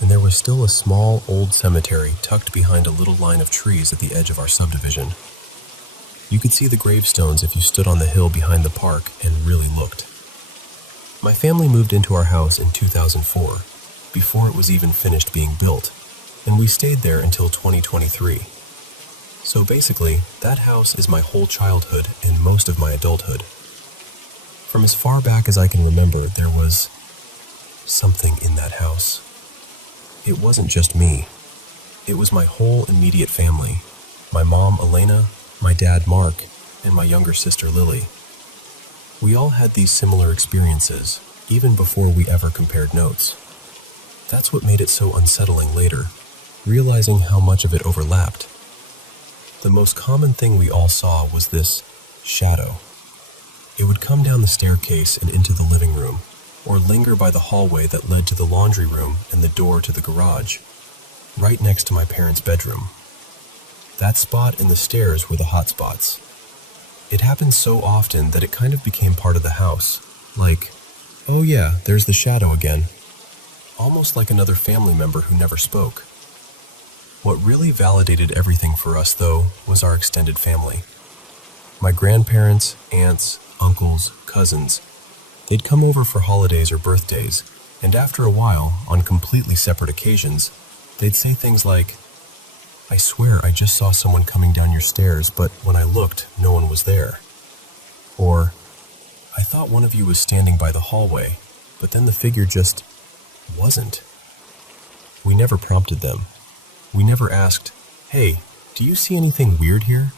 and there was still a small old cemetery tucked behind a little line of trees at the edge of our subdivision. You could see the gravestones if you stood on the hill behind the park and really looked. My family moved into our house in 2004, before it was even finished being built, and we stayed there until 2023. So basically, that house is my whole childhood and most of my adulthood. From as far back as I can remember, there was something in that house. It wasn't just me. It was my whole immediate family. My mom, Elena, my dad, Mark, and my younger sister, Lily. We all had these similar experiences, even before we ever compared notes. That's what made it so unsettling later, realizing how much of it overlapped. The most common thing we all saw was this shadow. It would come down the staircase and into the living room, or linger by the hallway that led to the laundry room and the door to the garage, right next to my parents' bedroom. That spot and the stairs were the hot spots. It happened so often that it kind of became part of the house, like, oh yeah, there's the shadow again. Almost like another family member who never spoke. What really validated everything for us, though, was our extended family. My grandparents, aunts, uncles, cousins. They'd come over for holidays or birthdays, and after a while, on completely separate occasions, they'd say things like, I swear I just saw someone coming down your stairs, but when I looked, no one was there. Or, I thought one of you was standing by the hallway, but then the figure just wasn't. We never prompted them. We never asked, hey, do you see anything weird here?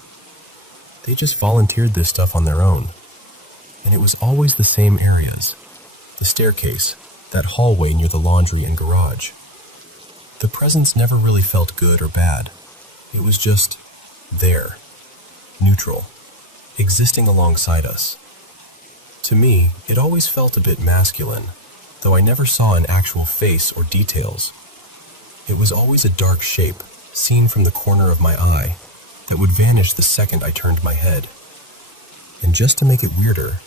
They just volunteered this stuff on their own. And it was always the same areas. The staircase, that hallway near the laundry and garage. The presence never really felt good or bad. It was just there, neutral, existing alongside us. To me, it always felt a bit masculine, though I never saw an actual face or details. It was always a dark shape, seen from the corner of my eye, that would vanish the second I turned my head. And just to make it weirder,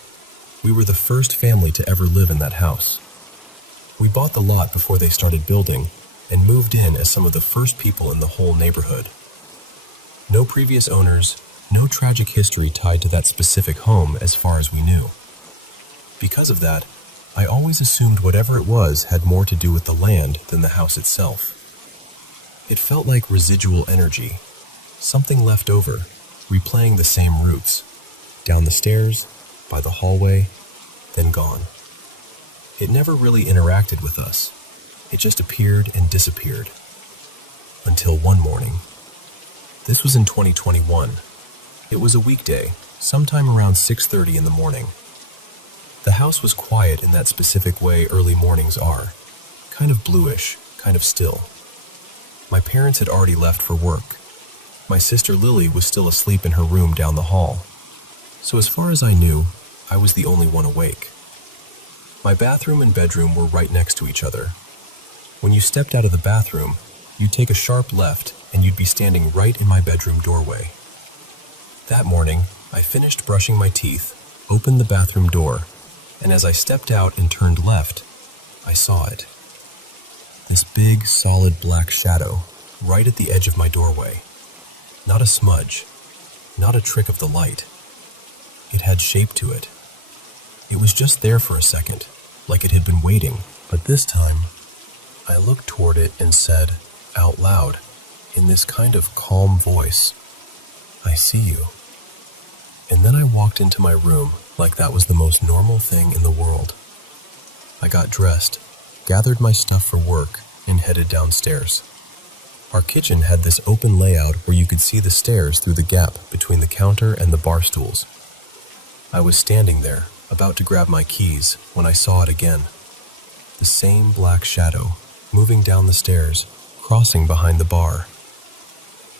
we were the first family to ever live in that house. We bought the lot before they started building and moved in as some of the first people in the whole neighborhood. No previous owners, no tragic history tied to that specific home as far as we knew. Because of that, I always assumed whatever it was had more to do with the land than the house itself. It felt like residual energy, something left over, replaying the same routes, down the stairs, by the hallway, then gone. It never really interacted with us. It just appeared and disappeared. Until one morning. This was in 2021. It was a weekday, sometime around 6:30 in the morning. The house was quiet in that specific way early mornings are, kind of bluish, kind of still. My parents had already left for work. My sister Lily was still asleep in her room down the hall. So as far as I knew, I was the only one awake. My bathroom and bedroom were right next to each other. When you stepped out of the bathroom, you'd take a sharp left and you'd be standing right in my bedroom doorway. That morning, I finished brushing my teeth, opened the bathroom door, and as I stepped out and turned left, I saw it. This big, solid black shadow right at the edge of my doorway. Not a smudge, not a trick of the light. It had shape to it. It was just there for a second, like it had been waiting. But this time, I looked toward it and said, out loud, in this kind of calm voice, "I see you." And then I walked into my room like that was the most normal thing in the world. I got dressed, gathered my stuff for work, and headed downstairs. Our kitchen had this open layout where you could see the stairs through the gap between the counter and the bar stools. I was standing there, about to grab my keys, when I saw it again. The same black shadow, moving down the stairs, crossing behind the bar.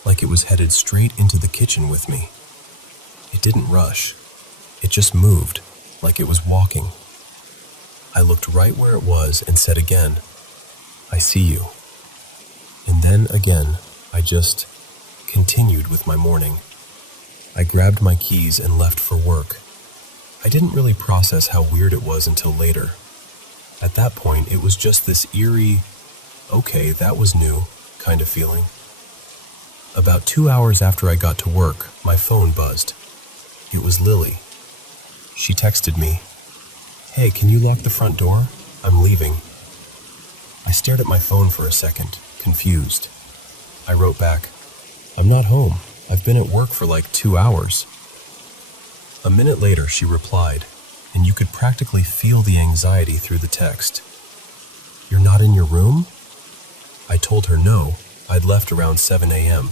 Like it was headed straight into the kitchen with me. It didn't rush. It just moved, like it was walking. I looked right where it was and said again, "I see you." And then again, I just continued with my morning. I grabbed my keys and left for work. I didn't really process how weird it was until later. At that point, it was just this eerie, okay, that was new, kind of feeling. About 2 hours after I got to work, my phone buzzed. It was Lily. She texted me, "Hey, can you lock the front door? I'm leaving." I stared at my phone for a second, confused. I wrote back, "I'm not home. I've been at work for like 2 hours. A minute later, she replied, and you could practically feel the anxiety through the text. "You're not in your room?" I told her no, I'd left around 7 a.m.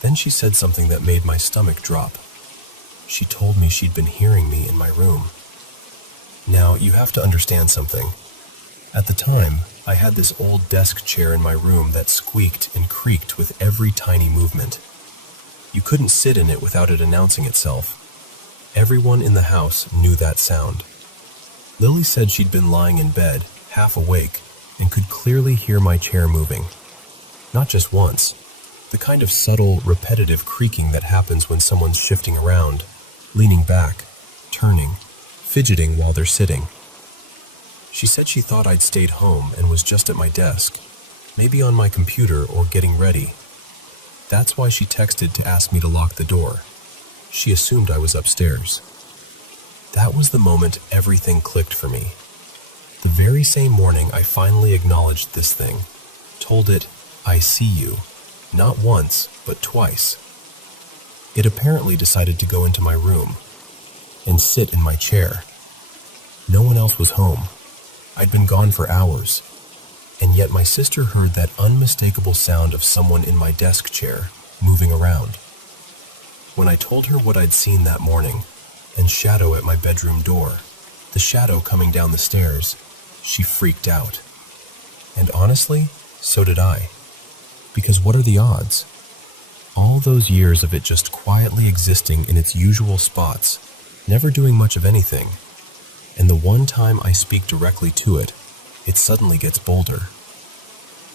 Then she said something that made my stomach drop. She told me she'd been hearing me in my room. Now, you have to understand something. At the time, I had this old desk chair in my room that squeaked and creaked with every tiny movement. You couldn't sit in it without it announcing itself. Everyone in the house knew that sound. Lily said she'd been lying in bed, half awake, and could clearly hear my chair moving. Not just once, the kind of subtle, repetitive creaking that happens when someone's shifting around, leaning back, turning, fidgeting while they're sitting. She said she thought I'd stayed home and was just at my desk, maybe on my computer or getting ready. That's why she texted to ask me to lock the door. She assumed I was upstairs. That was the moment everything clicked for me. The very same morning I finally acknowledged this thing, told it, "I see you," not once, but twice. It apparently decided to go into my room and sit in my chair. No one else was home. I'd been gone for hours, and yet my sister heard that unmistakable sound of someone in my desk chair moving around. When I told her what I'd seen that morning, and shadow at my bedroom door, the shadow coming down the stairs, she freaked out. And honestly, so did I. Because what are the odds? All those years of it just quietly existing in its usual spots, never doing much of anything, and the one time I speak directly to it, it suddenly gets bolder.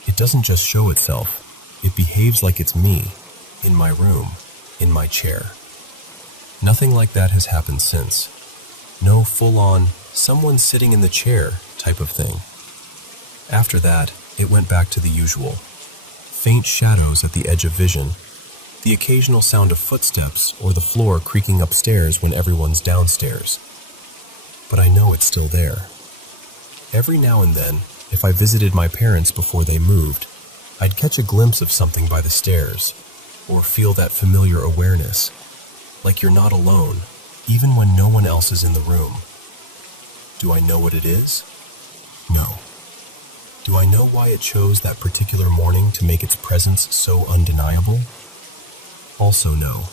It doesn't just show itself, it behaves like it's me, in my room, in my chair. Nothing like that has happened since. No full-on, someone sitting in the chair type of thing. After that, it went back to the usual. Faint shadows at the edge of vision, the occasional sound of footsteps or the floor creaking upstairs when everyone's downstairs. But I know it's still there. Every now and then, if I visited my parents before they moved, I'd catch a glimpse of something by the stairs, or feel that familiar awareness, like you're not alone, even when no one else is in the room. Do I know what it is? No. Do I know why it chose that particular morning to make its presence so undeniable? Also no.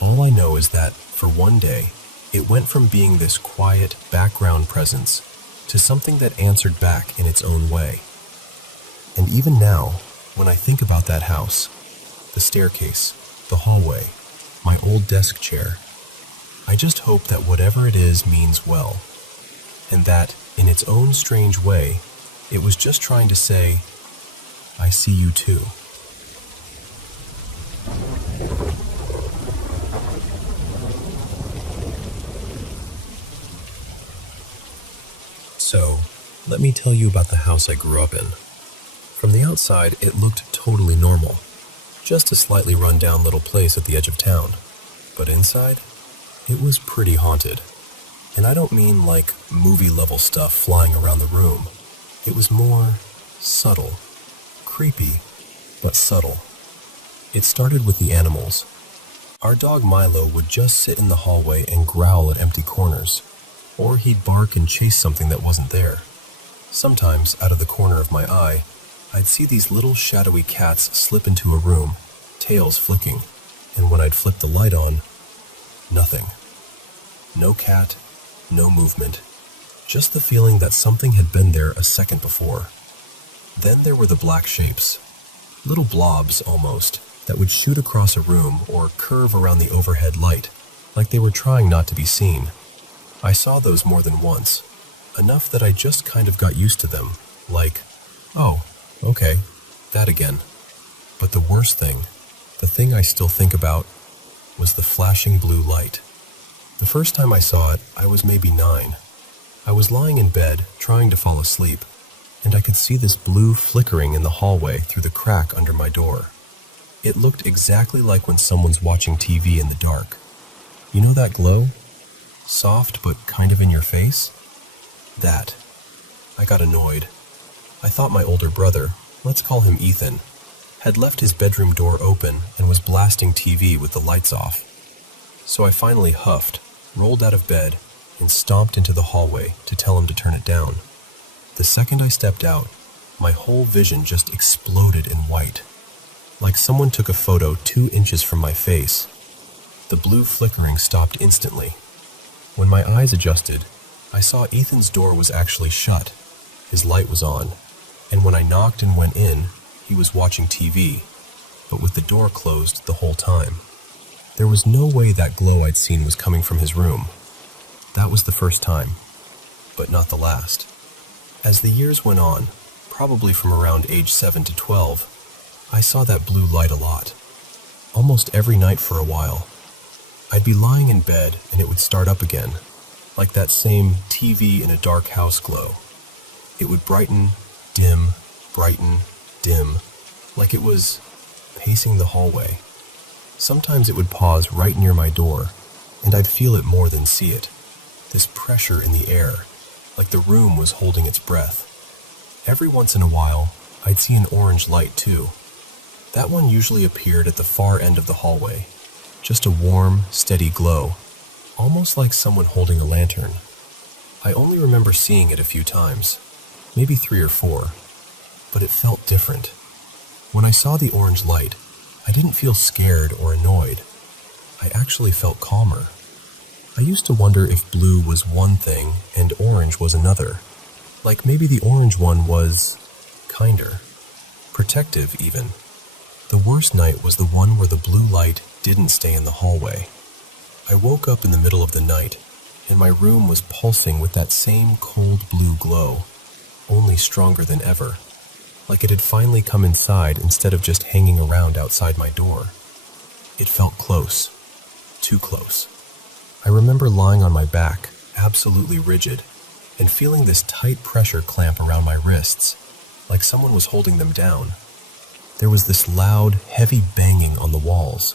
All I know is that, for one day, it went from being this quiet background presence to something that answered back in its own way. And even now, when I think about that house, the staircase, the hallway, my old desk chair, I just hope that whatever it is means well, and that, in its own strange way, it was just trying to say, I see you too. So, let me tell you about the house I grew up in. From the outside, it looked totally normal. Just a slightly run-down little place at the edge of town. But inside, it was pretty haunted. And I don't mean like movie-level stuff flying around the room. It was more subtle, creepy, but subtle. It started with the animals. Our dog Milo would just sit in the hallway and growl at empty corners, or he'd bark and chase something that wasn't there. Sometimes, out of the corner of my eye, I'd see these little shadowy cats slip into a room, tails flicking, and when I'd flip the light on, nothing. No cat, no movement, just the feeling that something had been there a second before. Then there were the black shapes, little blobs almost, that would shoot across a room or curve around the overhead light, like they were trying not to be seen. I saw those more than once, enough that I just kind of got used to them, like, oh, okay, that again. But the worst thing, the thing I still think about, was the flashing blue light. The first time I saw it, I was maybe 9. I was lying in bed, trying to fall asleep, and I could see this blue flickering in the hallway through the crack under my door. It looked exactly like when someone's watching TV in the dark. You know that glow? Soft but kind of in your face? That. I got annoyed. I thought my older brother, let's call him Ethan, had left his bedroom door open and was blasting TV with the lights off. So I finally huffed, rolled out of bed, and stomped into the hallway to tell him to turn it down. The second I stepped out, my whole vision just exploded in white. Like someone took a photo 2 inches from my face. The blue flickering stopped instantly. When my eyes adjusted, I saw Ethan's door was actually shut. His light was on, and when I knocked and went in, he was watching TV, but with the door closed the whole time. There was no way that glow I'd seen was coming from his room. That was the first time, but not the last. As the years went on, probably from around age 7 to 12, I saw that blue light a lot. Almost every night for a while. I'd be lying in bed and it would start up again, like that same TV in a dark house glow. It would brighten, dim, like it was pacing the hallway. Sometimes it would pause right near my door, and I'd feel it more than see it. This pressure in the air, like the room was holding its breath. Every once in a while, I'd see an orange light too. That one usually appeared at the far end of the hallway. Just a warm, steady glow, almost like someone holding a lantern. I only remember seeing it a few times, maybe 3 or 4, but it felt different. When I saw the orange light, I didn't feel scared or annoyed. I actually felt calmer. I used to wonder if blue was one thing and orange was another. Like maybe the orange one was kinder, protective even. The worst night was the one where the blue light didn't stay in the hallway. I woke up in the middle of the night, and my room was pulsing with that same cold blue glow, only stronger than ever, like it had finally come inside instead of just hanging around outside my door. It felt close, too close. I remember lying on my back, absolutely rigid, and feeling this tight pressure clamp around my wrists, like someone was holding them down. There was this loud, heavy banging on the walls,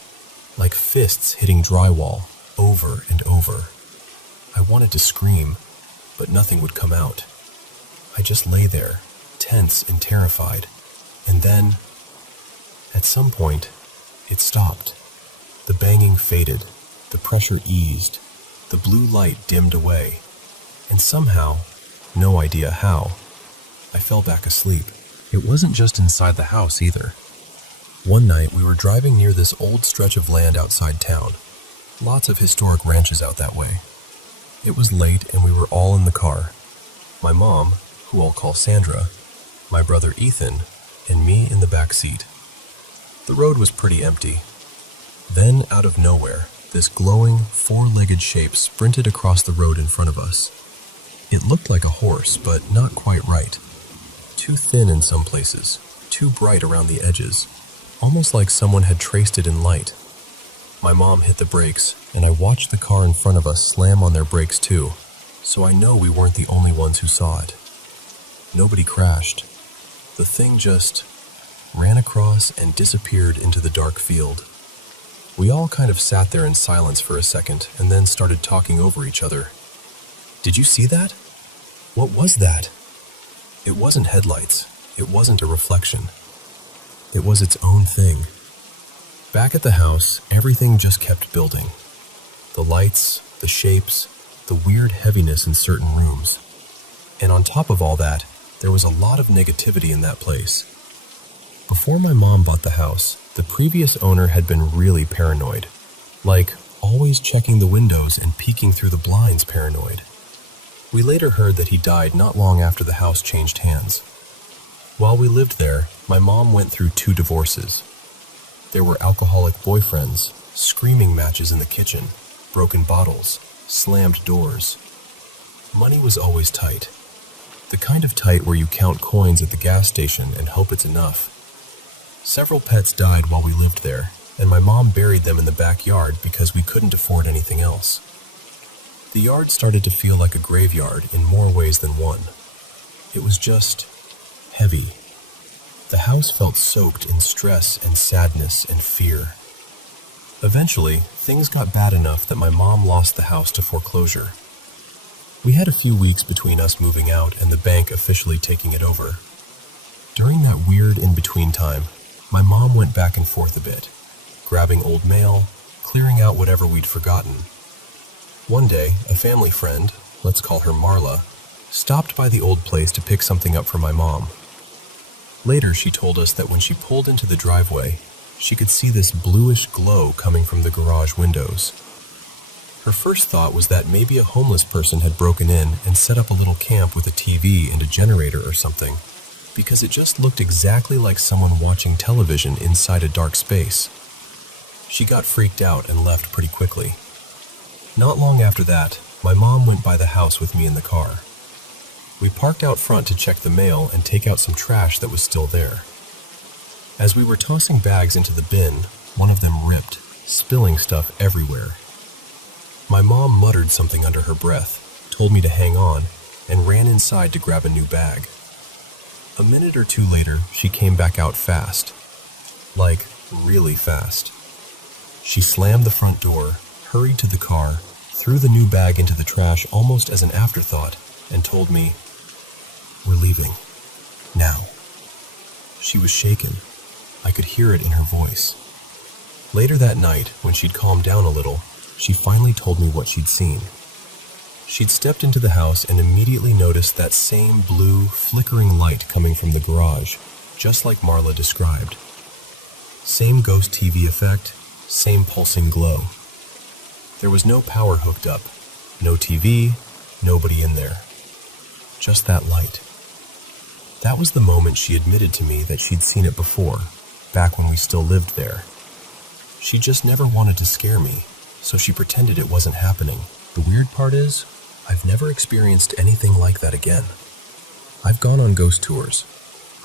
like fists hitting drywall, over and over. I wanted to scream, but nothing would come out. I just lay there, tense and terrified, and then, at some point, it stopped. The banging faded, the pressure eased, the blue light dimmed away, and somehow, no idea how, I fell back asleep. It wasn't just inside the house either. One night, we were driving near this old stretch of land outside town. Lots of historic ranches out that way. It was late and we were all in the car. My mom, who I'll call Sandra, my brother Ethan, and me in the back seat. The road was pretty empty. Then, out of nowhere, this glowing, four-legged shape sprinted across the road in front of us. It looked like a horse, but not quite right. Too thin in some places, too bright around the edges, almost like someone had traced it in light. My mom hit the brakes, and I watched the car in front of us slam on their brakes too, so I know we weren't the only ones who saw it. Nobody crashed. The thing just ran across and disappeared into the dark field. We all kind of sat there in silence for a second and then started talking over each other. Did you see that? What was that? It wasn't headlights. It wasn't a reflection. It was its own thing. Back at the house, everything just kept building. The lights, the shapes, the weird heaviness in certain rooms. And on top of all that, there was a lot of negativity in that place. Before my mom bought the house, the previous owner had been really paranoid. Like, always checking the windows and peeking through the blinds paranoid. We later heard that he died not long after the house changed hands. While we lived there, my mom went through 2 divorces. There were alcoholic boyfriends, screaming matches in the kitchen, broken bottles, slammed doors. Money was always tight. The kind of tight where you count coins at the gas station and hope it's enough. Several pets died while we lived there, and my mom buried them in the backyard because we couldn't afford anything else. The yard started to feel like a graveyard in more ways than one. It was just heavy. The house felt soaked in stress and sadness and fear. Eventually, things got bad enough that my mom lost the house to foreclosure. We had a few weeks between us moving out and the bank officially taking it over. During that weird in-between time, my mom went back and forth a bit, grabbing old mail, clearing out whatever we'd forgotten. One day, a family friend, let's call her Marla, stopped by the old place to pick something up for my mom. Later, she told us that when she pulled into the driveway, she could see this bluish glow coming from the garage windows. Her first thought was that maybe a homeless person had broken in and set up a little camp with a TV and a generator or something, because it just looked exactly like someone watching television inside a dark space. She got freaked out and left pretty quickly. Not long after that, my mom went by the house with me in the car. We parked out front to check the mail and take out some trash that was still there. As we were tossing bags into the bin, one of them ripped, spilling stuff everywhere. My mom muttered something under her breath, told me to hang on, and ran inside to grab a new bag. A minute or 2 later, she came back out fast. Like, really fast. She slammed the front door, hurried to the car, threw the new bag into the trash almost as an afterthought, and told me, "We're leaving. Now." She was shaken. I could hear it in her voice. Later that night, when she'd calmed down a little, she finally told me what she'd seen. She'd stepped into the house and immediately noticed that same blue, flickering light coming from the garage, just like Marla described. Same ghost TV effect, same pulsing glow. There was no power hooked up, no TV, nobody in there. Just that light. That was the moment she admitted to me that she'd seen it before, back when we still lived there. She just never wanted to scare me, so she pretended it wasn't happening. The weird part is, I've never experienced anything like that again. I've gone on ghost tours.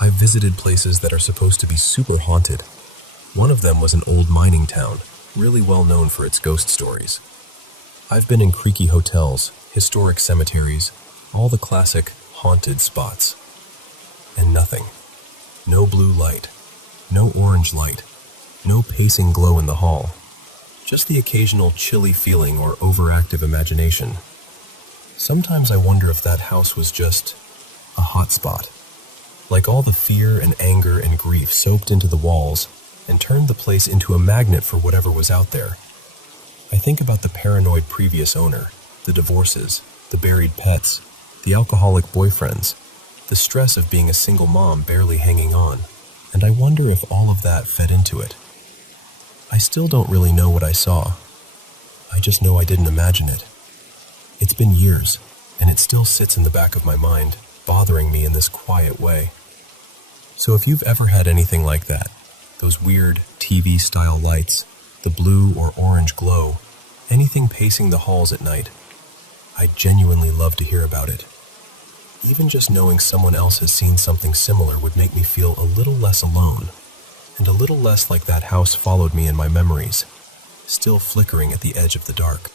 I've visited places that are supposed to be super haunted. One of them was an old mining town, really well known for its ghost stories. I've been in creaky hotels, historic cemeteries, all the classic haunted spots. And nothing. No blue light. No orange light. No pacing glow in the hall. Just the occasional chilly feeling or overactive imagination. Sometimes I wonder if that house was just a hot spot. Like all the fear and anger and grief soaked into the walls and turned the place into a magnet for whatever was out there. I think about the paranoid previous owner, the divorces, the buried pets, the alcoholic boyfriends, the stress of being a single mom barely hanging on, and I wonder if all of that fed into it. I still don't really know what I saw. I just know I didn't imagine it. It's been years, and it still sits in the back of my mind, bothering me in this quiet way. So if you've ever had anything like that, those weird TV-style lights, the blue or orange glow, anything pacing the halls at night, I'd genuinely love to hear about it. Even just knowing someone else has seen something similar would make me feel a little less alone, and a little less like that house followed me in my memories, still flickering at the edge of the dark.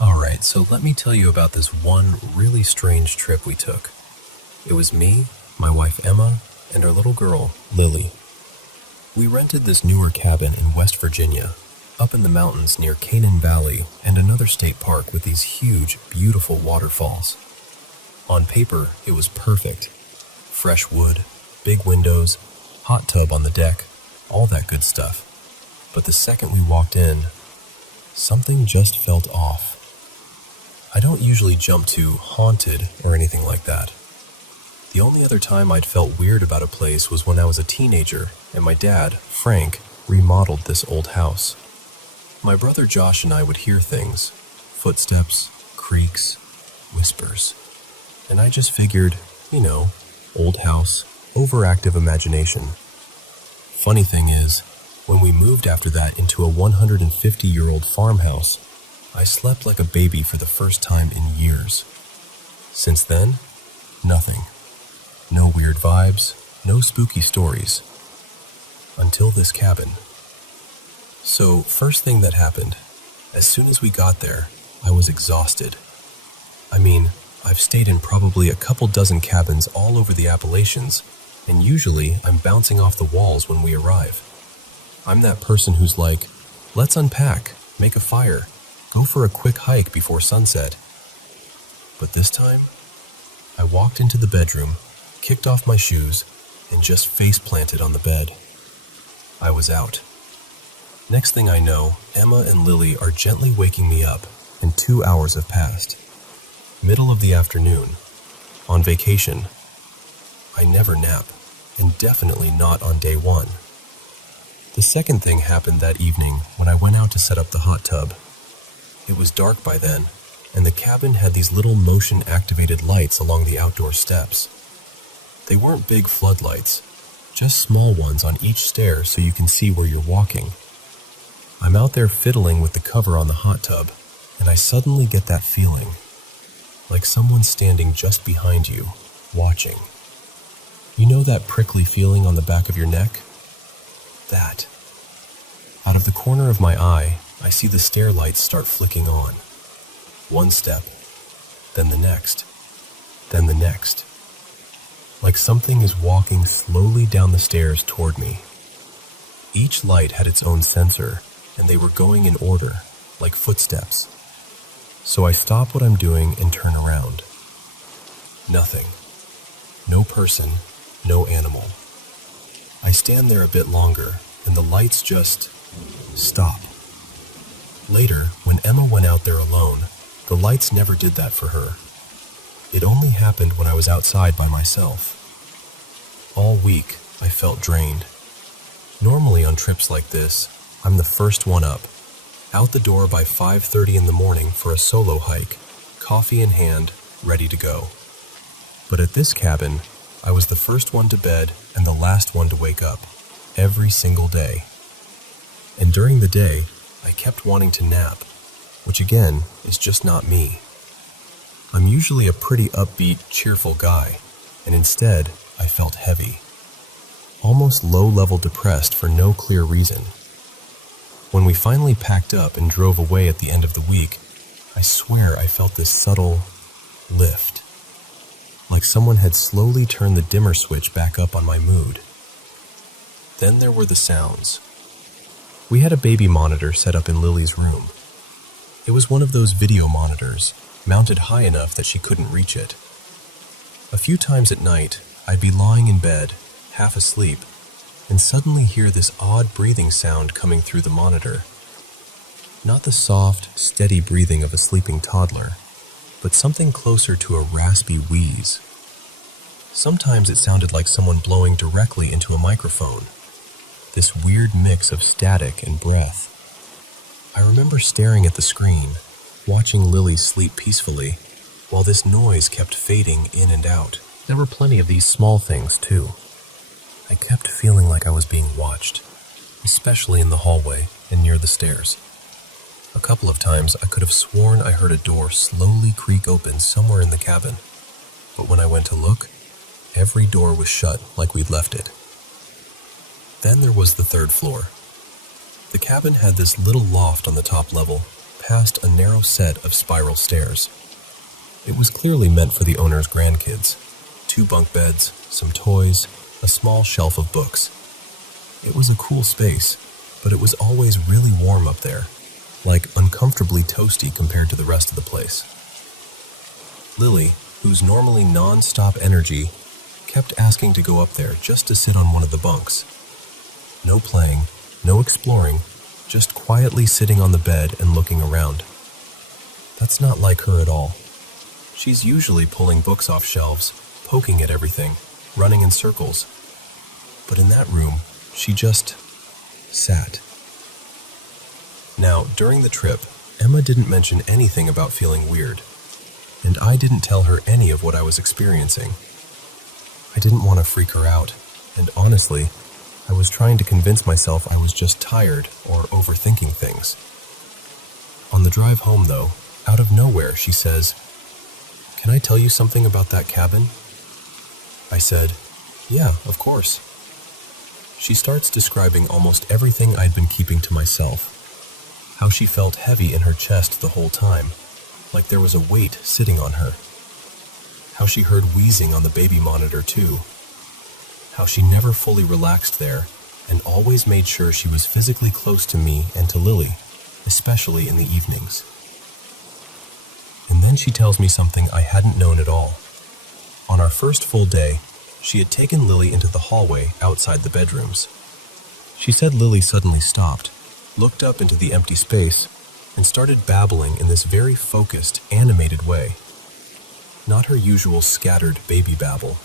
Alright, so let me tell you about this one really strange trip we took. It was me, my wife Emma, and our little girl, Lily. We rented this newer cabin in West Virginia, up in the mountains near Canaan Valley and another state park with these huge, beautiful waterfalls. On paper, it was perfect. Fresh wood, big windows, hot tub on the deck, all that good stuff. But the second we walked in, something just felt off. I don't usually jump to haunted or anything like that. The only other time I'd felt weird about a place was when I was a teenager and my dad, Frank, remodeled this old house. My brother Josh and I would hear things, footsteps, creaks, whispers. And I just figured, old house, overactive imagination. Funny thing is, when we moved after that into a 150-year-old farmhouse, I slept like a baby for the first time in years. Since then, nothing. No weird vibes, no spooky stories. Until this cabin. So, first thing that happened, as soon as we got there, I was exhausted. I mean, I've stayed in probably a couple dozen cabins all over the Appalachians, and usually I'm bouncing off the walls when we arrive. I'm that person who's like, let's unpack, make a fire, go for a quick hike before sunset. But this time, I walked into the bedroom, kicked off my shoes, and just face-planted on the bed. I was out. Next thing I know, Emma and Lily are gently waking me up, and 2 hours have passed. Middle of the afternoon. On vacation. I never nap, and definitely not on day one. The second thing happened that evening when I went out to set up the hot tub. It was dark by then, and the cabin had these little motion-activated lights along the outdoor steps. They weren't big floodlights, just small ones on each stair so you can see where you're walking. I'm out there fiddling with the cover on the hot tub, and I suddenly get that feeling, like someone's standing just behind you, watching. You know that prickly feeling on the back of your neck? That. Out of the corner of my eye, I see the stair lights start flicking on. One step, then the next, then the next. Like something is walking slowly down the stairs toward me. Each light had its own sensor, and they were going in order, like footsteps. So I stop what I'm doing and turn around. Nothing. No person, no animal. I stand there a bit longer, and the lights just stop. Later, when Emma went out there alone, the lights never did that for her. It only happened when I was outside by myself. All week, I felt drained. Normally on trips like this, I'm the first one up, out the door by 5:30 in the morning for a solo hike, coffee in hand, ready to go. But at this cabin, I was the first one to bed and the last one to wake up, every single day. And during the day, I kept wanting to nap, which again is just not me. I'm usually a pretty upbeat, cheerful guy, and instead, I felt heavy. Almost low-level depressed for no clear reason. When we finally packed up and drove away at the end of the week, I swear I felt this subtle lift, like someone had slowly turned the dimmer switch back up on my mood. Then there were the sounds. We had a baby monitor set up in Lily's room. It was one of those video monitors, mounted high enough that she couldn't reach it. A few times at night, I'd be lying in bed, half asleep, and suddenly hear this odd breathing sound coming through the monitor. Not the soft, steady breathing of a sleeping toddler, but something closer to a raspy wheeze. Sometimes it sounded like someone blowing directly into a microphone. This weird mix of static and breath. I remember staring at the screen, watching Lily sleep peacefully, while this noise kept fading in and out. There were plenty of these small things, too. I kept feeling like I was being watched, especially in the hallway and near the stairs. A couple of times I could have sworn I heard a door slowly creak open somewhere in the cabin, but when I went to look, every door was shut like we'd left it. Then there was the third floor. The cabin had this little loft on the top level, past a narrow set of spiral stairs. It was clearly meant for the owner's grandkids. 2 bunk beds, some toys, a small shelf of books. It was a cool space, but it was always really warm up there, like uncomfortably toasty compared to the rest of the place. Lily, whose normally non-stop energy, kept asking to go up there just to sit on one of the bunks. No playing, no exploring, just quietly sitting on the bed and looking around. That's not like her at all. She's usually pulling books off shelves, poking at everything, running in circles. But in that room, she just sat. Now, during the trip, Emma didn't mention anything about feeling weird, and I didn't tell her any of what I was experiencing. I didn't want to freak her out, and honestly, I was trying to convince myself I was just tired or overthinking things. On the drive home, though, out of nowhere, she says, "Can I tell you something about that cabin?" I said, "Yeah, of course." She starts describing almost everything I'd been keeping to myself. How she felt heavy in her chest the whole time, like there was a weight sitting on her. How she heard wheezing on the baby monitor too. How she never fully relaxed there and always made sure she was physically close to me and to Lily, especially in the evenings. And then she tells me something I hadn't known at all. On our first full day, she had taken Lily into the hallway outside the bedrooms. She said Lily suddenly stopped, looked up into the empty space, and started babbling in this very focused, animated way. Not her usual scattered baby babble,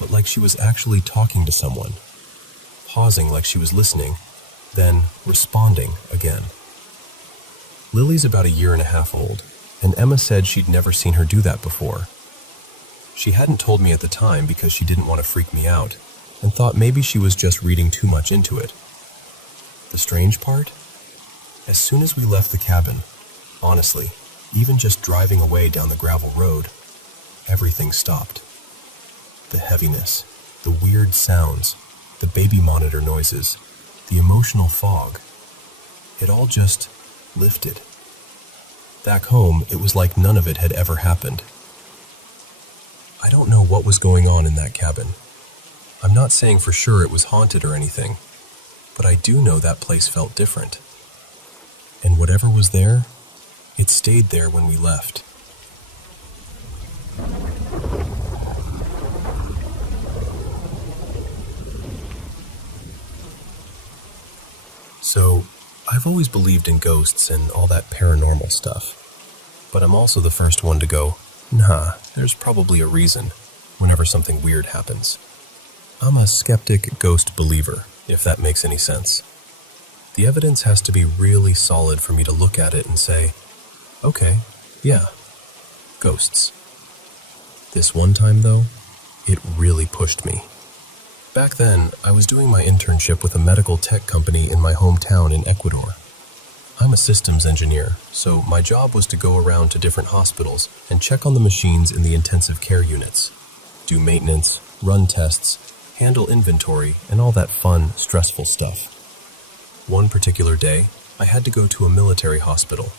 but like she was actually talking to someone, pausing like she was listening, then responding again. Lily's about 1.5 years old, and Emma said she'd never seen her do that before. She hadn't told me at the time because she didn't want to freak me out, and thought maybe she was just reading too much into it. The strange part? As soon as we left the cabin, honestly, even just driving away down the gravel road, everything stopped. The heaviness, the weird sounds, the baby monitor noises, the emotional fog. It all just lifted. Back home, it was like none of it had ever happened. I don't know what was going on in that cabin. I'm not saying for sure it was haunted or anything, but I do know that place felt different. And whatever was there, it stayed there when we left. So, I've always believed in ghosts and all that paranormal stuff. But I'm also the first one to go, nah, there's probably a reason whenever something weird happens. I'm a skeptic ghost believer, if that makes any sense. The evidence has to be really solid for me to look at it and say, okay, yeah, ghosts. This one time, though, it really pushed me. Back then, I was doing my internship with a medical tech company in my hometown in Ecuador. I'm a systems engineer, so my job was to go around to different hospitals and check on the machines in the intensive care units, do maintenance, run tests, handle inventory, and all that fun, stressful stuff. One particular day, I had to go to a military hospital.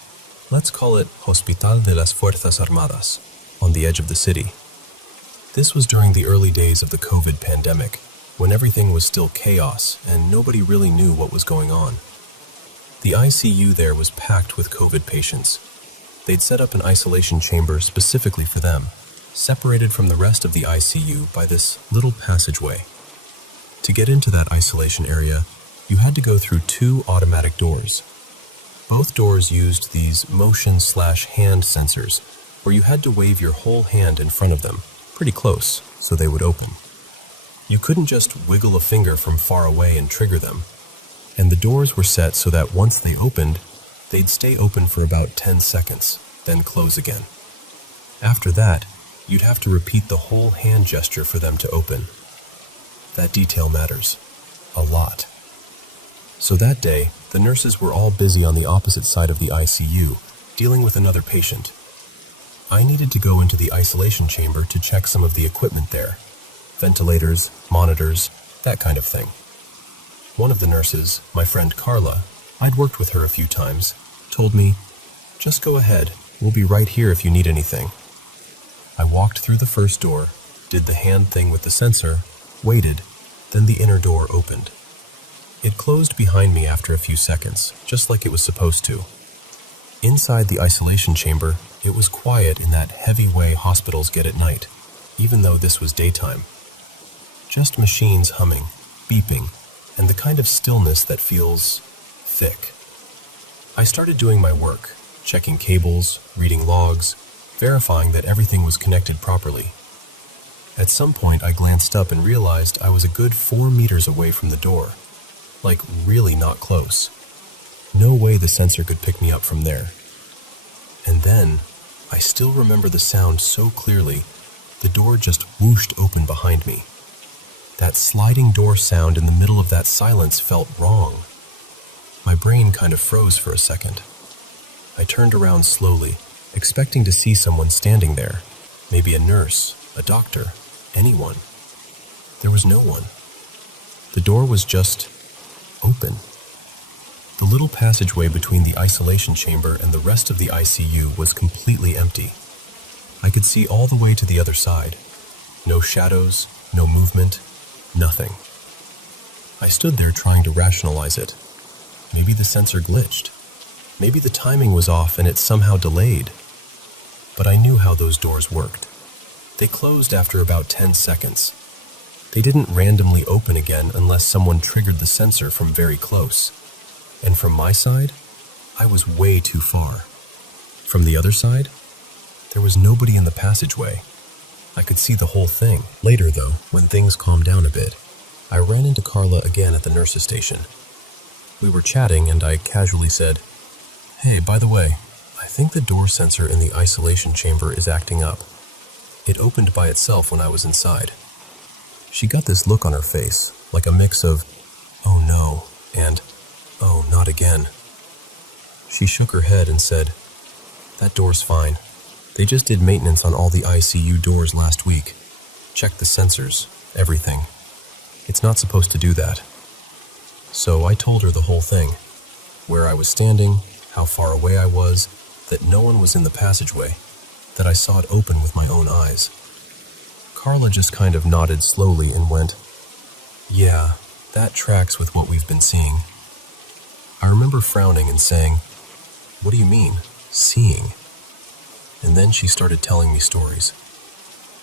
Let's call it Hospital de las Fuerzas Armadas, on the edge of the city. This was during the early days of the COVID pandemic, when everything was still chaos and nobody really knew what was going on. The ICU there was packed with COVID patients. They'd set up an isolation chamber specifically for them, separated from the rest of the ICU by this little passageway. To get into that isolation area, you had to go through 2 automatic doors. Both doors used these motion/hand sensors, where you had to wave your whole hand in front of them, pretty close, so they would open. You couldn't just wiggle a finger from far away and trigger them, and the doors were set so that once they opened, they'd stay open for about 10 seconds, then close again. After that, you'd have to repeat the whole hand gesture for them to open. That detail matters. A lot. So that day, the nurses were all busy on the opposite side of the ICU, dealing with another patient. I needed to go into the isolation chamber to check some of the equipment there. Ventilators, monitors, that kind of thing. One of the nurses, my friend Carla, I'd worked with her a few times, told me, "Just go ahead, we'll be right here if you need anything." I walked through the first door, did the hand thing with the sensor, waited, then the inner door opened. It closed behind me after a few seconds, just like it was supposed to. Inside the isolation chamber, it was quiet in that heavy way hospitals get at night, even though this was daytime. Just machines humming, beeping, and the kind of stillness that feels thick. I started doing my work, checking cables, reading logs, verifying that everything was connected properly. At some point, I glanced up and realized I was a good 4 meters away from the door, like really not close. No way the sensor could pick me up from there. And then, I still remember the sound so clearly, the door just whooshed open behind me. That sliding door sound in the middle of that silence felt wrong. My brain kind of froze for a second. I turned around slowly, expecting to see someone standing there, maybe a nurse, a doctor, anyone. There was no one. The door was just open. The little passageway between the isolation chamber and the rest of the ICU was completely empty. I could see all the way to the other side. No shadows, no movement, nothing. I stood there trying to rationalize it. Maybe the sensor glitched. Maybe the timing was off and it somehow delayed. But I knew how those doors worked. They closed after about 10 seconds. They didn't randomly open again unless someone triggered the sensor from very close. And from my side, I was way too far. From the other side, there was nobody in the passageway. I could see the whole thing. Later, though, when things calmed down a bit, I ran into Carla again at the nurse's station. We were chatting and I casually said, "Hey, by the way, I think the door sensor in the isolation chamber is acting up. It opened by itself when I was inside." She got this look on her face, like a mix of, "Oh no," and, "Oh, not again." She shook her head and said, "That door's fine. They just did maintenance on all the ICU doors last week. Checked the sensors, everything. It's not supposed to do that." So I told her the whole thing. Where I was standing, how far away I was, that no one was in the passageway, that I saw it open with my own eyes. Carla just kind of nodded slowly and went, "Yeah, that tracks with what we've been seeing." I remember frowning and saying, "What do you mean, seeing?" And then she started telling me stories.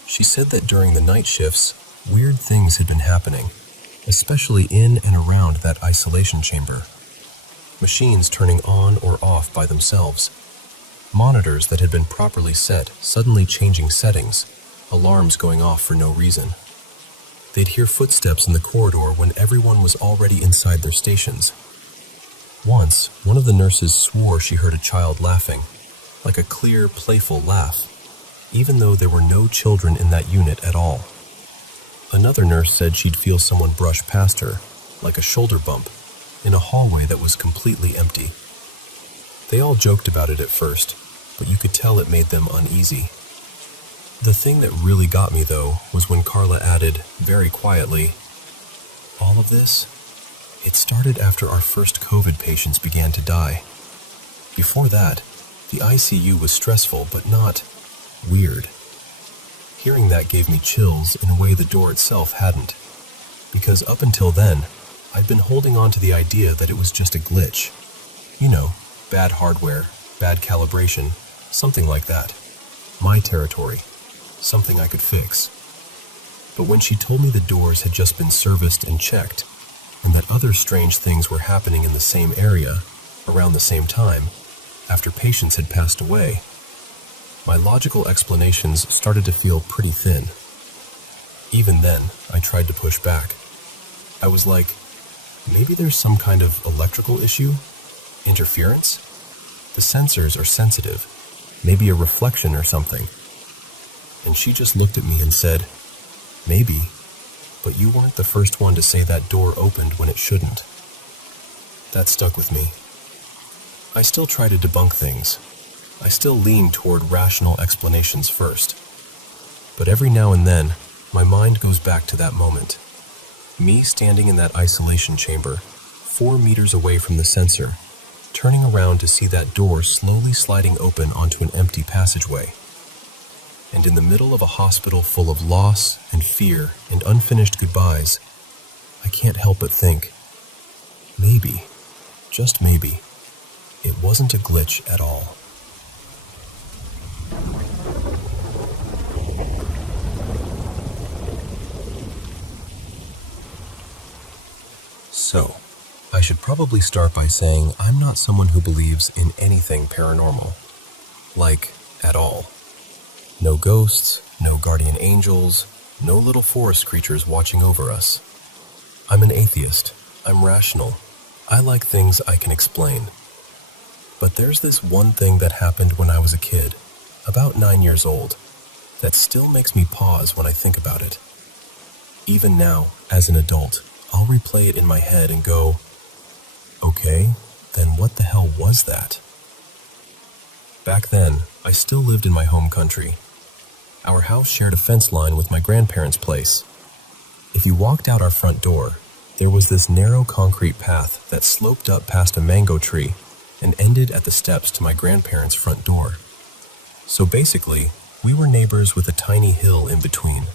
She said that during the night shifts, weird things had been happening, especially in and around that isolation chamber. Machines turning on or off by themselves. Monitors that had been properly set suddenly changing settings, alarms going off for no reason. They'd hear footsteps in the corridor when everyone was already inside their stations. Once, one of the nurses swore she heard a child laughing, like a clear, playful laugh, even though there were no children in that unit at all. Another nurse said she'd feel someone brush past her, like a shoulder bump, in a hallway that was completely empty. They all joked about it at first, but you could tell it made them uneasy. The thing that really got me, though, was when Carla added, very quietly, "All of this? It started after our first COVID patients began to die. Before that, the ICU was stressful, but not weird." Hearing that gave me chills in a way the door itself hadn't, because up until then, I'd been holding on to the idea that it was just a glitch. You know, bad hardware, bad calibration, something like that. My territory, something I could fix. But when she told me the doors had just been serviced and checked, and that other strange things were happening in the same area, around the same time, after patients had passed away, my logical explanations started to feel pretty thin. Even then, I tried to push back. I was like, maybe there's some kind of electrical issue? Interference? The sensors are sensitive. Maybe a reflection or something. And she just looked at me and said, "Maybe, but you weren't the first one to say that door opened when it shouldn't." That stuck with me. I still try to debunk things. I still lean toward rational explanations first. But every now and then, my mind goes back to that moment. Me standing in that isolation chamber, 4 meters away from the sensor, turning around to see that door slowly sliding open onto an empty passageway. And in the middle of a hospital full of loss and fear and unfinished goodbyes, I can't help but think, maybe, just maybe, it wasn't a glitch at all. So, I should probably start by saying I'm not someone who believes in anything paranormal. Like, at all. No ghosts, no guardian angels, no little forest creatures watching over us. I'm an atheist. I'm rational. I like things I can explain. But there's this one thing that happened when I was a kid, about 9 years old, that still makes me pause when I think about it. Even now, as an adult, I'll replay it in my head and go, okay, then what the hell was that? Back then, I still lived in my home country. Our house shared a fence line with my grandparents' place. If you walked out our front door, there was this narrow concrete path that sloped up past a mango tree and ended at the steps to my grandparents' front door. So basically, we were neighbors with a tiny hill in between.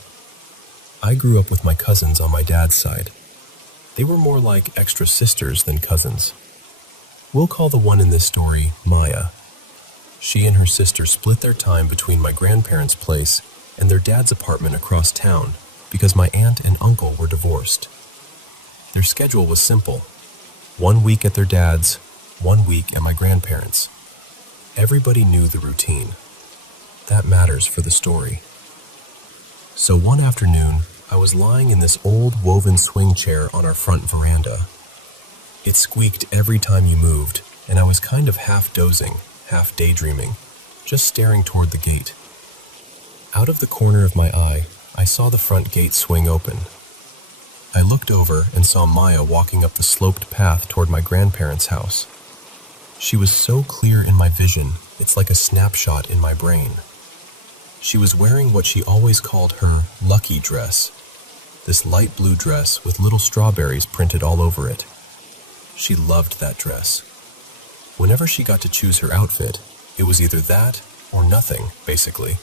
I grew up with my cousins on my dad's side. They were more like extra sisters than cousins. We'll call the one in this story Maya. She and her sister split their time between my grandparents' place and their dad's apartment across town because my aunt and uncle were divorced. Their schedule was simple. 1 week at their dad's, 1 week at my grandparents'. Everybody knew the routine. That matters for the story. So one afternoon, I was lying in this old woven swing chair on our front veranda. It squeaked every time you moved, and I was kind of half dozing, half daydreaming, just staring toward the gate. Out of the corner of my eye, I saw the front gate swing open. I looked over and saw Maya walking up the sloped path toward my grandparents' house. She was so clear in my vision, it's like a snapshot in my brain. She was wearing what she always called her lucky dress, this light blue dress with little strawberries printed all over it. She loved that dress. Whenever she got to choose her outfit, it was either that or nothing, basically.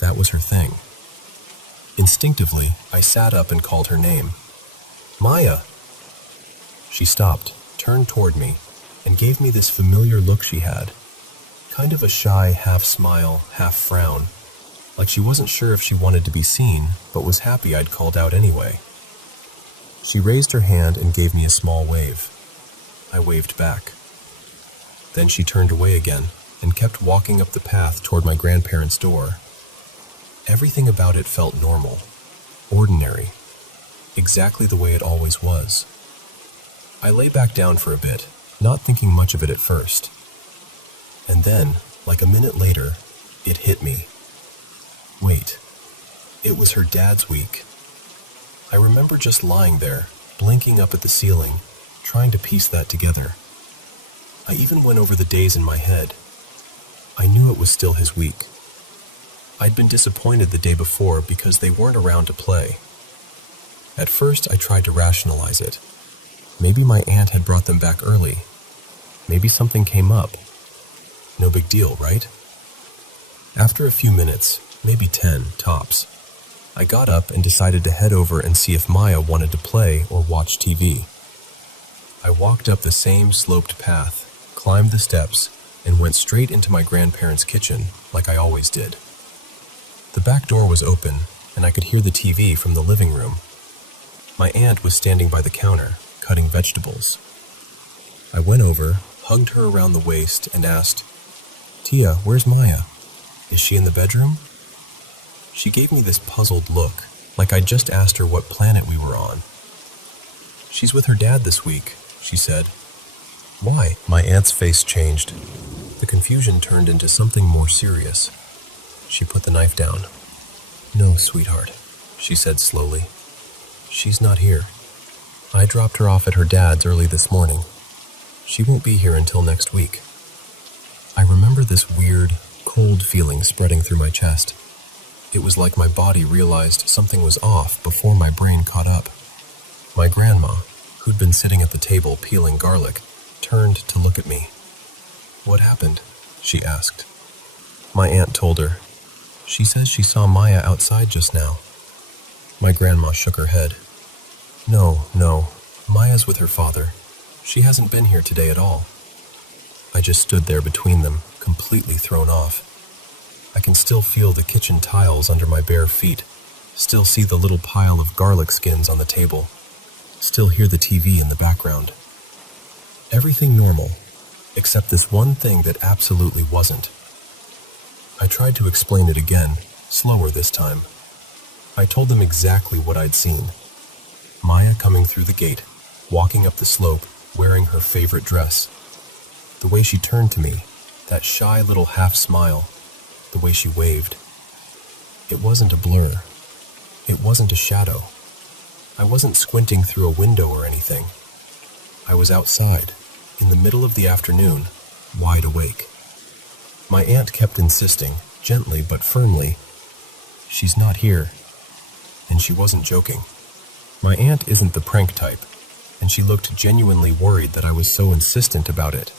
That was her thing. Instinctively, I sat up and called her name. "Maya!" She stopped, turned toward me, and gave me this familiar look she had. Kind of a shy half-smile, half-frown, like she wasn't sure if she wanted to be seen, but was happy I'd called out anyway. She raised her hand and gave me a small wave. I waved back. Then she turned away again and kept walking up the path toward my grandparents' door. Everything about it felt normal, ordinary, exactly the way it always was. I lay back down for a bit, not thinking much of it at first. And then, like a minute later, it hit me. Wait, it was her dad's week. I remember just lying there, blinking up at the ceiling, trying to piece that together. I even went over the days in my head. I knew it was still his week. I'd been disappointed the day before because they weren't around to play. At first, I tried to rationalize it. Maybe my aunt had brought them back early. Maybe something came up. No big deal, right? After a few minutes, maybe 10 tops, I got up and decided to head over and see if Maya wanted to play or watch TV. I walked up the same sloped path, climbed the steps, and went straight into my grandparents' kitchen like I always did. The back door was open, and I could hear the TV from the living room. My aunt was standing by the counter, cutting vegetables. I went over, hugged her around the waist, and asked, "Tia, where's Maya? Is she in the bedroom?" She gave me this puzzled look, like I'd just asked her what planet we were on. "She's with her dad this week," she said. "Why?" My aunt's face changed. The confusion turned into something more serious. She put the knife down. "No, sweetheart," she said slowly. "She's not here. I dropped her off at her dad's early this morning. She won't be here until next week." I remember this weird, cold feeling spreading through my chest. It was like my body realized something was off before my brain caught up. My grandma, who'd been sitting at the table peeling garlic, turned to look at me. "What happened?" she asked. My aunt told her. "She says she saw Maya outside just now." My grandma shook her head. No, Maya's with her father. She hasn't been here today at all." I just stood there between them, completely thrown off. I can still feel the kitchen tiles under my bare feet, still see the little pile of garlic skins on the table, still hear the TV in the background. Everything normal, except this one thing that absolutely wasn't. I tried to explain it again, slower this time. I told them exactly what I'd seen. Maya coming through the gate, walking up the slope, wearing her favorite dress. The way she turned to me, that shy little half smile, the way she waved. It wasn't a blur. It wasn't a shadow. I wasn't squinting through a window or anything. I was outside, in the middle of the afternoon, wide awake. My aunt kept insisting, gently but firmly, "She's not here." And she wasn't joking. My aunt isn't the prank type, and she looked genuinely worried that I was so insistent about it.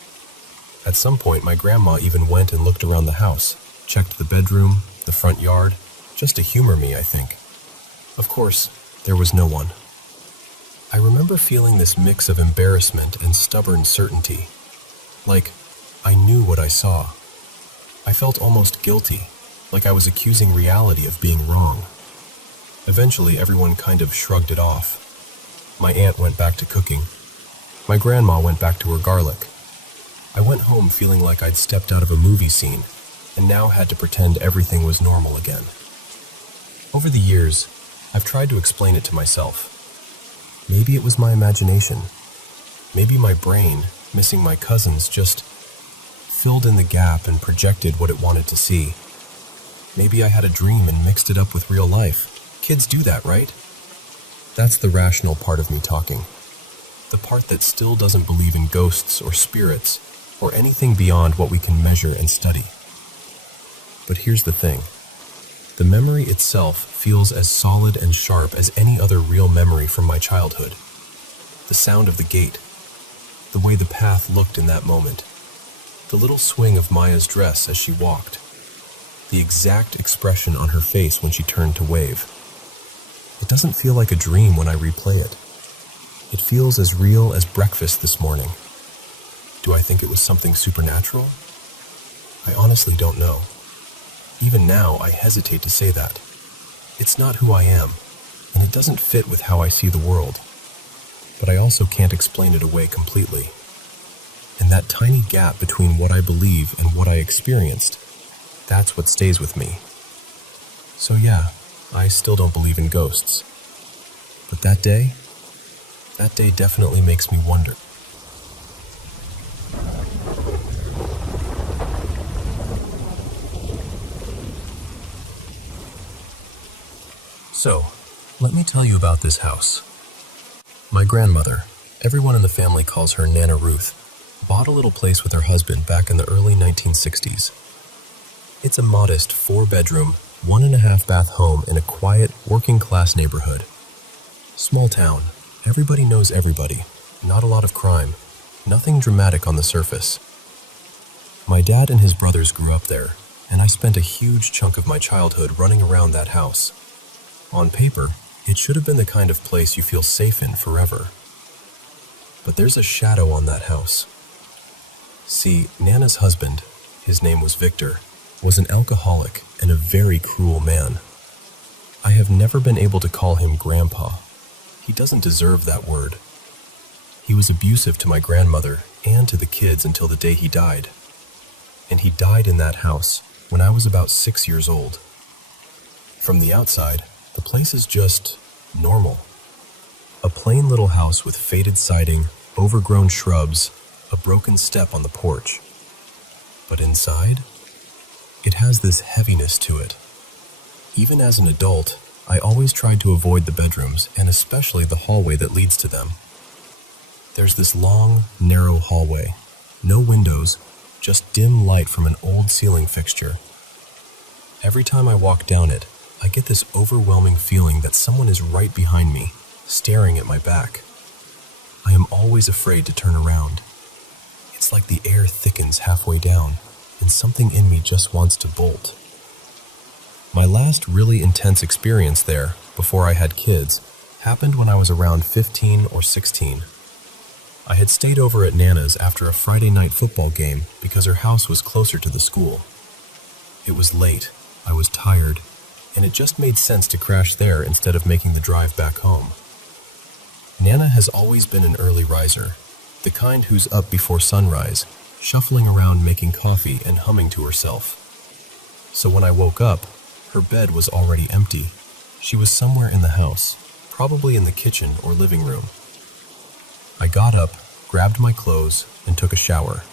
At some point, my grandma even went and looked around the house, checked the bedroom, the front yard, just to humor me, I think. Of course, there was no one. I remember feeling this mix of embarrassment and stubborn certainty. Like, I knew what I saw. I felt almost guilty, like I was accusing reality of being wrong. Eventually, everyone kind of shrugged it off. My aunt went back to cooking. My grandma went back to her garlic. I went home feeling like I'd stepped out of a movie scene, and now had to pretend everything was normal again. Over the years, I've tried to explain it to myself. Maybe it was my imagination. Maybe my brain, missing my cousins, just filled in the gap and projected what it wanted to see. Maybe I had a dream and mixed it up with real life. Kids do that, right? That's the rational part of me talking. The part that still doesn't believe in ghosts or spirits or anything beyond what we can measure and study. But here's the thing. The memory itself feels as solid and sharp as any other real memory from my childhood. The sound of the gate, the way the path looked in that moment, the little swing of Maya's dress as she walked, the exact expression on her face when she turned to wave. It doesn't feel like a dream when I replay it. It feels as real as breakfast this morning. Do I think it was something supernatural? I honestly don't know. Even now, I hesitate to say that. It's not who I am, and it doesn't fit with how I see the world. But I also can't explain it away completely. And that tiny gap between what I believe and what I experienced, that's what stays with me. So yeah, I still don't believe in ghosts. But that day definitely makes me wonder. So, let me tell you about this house. My grandmother, everyone in the family calls her Nana Ruth. bought a little place with her husband back in the early 1960s. It's a modest 4-bedroom, 1.5-bath home in a quiet, working-class neighborhood. Small town. Everybody knows everybody. Not a lot of crime. Nothing dramatic on the surface. My dad and his brothers grew up there, and I spent a huge chunk of my childhood running around that house. On paper, it should have been the kind of place you feel safe in forever. But there's a shadow on that house. See, Nana's husband, his name was Victor, was an alcoholic and a very cruel man. I have never been able to call him Grandpa. He doesn't deserve that word. He was abusive to my grandmother and to the kids until the day he died. And he died in that house when I was about 6 years old. From the outside, the place is just normal. A plain little house with faded siding, overgrown shrubs, a broken step on the porch. But inside, it has this heaviness to it. Even as an adult, I always tried to avoid the bedrooms and especially the hallway that leads to them. There's this long, narrow hallway. No windows, just dim light from an old ceiling fixture. Every time I walk down it, I get this overwhelming feeling that someone is right behind me, staring at my back. I am always afraid to turn around. It's like the air thickens halfway down, and something in me just wants to bolt. My last really intense experience there, before I had kids, happened when I was around 15 or 16. I had stayed over at Nana's after a Friday night football game because her house was closer to the school. It was late, I was tired, and it just made sense to crash there instead of making the drive back home. Nana has always been an early riser, the kind who's up before sunrise, shuffling around making coffee and humming to herself. So when I woke up, her bed was already empty. She was somewhere in the house, probably in the kitchen or living room. I got up, grabbed my clothes, and took a shower.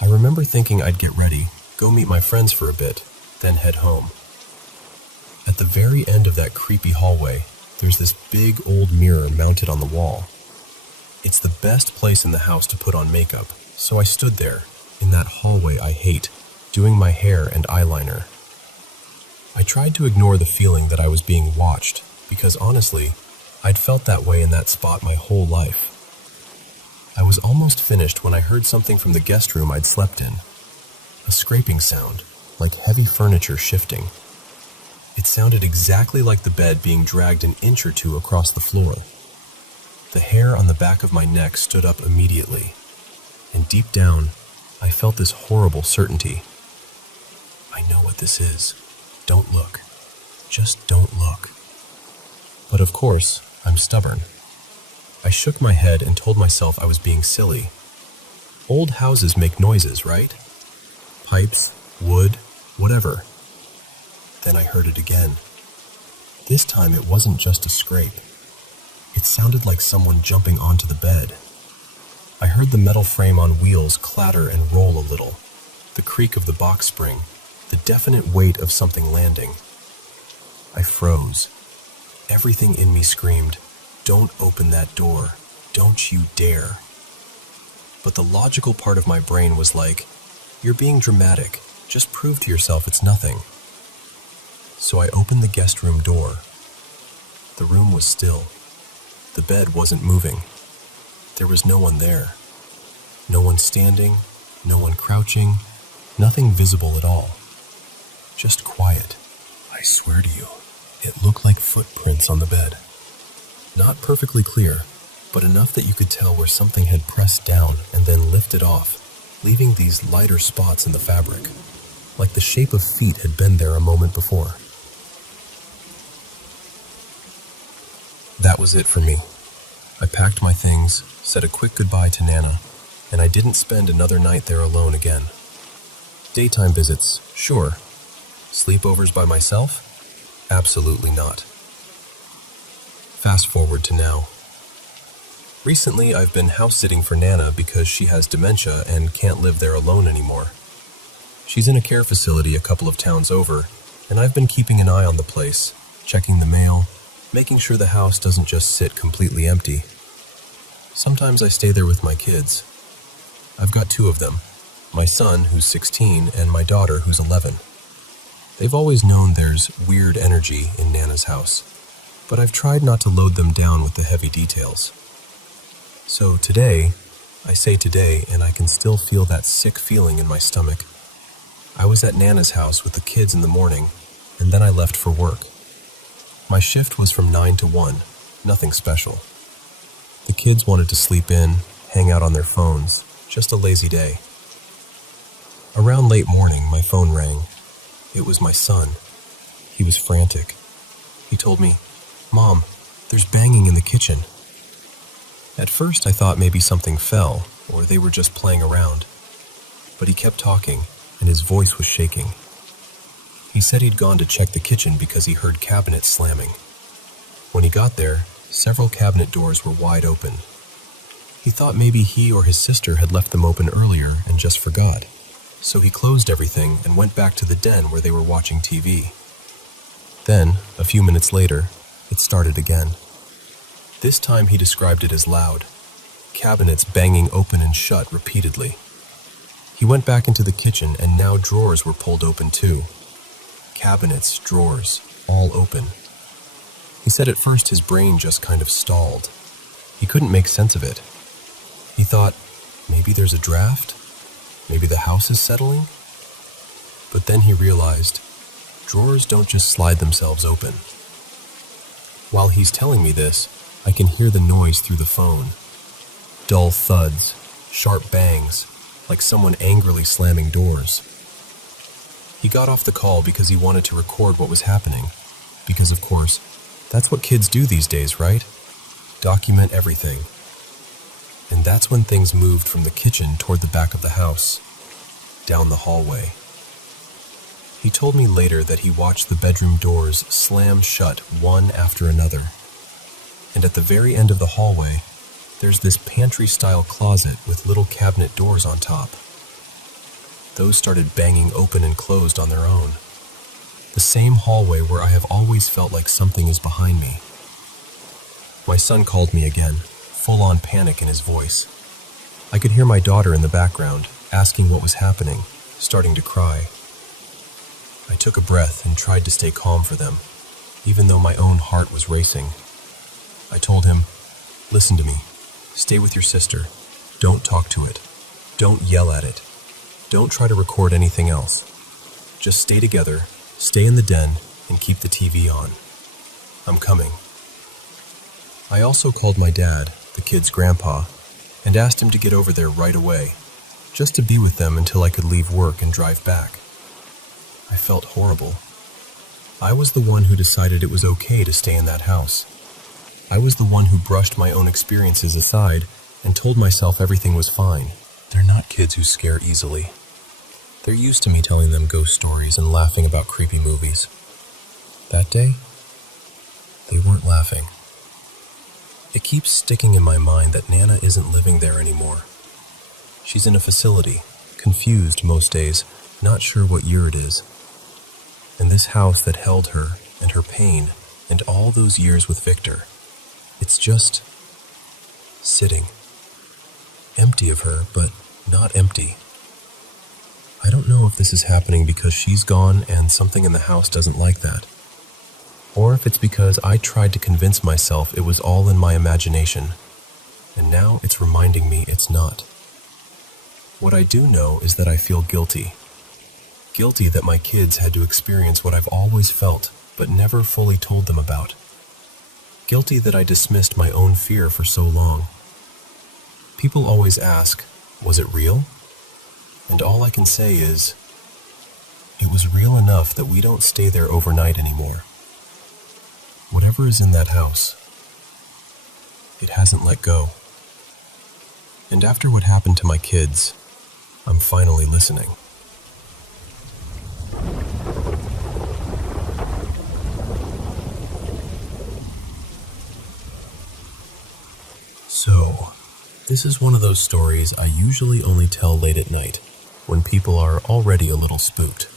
I remember thinking I'd get ready, go meet my friends for a bit, then head home. At the very end of that creepy hallway, there's this big old mirror mounted on the wall. It's the best place in the house to put on makeup, so I stood there, in that hallway I hate, doing my hair and eyeliner. I tried to ignore the feeling that I was being watched, because honestly, I'd felt that way in that spot my whole life. I was almost finished when I heard something from the guest room I'd slept in. A scraping sound, like heavy furniture shifting. It sounded exactly like the bed being dragged an inch or two across the floor. The hair on the back of my neck stood up immediately, and deep down, I felt this horrible certainty. I know what this is. Don't look. Just don't look. But of course, I'm stubborn. I shook my head and told myself I was being silly. Old houses make noises, right? Pipes, wood, whatever. Then I heard it again. This time it wasn't just a scrape. It sounded like someone jumping onto the bed. I heard the metal frame on wheels clatter and roll a little, the creak of the box spring, the definite weight of something landing. I froze. Everything in me screamed, "Don't open that door. Don't you dare." But the logical part of my brain was like, "You're being dramatic. Just prove to yourself it's nothing." So I opened the guest room door. The room was still. The bed wasn't moving. There was no one there. No one standing, no one crouching, nothing visible at all. Just quiet. I swear to you, it looked like footprints on the bed. Not perfectly clear, but enough that you could tell where something had pressed down and then lifted off, leaving these lighter spots in the fabric, like the shape of feet had been there a moment before. That was it for me. I packed my things, said a quick goodbye to Nana, and I didn't spend another night there alone again. Daytime visits, sure. Sleepovers by myself? Absolutely not. Fast forward to now. Recently, I've been house-sitting for Nana because she has dementia and can't live there alone anymore. She's in a care facility a couple of towns over, and I've been keeping an eye on the place, checking the mail, making sure the house doesn't just sit completely empty. Sometimes I stay there with my kids. I've got two of them, my son, who's 16, and my daughter, who's 11. They've always known there's weird energy in Nana's house, but I've tried not to load them down with the heavy details. So today, I say today, and I can still feel that sick feeling in my stomach. I was at Nana's house with the kids in the morning, and then I left for work. My shift was from 9 to 1, nothing special. The kids wanted to sleep in, hang out on their phones, just a lazy day. Around late morning, my phone rang. It was my son. He was frantic. He told me, "Mom, there's banging in the kitchen." At first, I thought maybe something fell, or they were just playing around. But he kept talking, and his voice was shaking. He said he'd gone to check the kitchen because he heard cabinets slamming. When he got there, several cabinet doors were wide open. He thought maybe he or his sister had left them open earlier and just forgot. So he closed everything and went back to the den where they were watching TV. Then, a few minutes later, it started again. This time he described it as loud, cabinets banging open and shut repeatedly. He went back into the kitchen and now drawers were pulled open too. Cabinets, drawers, all open. He said at first his brain just kind of stalled. He couldn't make sense of it. He thought, maybe there's a draft? Maybe the house is settling? But then he realized, drawers don't just slide themselves open. While he's telling me this, I can hear the noise through the phone. Dull thuds, sharp bangs, like someone angrily slamming doors. He got off the call because he wanted to record what was happening. Because, of course, that's what kids do these days, right? Document everything. And that's when things moved from the kitchen toward the back of the house, down the hallway. He told me later that he watched the bedroom doors slam shut one after another. And at the very end of the hallway, there's this pantry-style closet with little cabinet doors on top. Those started banging open and closed on their own. The same hallway where I have always felt like something is behind me. My son called me again, full-on panic in his voice. I could hear my daughter in the background, asking what was happening, starting to cry. I took a breath and tried to stay calm for them, even though my own heart was racing. I told him, "Listen to me. Stay with your sister. Don't talk to it. Don't yell at it. Don't try to record anything else. Just stay together, stay in the den, and keep the TV on. I'm coming." I also called my dad, the kid's grandpa, and asked him to get over there right away, just to be with them until I could leave work and drive back. I felt horrible. I was the one who decided it was okay to stay in that house. I was the one who brushed my own experiences aside and told myself everything was fine. They're not kids who scare easily. They're used to me telling them ghost stories and laughing about creepy movies. That day, they weren't laughing. It keeps sticking in my mind that Nana isn't living there anymore. She's in a facility, confused most days, not sure what year it is. And this house that held her and her pain and all those years with Victor, it's just sitting. Empty of her, but not empty. I don't know if this is happening because she's gone and something in the house doesn't like that, or if it's because I tried to convince myself it was all in my imagination, and now it's reminding me it's not. What I do know is that I feel guilty. Guilty that my kids had to experience what I've always felt, but never fully told them about. Guilty that I dismissed my own fear for so long. People always ask, was it real? And all I can say is, it was real enough that we don't stay there overnight anymore. Whatever is in that house, it hasn't let go. And after what happened to my kids, I'm finally listening. So, this is one of those stories I usually only tell late at night, when people are already a little spooked.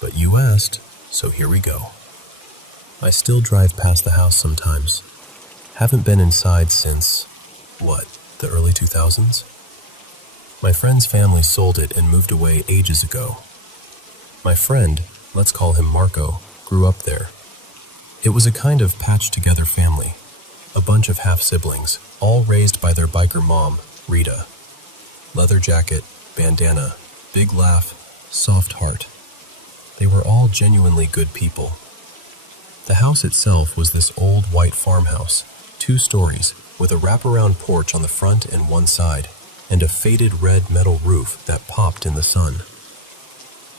But you asked, so here we go. I still drive past the house sometimes. Haven't been inside since, the early 2000s? My friend's family sold it and moved away ages ago. My friend, let's call him Marco, grew up there. It was a kind of patched-together family, a bunch of half-siblings, all raised by their biker mom, Rita. Leather jacket, bandana, big laugh, soft heart. They were all genuinely good people. The house itself was this old white farmhouse, 2 stories, with a wraparound porch on the front and one side, and a faded red metal roof that popped in the sun.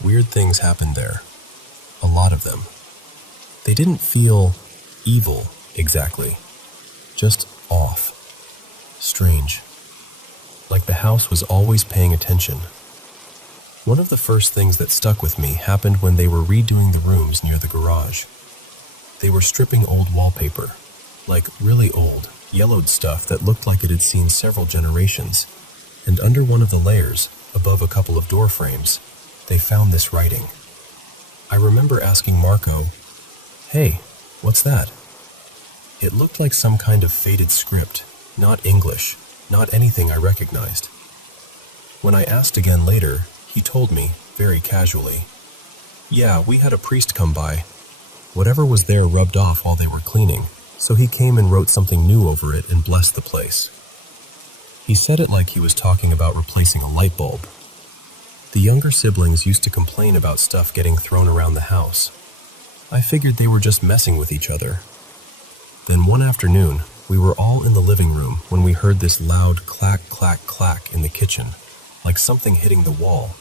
Weird things happened there. A lot of them. They didn't feel evil, exactly. Just off. Strange. Like the house was always paying attention. One of the first things that stuck with me happened when they were redoing the rooms near the garage. They were stripping old wallpaper, like really old, yellowed stuff that looked like it had seen several generations. And under one of the layers, above a couple of door frames, they found this writing. I remember asking Marco, "Hey, what's that?" It looked like some kind of faded script, not English, not anything I recognized. When I asked again later, he told me, very casually, "Yeah, we had a priest come by. Whatever was there rubbed off while they were cleaning, so he came and wrote something new over it and blessed the place." He said it like he was talking about replacing a light bulb. The younger siblings used to complain about stuff getting thrown around the house. I figured they were just messing with each other. Then one afternoon, we were all in the living room when we heard this loud clack, clack, clack in the kitchen, like something hitting the wall.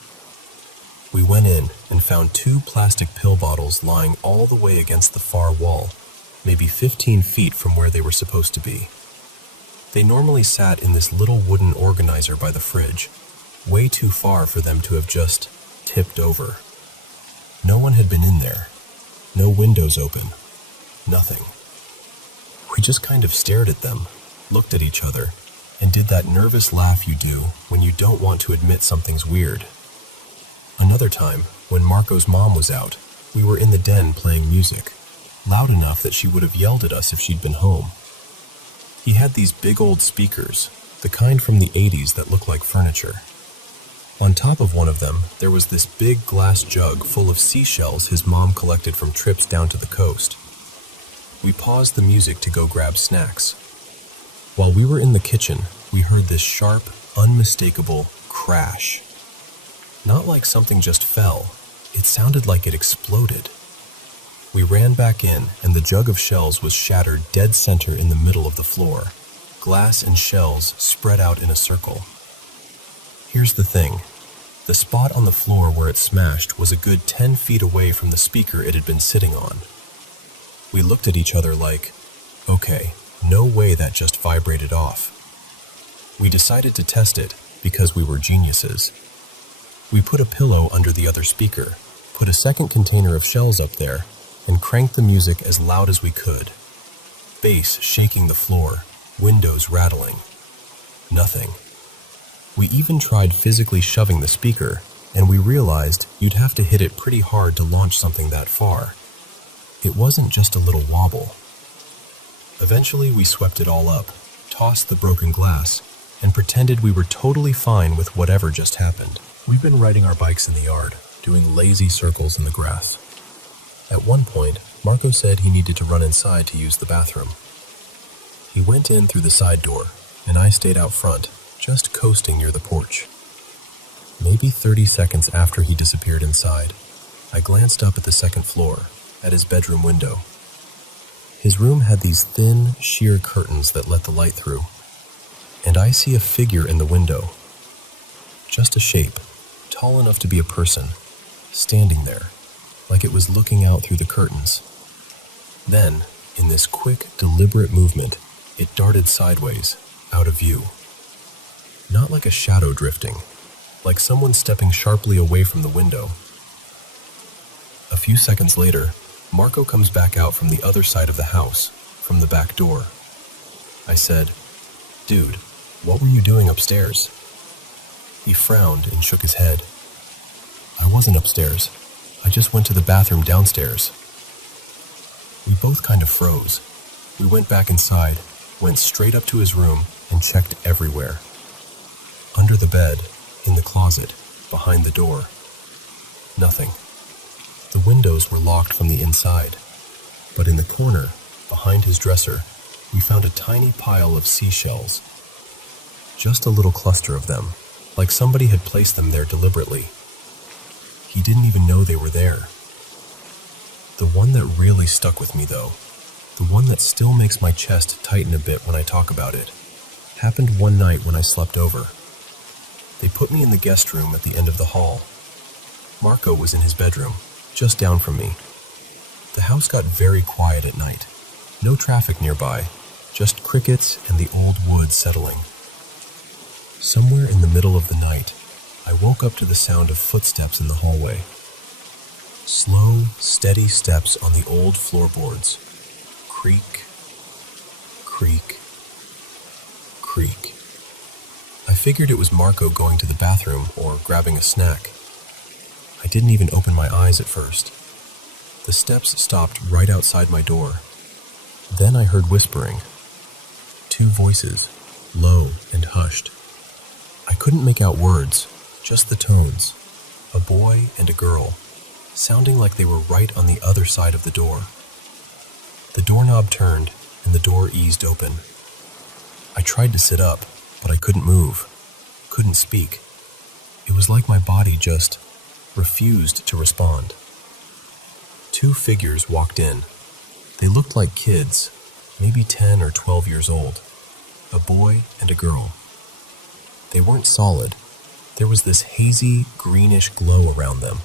We went in and found 2 plastic pill bottles lying all the way against the far wall, maybe 15 feet from where they were supposed to be. They normally sat in this little wooden organizer by the fridge, way too far for them to have just tipped over. No one had been in there. No windows open. Nothing. We just kind of stared at them, looked at each other, and did that nervous laugh you do when you don't want to admit something's weird. Another time, when Marco's mom was out, we were in the den playing music, loud enough that she would have yelled at us if she'd been home. He had these big old speakers, the kind from the 80s that look like furniture. On top of one of them, there was this big glass jug full of seashells his mom collected from trips down to the coast. We paused the music to go grab snacks. While we were in the kitchen, we heard this sharp, unmistakable crash. Not like something just fell. It sounded like it exploded. We ran back in, and the jug of shells was shattered dead center in the middle of the floor. Glass and shells spread out in a circle. Here's the thing. The spot on the floor where it smashed was a good 10 feet away from the speaker it had been sitting on. We looked at each other like, okay, no way that just vibrated off. We decided to test it because we were geniuses. We put a pillow under the other speaker, put a second container of shells up there, and cranked the music as loud as we could. Bass shaking the floor, windows rattling. Nothing. We even tried physically shoving the speaker, and we realized you'd have to hit it pretty hard to launch something that far. It wasn't just a little wobble. Eventually we swept it all up, tossed the broken glass, and pretended we were totally fine with whatever just happened. We've been riding our bikes in the yard, doing lazy circles in the grass. At one point, Marco said he needed to run inside to use the bathroom. He went in through the side door, and I stayed out front, just coasting near the porch. Maybe 30 seconds after he disappeared inside, I glanced up at the second floor, at his bedroom window. His room had these thin, sheer curtains that let the light through, and I see a figure in the window. Just a shape, tall enough to be a person, standing there, like it was looking out through the curtains. Then, in this quick, deliberate movement, it darted sideways, out of view. Not like a shadow drifting, like someone stepping sharply away from the window. A few seconds later, Marco comes back out from the other side of the house, from the back door. I said, "Dude, what were you doing upstairs?" He frowned and shook his head. "I wasn't upstairs. I just went to the bathroom downstairs." We both kind of froze. We went back inside, went straight up to his room, and checked everywhere. Under the bed, In the closet, behind the door. Nothing. The windows were locked from the inside, but in the corner, behind his dresser, we found a tiny pile of seashells. Just a little cluster of them, like somebody had placed them there deliberately. He didn't even know they were there. The one that really stuck with me, though, the one that still makes my chest tighten a bit when I talk about it, happened one night when I slept over. They put me in the guest room at the end of the hall. Marco was in his bedroom, just down from me. The house got very quiet at night. No traffic nearby, just crickets and the old woods settling. Somewhere in the middle of the night, I woke up to the sound of footsteps in the hallway. Slow, steady steps on the old floorboards. Creak, creak, creak. I figured it was Marco going to the bathroom or grabbing a snack. I didn't even open my eyes at first. The steps stopped right outside my door. Then I heard whispering. 2 voices, low and hushed. I couldn't make out words, just the tones. A boy and a girl, sounding like they were right on the other side of the door. The doorknob turned and the door eased open. I tried to sit up, but I couldn't move, couldn't speak. It was like my body just refused to respond. 2 figures walked in. They looked like kids, maybe 10 or 12 years old. A boy and a girl. They weren't solid. There was this hazy, greenish glow around them,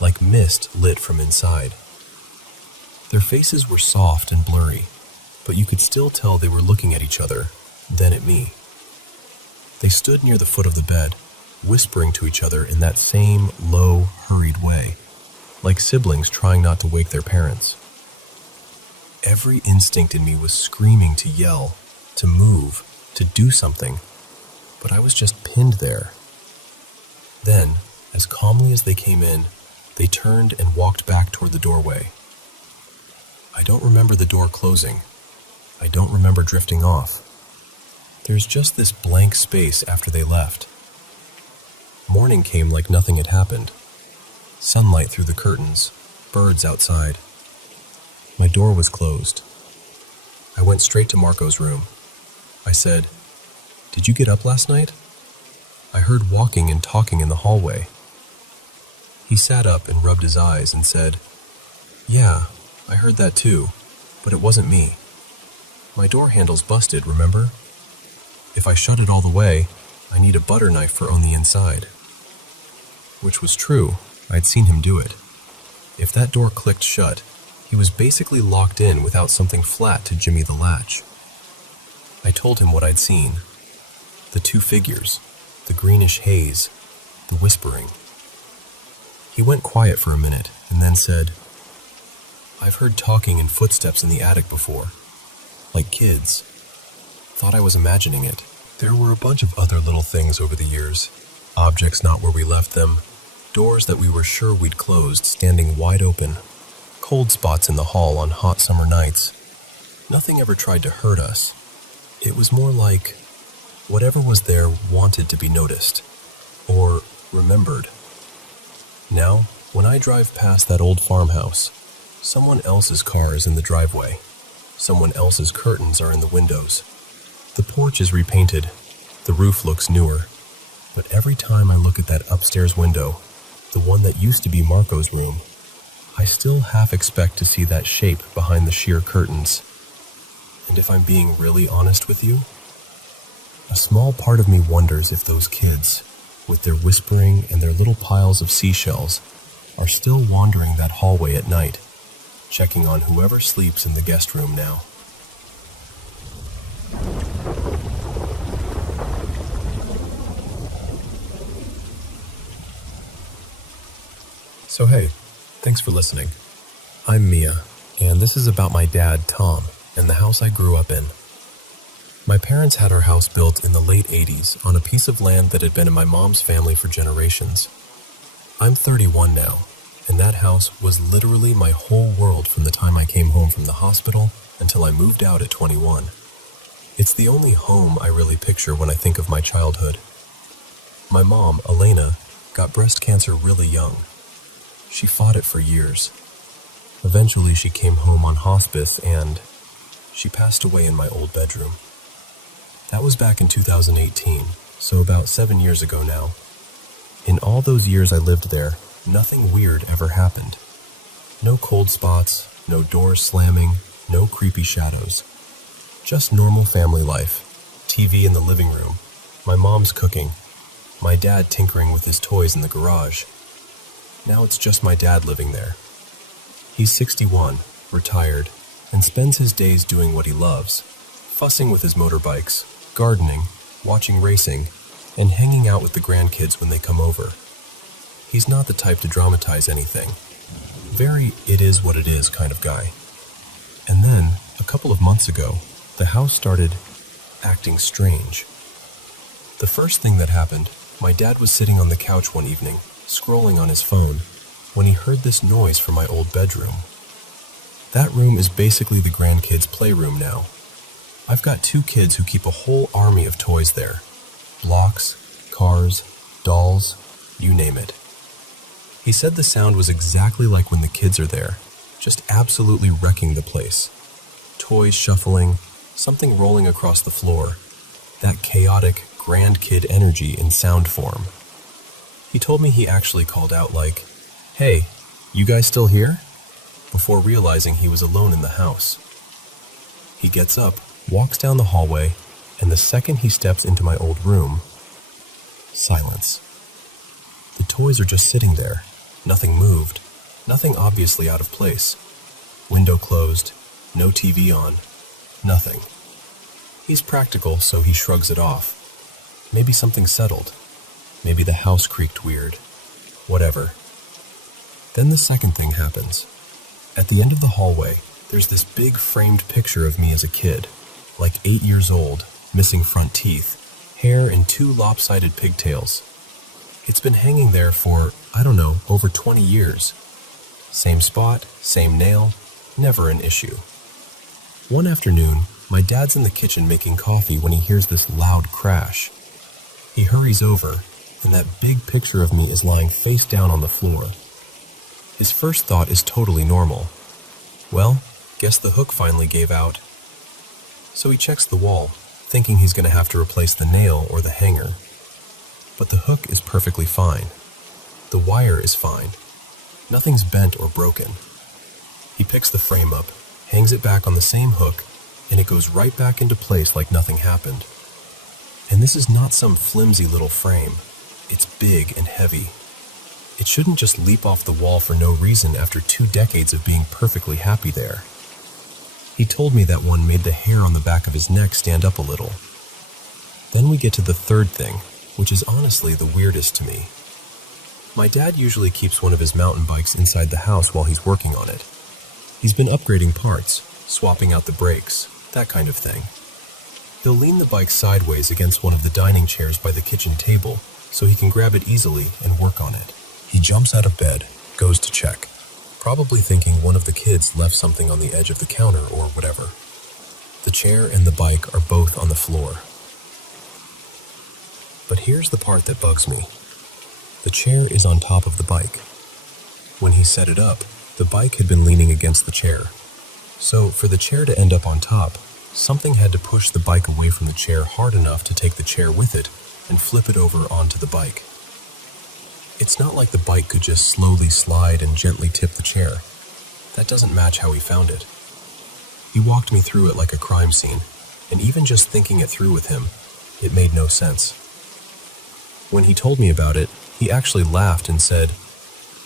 like mist lit from inside. Their faces were soft and blurry, but you could still tell they were looking at each other, then at me. They stood near the foot of the bed, whispering to each other in that same low, hurried way, like siblings trying not to wake their parents. Every instinct in me was screaming to yell, to move, to do something, but I was just pinned there. Then, as calmly as they came in, they turned and walked back toward the doorway. I don't remember the door closing. I don't remember drifting off. There's just this blank space after they left. Morning came like nothing had happened. Sunlight through the curtains, birds outside. My door was closed. I went straight to Marco's room. I said, "Did you get up last night?" I heard walking and talking in the hallway. He sat up and rubbed his eyes and said, "Yeah, I heard that too, but it wasn't me. My door handle's busted, remember? If I shut it all the way, I need a butter knife for on the inside." Which was true. I'd seen him do it. If that door clicked shut, he was basically locked in without something flat to jimmy the latch. I told him what I'd seen. The 2 figures, the greenish haze, the whispering. He went quiet for a minute and then said, "I've heard talking and footsteps in the attic before, like kids. Thought I was imagining it. There were a bunch of other little things over the years, objects not where we left them, doors that we were sure we'd closed standing wide open, cold spots in the hall on hot summer nights. Nothing ever tried to hurt us. It was more like whatever was there wanted to be noticed, or remembered. Now, when I drive past that old farmhouse, someone else's car is in the driveway. Someone else's curtains are in the windows. The porch is repainted. The roof looks newer. But every time I look at that upstairs window, the one that used to be Marco's room, I still half expect to see that shape behind the sheer curtains. And if I'm being really honest with you, a small part of me wonders if those kids, with their whispering and their little piles of seashells, are still wandering that hallway at night, checking on whoever sleeps in the guest room now. So hey, thanks for listening. I'm Mia, and this is about my dad, Tom, and the house I grew up in. My parents had our house built in the late 80s on a piece of land that had been in my mom's family for generations. I'm 31 now, and that house was literally my whole world from the time I came home from the hospital until I moved out at 21. It's the only home I really picture when I think of my childhood. My mom, Elena, got breast cancer really young. She fought it for years. Eventually, she came home on hospice and she passed away in my old bedroom. That was back in 2018, so about 7 years ago now. In all those years I lived there, nothing weird ever happened. No cold spots, no doors slamming, no creepy shadows. Just normal family life. TV in the living room, my mom's cooking, my dad tinkering with his toys in the garage. Now it's just my dad living there. He's 61, retired, and spends his days doing what he loves, fussing with his motorbikes, gardening, watching racing, and hanging out with the grandkids when they come over. He's not the type to dramatize anything. Very it is what it is kind of guy. And then, a couple of months ago, the house started acting strange. The first thing that happened, my dad was sitting on the couch one evening, scrolling on his phone, when he heard this noise from my old bedroom. That room is basically the grandkids' playroom now. I've got 2 kids who keep a whole army of toys there. Blocks, cars, dolls, you name it. He said the sound was exactly like when the kids are there, just absolutely wrecking the place. Toys shuffling, something rolling across the floor. That chaotic, grandkid energy in sound form. He told me he actually called out like, "Hey, you guys still here?" before realizing he was alone in the house. He gets up, walks down the hallway, and the second he steps into my old room, silence. The toys are just sitting there. Nothing moved. Nothing obviously out of place. Window closed. No TV on. Nothing. He's practical, so he shrugs it off. Maybe something settled. Maybe the house creaked weird. Whatever. Then the second thing happens. At the end of the hallway, there's this big framed picture of me as a kid, like 8 years old, missing front teeth, hair and 2 lopsided pigtails. It's been hanging there for, I don't know, over 20 years. Same spot, same nail, never an issue. One afternoon, my dad's in the kitchen making coffee when he hears this loud crash. He hurries over, and that big picture of me is lying face down on the floor. His first thought is totally normal. Well, guess the hook finally gave out. So he checks the wall, thinking he's going to have to replace the nail or the hanger. But the hook is perfectly fine. The wire is fine. Nothing's bent or broken. He picks the frame up, hangs it back on the same hook, and it goes right back into place like nothing happened. And this is not some flimsy little frame. It's big and heavy. It shouldn't just leap off the wall for no reason after 2 decades of being perfectly happy there. He told me that one made the hair on the back of his neck stand up a little. Then we get to the third thing, which is honestly the weirdest to me. My dad usually keeps one of his mountain bikes inside the house while he's working on it. He's been upgrading parts, swapping out the brakes, that kind of thing. He'll lean the bike sideways against one of the dining chairs by the kitchen table so he can grab it easily and work on it. He jumps out of bed, goes to check, probably thinking one of the kids left something on the edge of the counter or whatever. The chair and the bike are both on the floor. But here's the part that bugs me. The chair is on top of the bike. When he set it up, the bike had been leaning against the chair. So for the chair to end up on top, something had to push the bike away from the chair hard enough to take the chair with it and flip it over onto the bike. It's not like the bike could just slowly slide and gently tip the chair. That doesn't match how he found it. He walked me through it like a crime scene, and even just thinking it through with him, it made no sense. When he told me about it, he actually laughed and said,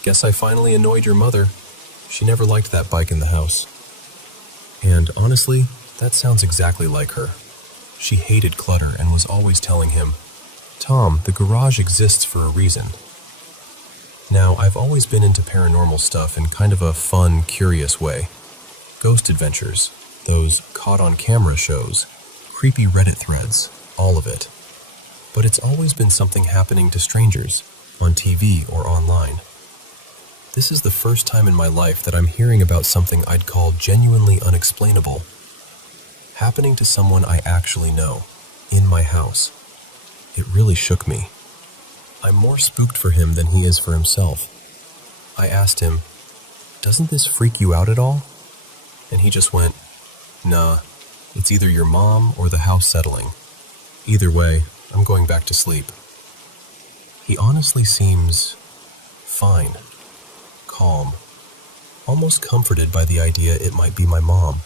"Guess I finally annoyed your mother. She never liked that bike in the house." And honestly, that sounds exactly like her. She hated clutter and was always telling him, "Tom, the garage exists for a reason." Now, I've always been into paranormal stuff in kind of a fun, curious way. Ghost adventures, those caught-on-camera shows, creepy Reddit threads, all of it. But it's always been something happening to strangers, on TV or online. This is the first time in my life that I'm hearing about something I'd call genuinely unexplainable. Happening to someone I actually know, in my house. It really shook me. I'm more spooked for him than he is for himself. I asked him, "Doesn't this freak you out at all?" And he just went, "Nah, it's either your mom or the house settling. Either way, I'm going back to sleep." He honestly seems fine, calm, almost comforted by the idea it might be my mom.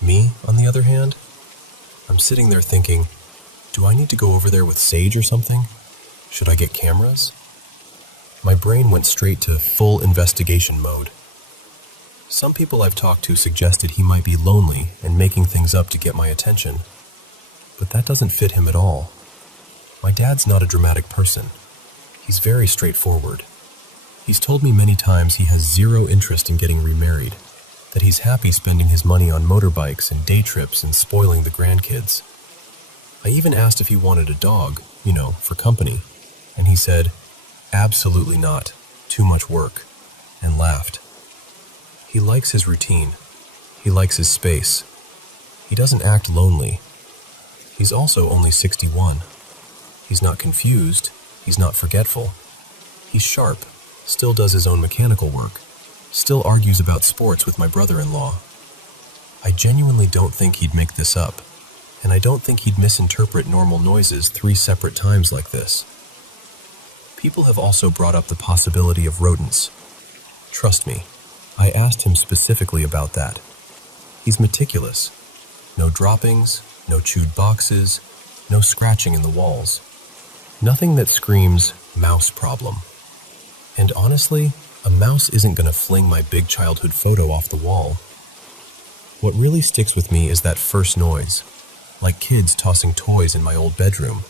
Me, on the other hand, I'm sitting there thinking, do I need to go over there with Sage or something? Should I get cameras? My brain went straight to full investigation mode. Some people I've talked to suggested he might be lonely and making things up to get my attention, but that doesn't fit him at all. My dad's not a dramatic person. He's very straightforward. He's told me many times he has zero interest in getting remarried, that he's happy spending his money on motorbikes and day trips and spoiling the grandkids. I even asked if he wanted a dog, for company, and he said, "Absolutely not, too much work," and laughed. He likes his routine. He likes his space. He doesn't act lonely. He's also only 61. He's not confused. He's not forgetful. He's sharp, still does his own mechanical work, still argues about sports with my brother-in-law. I genuinely don't think he'd make this up, and I don't think he'd misinterpret normal noises 3 separate times like this. People have also brought up the possibility of rodents. Trust me, I asked him specifically about that. He's meticulous. No droppings, no chewed boxes, no scratching in the walls. Nothing that screams mouse problem. And honestly, a mouse isn't going to fling my big childhood photo off the wall. What really sticks with me is that first noise, like kids tossing toys in my old bedroom.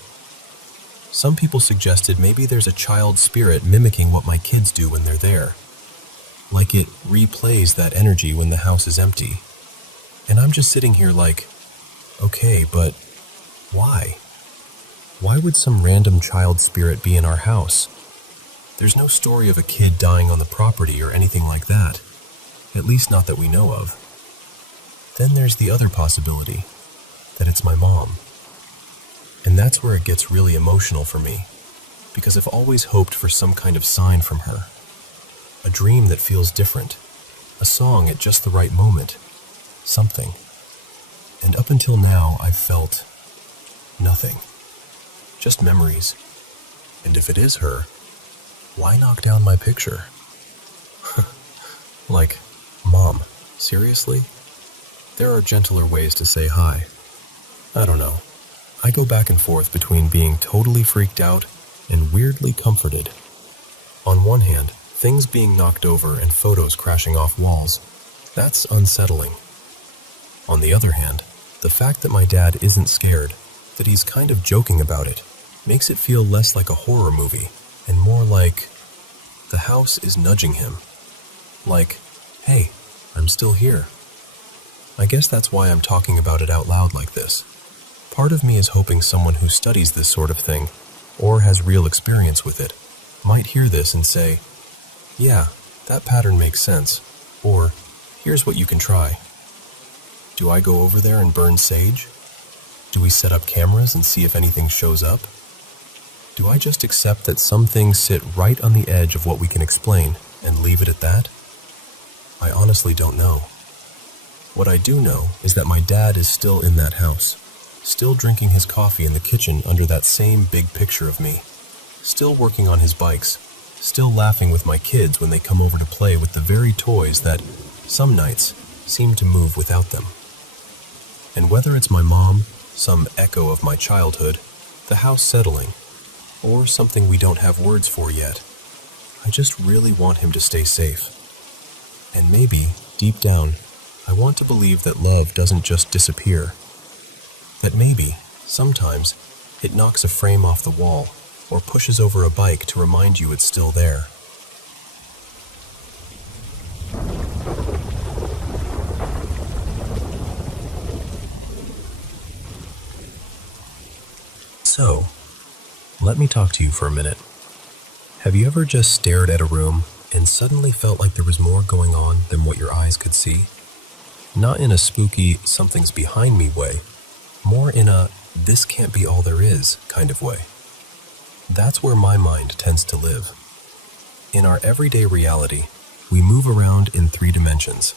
Some people suggested maybe there's a child spirit mimicking what my kids do when they're there. Like it replays that energy when the house is empty. And I'm just sitting here like, okay, but why? Why would some random child spirit be in our house? There's no story of a kid dying on the property or anything like that. At least not that we know of. Then there's the other possibility, that it's my mom. And that's where it gets really emotional for me, because I've always hoped for some kind of sign from her. A dream that feels different, a song at just the right moment, something. And up until now, I've felt nothing. Just memories. And if it is her, why knock down my picture? Like, Mom, seriously? There are gentler ways to say hi. I don't know. I go back and forth between being totally freaked out and weirdly comforted. On one hand, things being knocked over and photos crashing off walls, that's unsettling. On the other hand, the fact that my dad isn't scared, that he's kind of joking about it, makes it feel less like a horror movie and more like the house is nudging him. Like, hey, I'm still here. I guess that's why I'm talking about it out loud like this. Part of me is hoping someone who studies this sort of thing, or has real experience with it, might hear this and say, yeah, that pattern makes sense, or here's what you can try. Do I go over there and burn sage? Do we set up cameras and see if anything shows up? Do I just accept that some things sit right on the edge of what we can explain and leave it at that? I honestly don't know. What I do know is that my dad is still in that house, still drinking his coffee in the kitchen under that same big picture of me, still working on his bikes, still laughing with my kids when they come over to play with the very toys that, some nights, seem to move without them. And whether it's my mom, some echo of my childhood, the house settling, or something we don't have words for yet, I just really want him to stay safe. And maybe, deep down, I want to believe that love doesn't just disappear. That maybe, sometimes, it knocks a frame off the wall or pushes over a bike to remind you it's still there. So, let me talk to you for a minute. Have you ever just stared at a room and suddenly felt like there was more going on than what your eyes could see? Not in a spooky, something's behind me way, more in a, this can't be all there is kind of way. That's where my mind tends to live. In our everyday reality, we move around in 3 dimensions: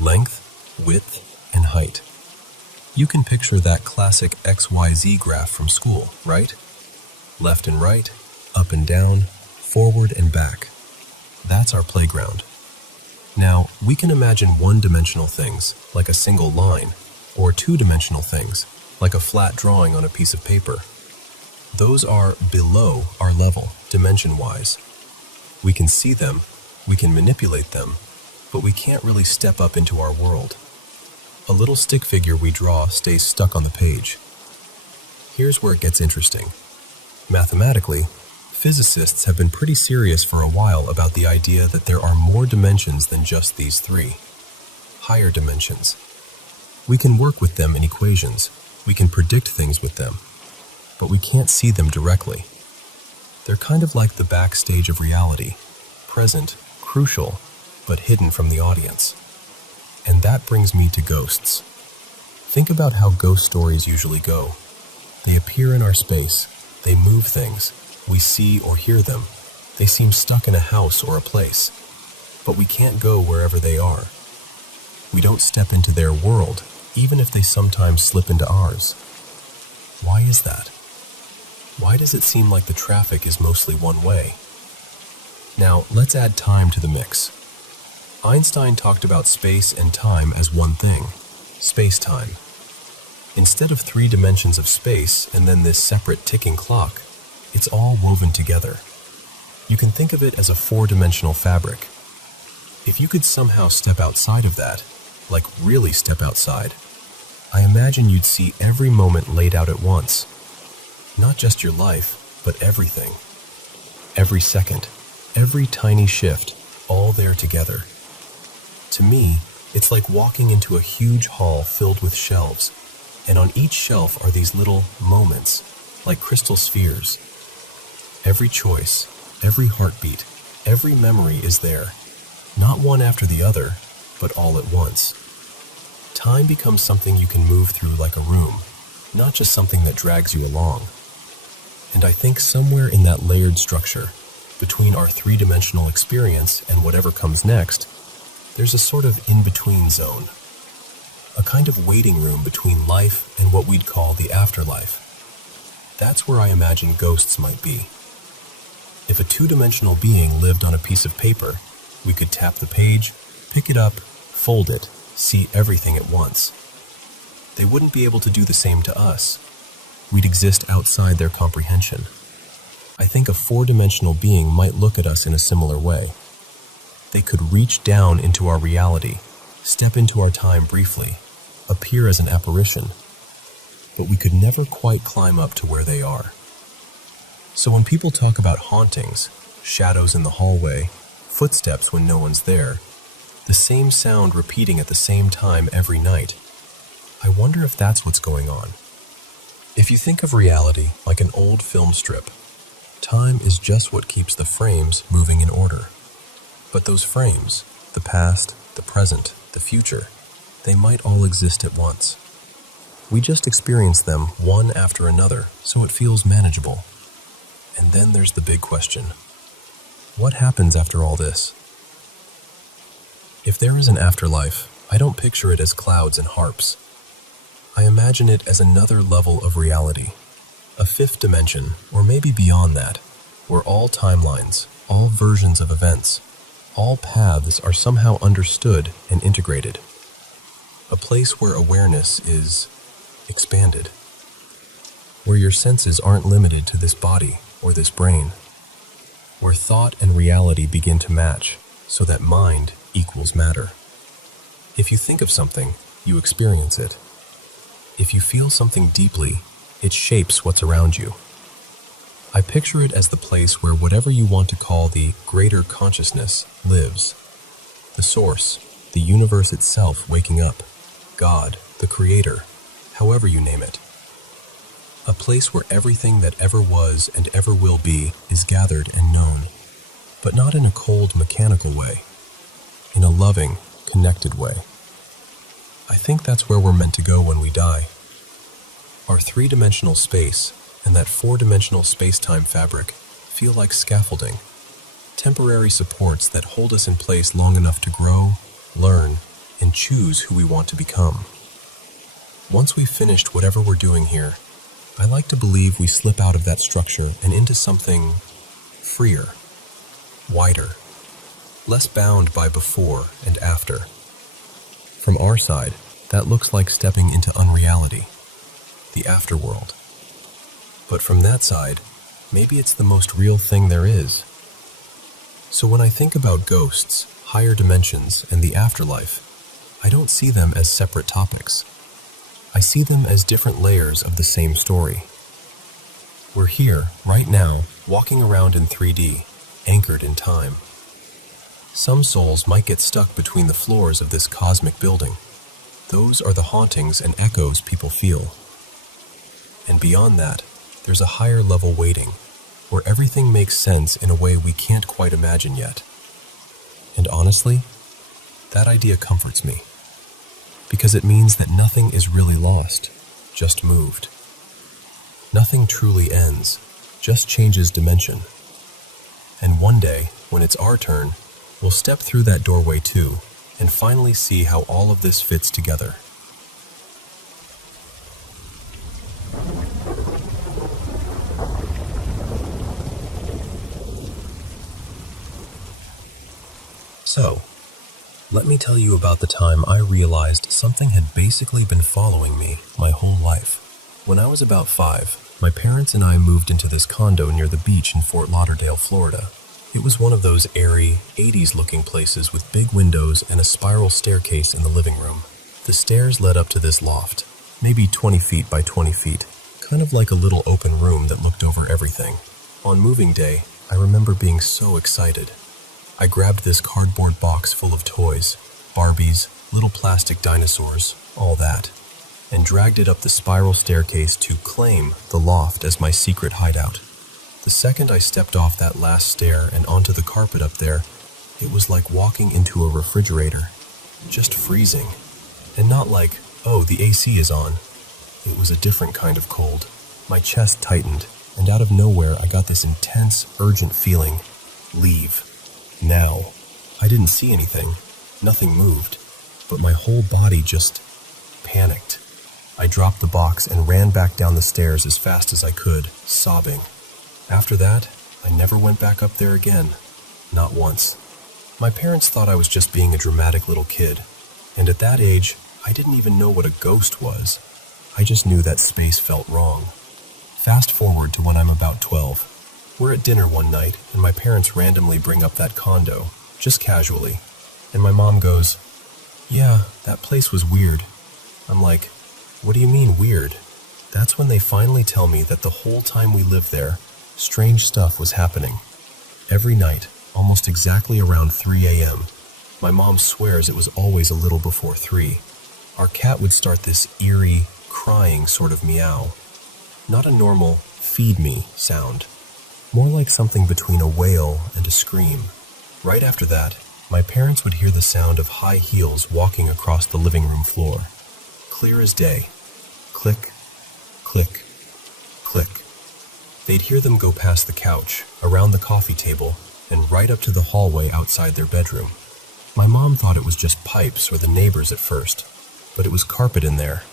length, width, and height. You can picture that classic XYZ graph from school, right? Left and right, up and down, forward and back. That's our playground. Now, we can imagine one-dimensional things, like a single line, or 2-dimensional things, like a flat drawing on a piece of paper. Those are below our level, dimension-wise. We can see them, we can manipulate them, but we can't really step up into our world. A little stick figure we draw stays stuck on the page. Here's where it gets interesting. Mathematically, physicists have been pretty serious for a while about the idea that there are more dimensions than just these 3. Higher dimensions. We can work with them in equations, we can predict things with them, but we can't see them directly. They're kind of like the backstage of reality, present, crucial, but hidden from the audience. And that brings me to ghosts. Think about how ghost stories usually go. They appear in our space, they move things, we see or hear them. They seem stuck in a house or a place, but we can't go wherever they are. We don't step into their world, even if they sometimes slip into ours. Why is that? Why does it seem like the traffic is mostly one way? Now, let's add time to the mix. Einstein talked about space and time as one thing, space-time. Instead of 3 dimensions of space and then this separate ticking clock, it's all woven together. You can think of it as a 4-dimensional fabric. If you could somehow step outside of that, like really step outside, I imagine you'd see every moment laid out at once. Not just your life, but everything. Every second, every tiny shift, all there together. To me, it's like walking into a huge hall filled with shelves, and on each shelf are these little moments, like crystal spheres. Every choice, every heartbeat, every memory is there, not one after the other, but all at once. Time becomes something you can move through like a room, not just something that drags you along. And I think somewhere in that layered structure, between our 3-dimensional experience and whatever comes next, there's a sort of in-between zone. A kind of waiting room between life and what we'd call the afterlife. That's where I imagine ghosts might be. If a 2-dimensional being lived on a piece of paper, we could tap the page, pick it up, fold it, see everything at once. They wouldn't be able to do the same to us. We'd exist outside their comprehension. I think a 4-dimensional being might look at us in a similar way. They could reach down into our reality, step into our time briefly, appear as an apparition, but we could never quite climb up to where they are. So when people talk about hauntings, shadows in the hallway, footsteps when no one's there, the same sound repeating at the same time every night, I wonder if that's what's going on. If you think of reality like an old film strip, time is just what keeps the frames moving in order. But those frames, the past, the present, the future, they might all exist at once. We just experience them one after another, so it feels manageable. And then there's the big question. What happens after all this? If there is an afterlife, I don't picture it as clouds and harps. I imagine it as another level of reality, a 5th dimension, or maybe beyond that, where all timelines, all versions of events, all paths are somehow understood and integrated. A place where awareness is expanded, where your senses aren't limited to this body or this brain, where thought and reality begin to match so that mind equals matter. If you think of something, you experience it. If you feel something deeply, it shapes what's around you. I picture it as the place where whatever you want to call the greater consciousness lives. The source, the universe itself waking up, God, the creator, however you name it. A place where everything that ever was and ever will be is gathered and known, but not in a cold, mechanical way, in a loving, connected way. I think that's where we're meant to go when we die. Our 3-dimensional space, and that four-dimensional space-time fabric feel like scaffolding, temporary supports that hold us in place long enough to grow, learn, and choose who we want to become. Once we've finished whatever we're doing here, I like to believe we slip out of that structure and into something freer, wider, less bound by before and after. From our side, that looks like stepping into unreality, the afterworld. But from that side, maybe it's the most real thing there is. So when I think about ghosts, higher dimensions, and the afterlife, I don't see them as separate topics. I see them as different layers of the same story. We're here, right now, walking around in 3D, anchored in time. Some souls might get stuck between the floors of this cosmic building. Those are the hauntings and echoes people feel. And beyond that, there's a higher level waiting, where everything makes sense in a way we can't quite imagine yet. And honestly, that idea comforts me, because it means that nothing is really lost, just moved. Nothing truly ends, just changes dimension. And one day, when it's our turn, we'll step through that doorway too, and finally see how all of this fits together. So, let me tell you about the time I realized something had basically been following me my whole life. When I was about 5, my parents and I moved into this condo near the beach in Fort Lauderdale, Florida. It was one of those airy, 80s-looking places with big windows and a spiral staircase in the living room. The stairs led up to this loft, maybe 20 feet by 20 feet, kind of like a little open room that looked over everything. On moving day, I remember being so excited. I grabbed this cardboard box full of toys, Barbies, little plastic dinosaurs, all that, and dragged it up the spiral staircase to claim the loft as my secret hideout. The second I stepped off that last stair and onto the carpet up there, it was like walking into a refrigerator, just freezing. And not like, oh, the AC is on. It was a different kind of cold. My chest tightened, and out of nowhere I got this intense, urgent feeling, leave. Now. I didn't see anything. Nothing moved. But my whole body just panicked. I dropped the box and ran back down the stairs as fast as I could, sobbing. After that, I never went back up there again. Not once. My parents thought I was just being a dramatic little kid. And at that age, I didn't even know what a ghost was. I just knew that space felt wrong. Fast forward to when I'm about 12. We're at dinner one night, and my parents randomly bring up that condo, just casually. And my mom goes, "Yeah, that place was weird." I'm like, "What do you mean weird?" That's when they finally tell me that the whole time we lived there, strange stuff was happening. Every night, almost exactly around 3 a.m., my mom swears it was always a little before 3, our cat would start this eerie, crying sort of meow. Not a normal, feed me sound. More like something between a wail and a scream. Right after that, my parents would hear the sound of high heels walking across the living room floor. Clear as day. Click, click, click. They'd hear them go past the couch, around the coffee table, and right up to the hallway outside their bedroom. My mom thought it was just pipes or the neighbors at first, but it was carpet in there.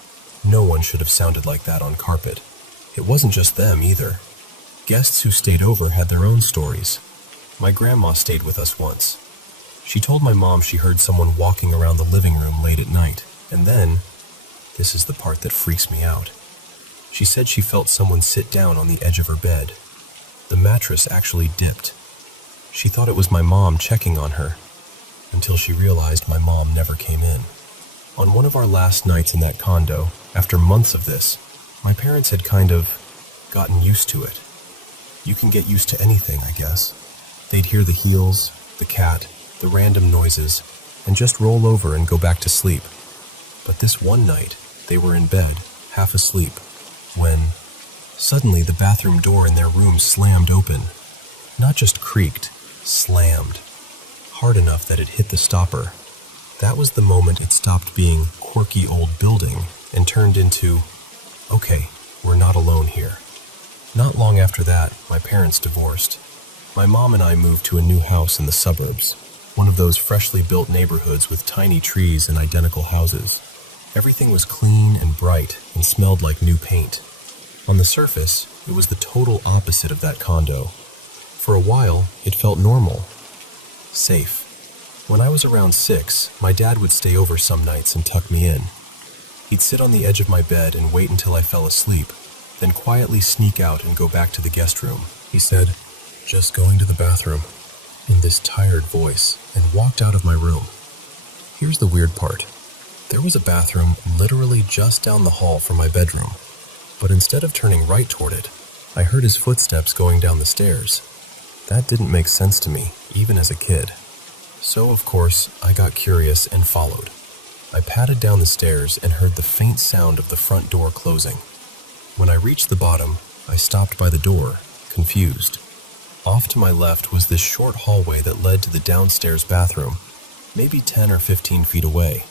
No one should have sounded like that on carpet. It wasn't just them either. Guests who stayed over had their own stories. My grandma stayed with us once. She told my mom she heard someone walking around the living room late at night, and then, this is the part that freaks me out, she said she felt someone sit down on the edge of her bed. The mattress actually dipped. She thought it was my mom checking on her, until she realized my mom never came in. On one of our last nights in that condo, after months of this, my parents had kind of gotten used to it. You can get used to anything, I guess. They'd hear the heels, the cat, the random noises, and just roll over and go back to sleep. But this one night, they were in bed, half asleep, when suddenly the bathroom door in their room slammed open. Not just creaked, slammed. Hard enough that it hit the stopper. That was the moment it stopped being quirky old building and turned into, okay, we're not alone here. Not long after that, my parents divorced. My mom and I moved to a new house in the suburbs, one of those freshly built neighborhoods with tiny trees and identical houses. Everything was clean and bright and smelled like new paint. On the surface, it was the total opposite of that condo. For a while, it felt normal, safe. When I was around 6, my dad would stay over some nights and tuck me in. He'd sit on the edge of my bed and wait until I fell asleep, then quietly sneak out and go back to the guest room. He said, "Just going to the bathroom," in this tired voice, and walked out of my room. Here's the weird part. There was a bathroom literally just down the hall from my bedroom, but instead of turning right toward it, I heard his footsteps going down the stairs. That didn't make sense to me, even as a kid. So, of course, I got curious and followed. I padded down the stairs and heard the faint sound of the front door closing. When I reached the bottom, I stopped by the door, confused. Off to my left was this short hallway that led to the downstairs bathroom, maybe 10 or 15 feet away.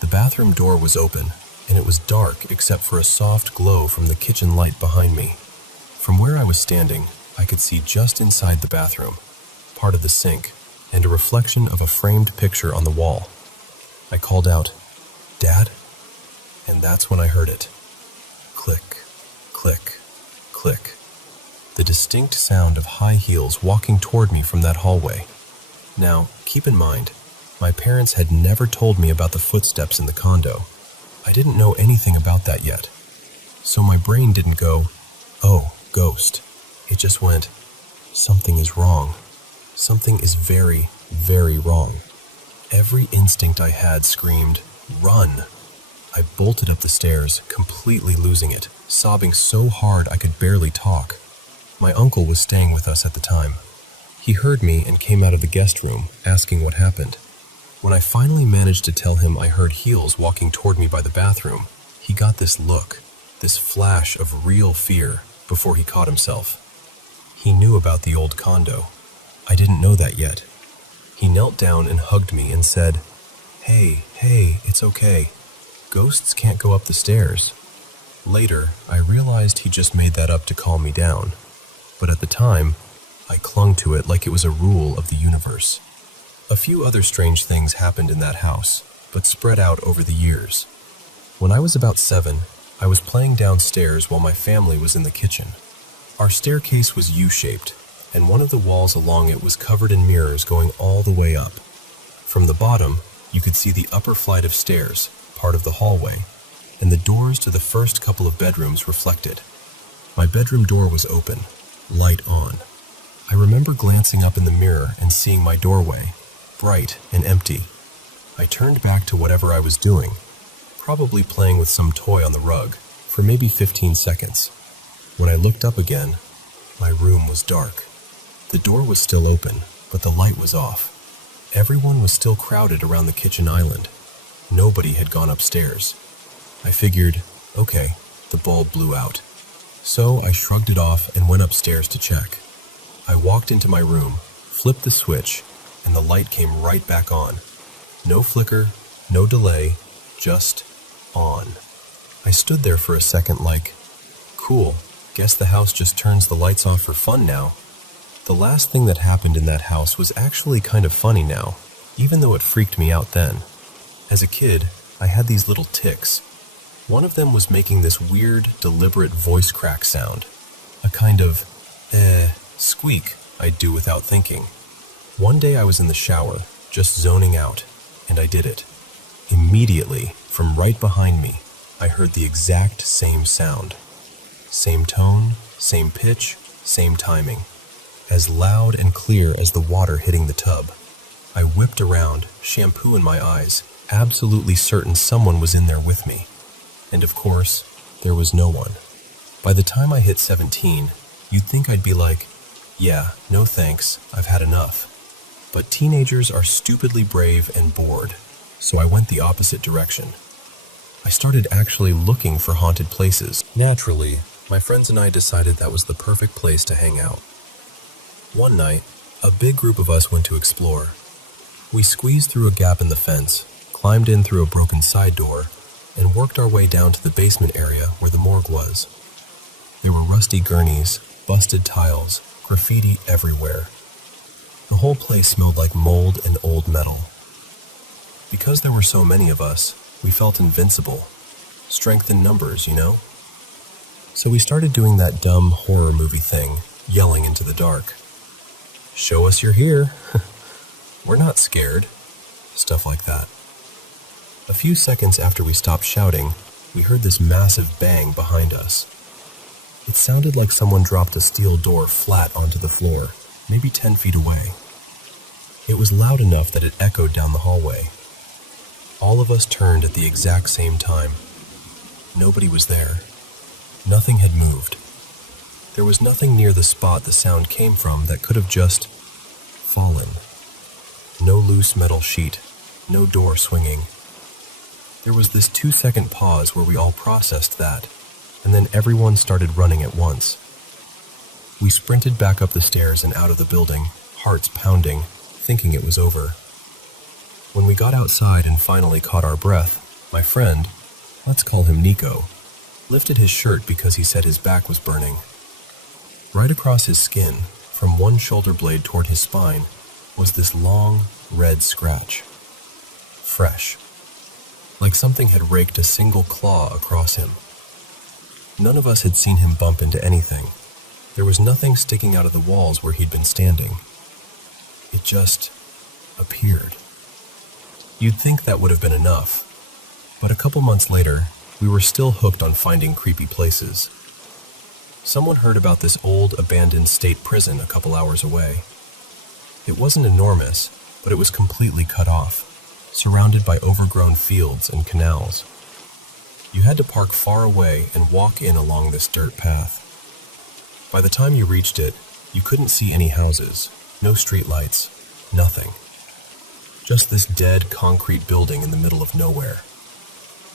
The bathroom door was open, and it was dark except for a soft glow from the kitchen light behind me. From where I was standing, I could see just inside the bathroom, part of the sink, and a reflection of a framed picture on the wall. I called out, "Dad?" And that's when I heard it. Click, click, click. The distinct sound of high heels walking toward me from that hallway. Now, keep in mind, my parents had never told me about the footsteps in the condo. I didn't know anything about that yet. So my brain didn't go, "Oh, ghost." It just went, "Something is wrong. Something is very, very wrong." Every instinct I had screamed, "Run!" I bolted up the stairs, completely losing it, sobbing so hard I could barely talk. My uncle was staying with us at the time. He heard me and came out of the guest room, asking what happened. When I finally managed to tell him I heard heels walking toward me by the bathroom, he got this look, this flash of real fear, before he caught himself. He knew about the old condo. I didn't know that yet. He knelt down and hugged me and said, Hey, it's okay. Ghosts can't go up the stairs." Later, I realized he just made that up to calm me down. But at the time, I clung to it like it was a rule of the universe. A few other strange things happened in that house, but spread out over the years. When I was about 7, I was playing downstairs while my family was in the kitchen. Our staircase was U-shaped, and one of the walls along it was covered in mirrors going all the way up. From the bottom, you could see the upper flight of stairs, part of the hallway, and the doors to the first couple of bedrooms reflected. My bedroom door was open, light on. I remember glancing up in the mirror and seeing my doorway, bright and empty. I turned back to whatever I was doing, probably playing with some toy on the rug, for maybe 15 seconds. When I looked up again, my room was dark. The door was still open, but the light was off. Everyone was still crowded around the kitchen island. Nobody had gone upstairs. I figured, okay, the bulb blew out. So I shrugged it off and went upstairs to check. I walked into my room, flipped the switch, and the light came right back on. No flicker, no delay, just on. I stood there for a second like, cool, guess the house just turns the lights off for fun now. The last thing that happened in that house was actually kind of funny now, even though it freaked me out then. As a kid, I had these little tics. One of them was making this weird, deliberate voice crack sound. A kind of, squeak I'd do without thinking. One day I was in the shower, just zoning out, and I did it. Immediately, from right behind me, I heard the exact same sound. Same tone, same pitch, same timing. As loud and clear as the water hitting the tub. I whipped around, shampoo in my eyes, absolutely certain someone was in there with me. And of course, there was no one. By the time I hit 17, you'd think I'd be like, yeah, no thanks, I've had enough. But teenagers are stupidly brave and bored, so I went the opposite direction. I started actually looking for haunted places. Naturally, my friends and I decided that was the perfect place to hang out. One night, a big group of us went to explore. We squeezed through a gap in the fence, climbed in through a broken side door, and worked our way down to the basement area where the morgue was. There were rusty gurneys, busted tiles, graffiti everywhere. The whole place smelled like mold and old metal. Because there were so many of us, we felt invincible. Strength in numbers, you know? So we started doing that dumb horror movie thing, yelling into the dark. Show us you're here. We're not scared. Stuff like that. A few seconds after we stopped shouting, we heard this massive bang behind us. It sounded like someone dropped a steel door flat onto the floor, maybe 10 feet away. It was loud enough that it echoed down the hallway. All of us turned at the exact same time. Nobody was there. Nothing had moved. There was nothing near the spot the sound came from that could have just fallen. No loose metal sheet, no door swinging. There was this 2-second pause where we all processed that, and then everyone started running at once. We sprinted back up the stairs and out of the building, hearts pounding, thinking it was over. When we got outside and finally caught our breath, my friend, let's call him Nico, lifted his shirt because he said his back was burning. Right across his skin, from one shoulder blade toward his spine, was this long, red scratch. Fresh. Like something had raked a single claw across him. None of us had seen him bump into anything. There was nothing sticking out of the walls where he'd been standing. It just appeared. You'd think that would have been enough. But a couple months later, we were still hooked on finding creepy places. Someone heard about this old, abandoned state prison a couple hours away. It wasn't enormous, but it was completely cut off, surrounded by overgrown fields and canals. You had to park far away and walk in along this dirt path. By the time you reached it, you couldn't see any houses, no streetlights, nothing. Just this dead concrete building in the middle of nowhere.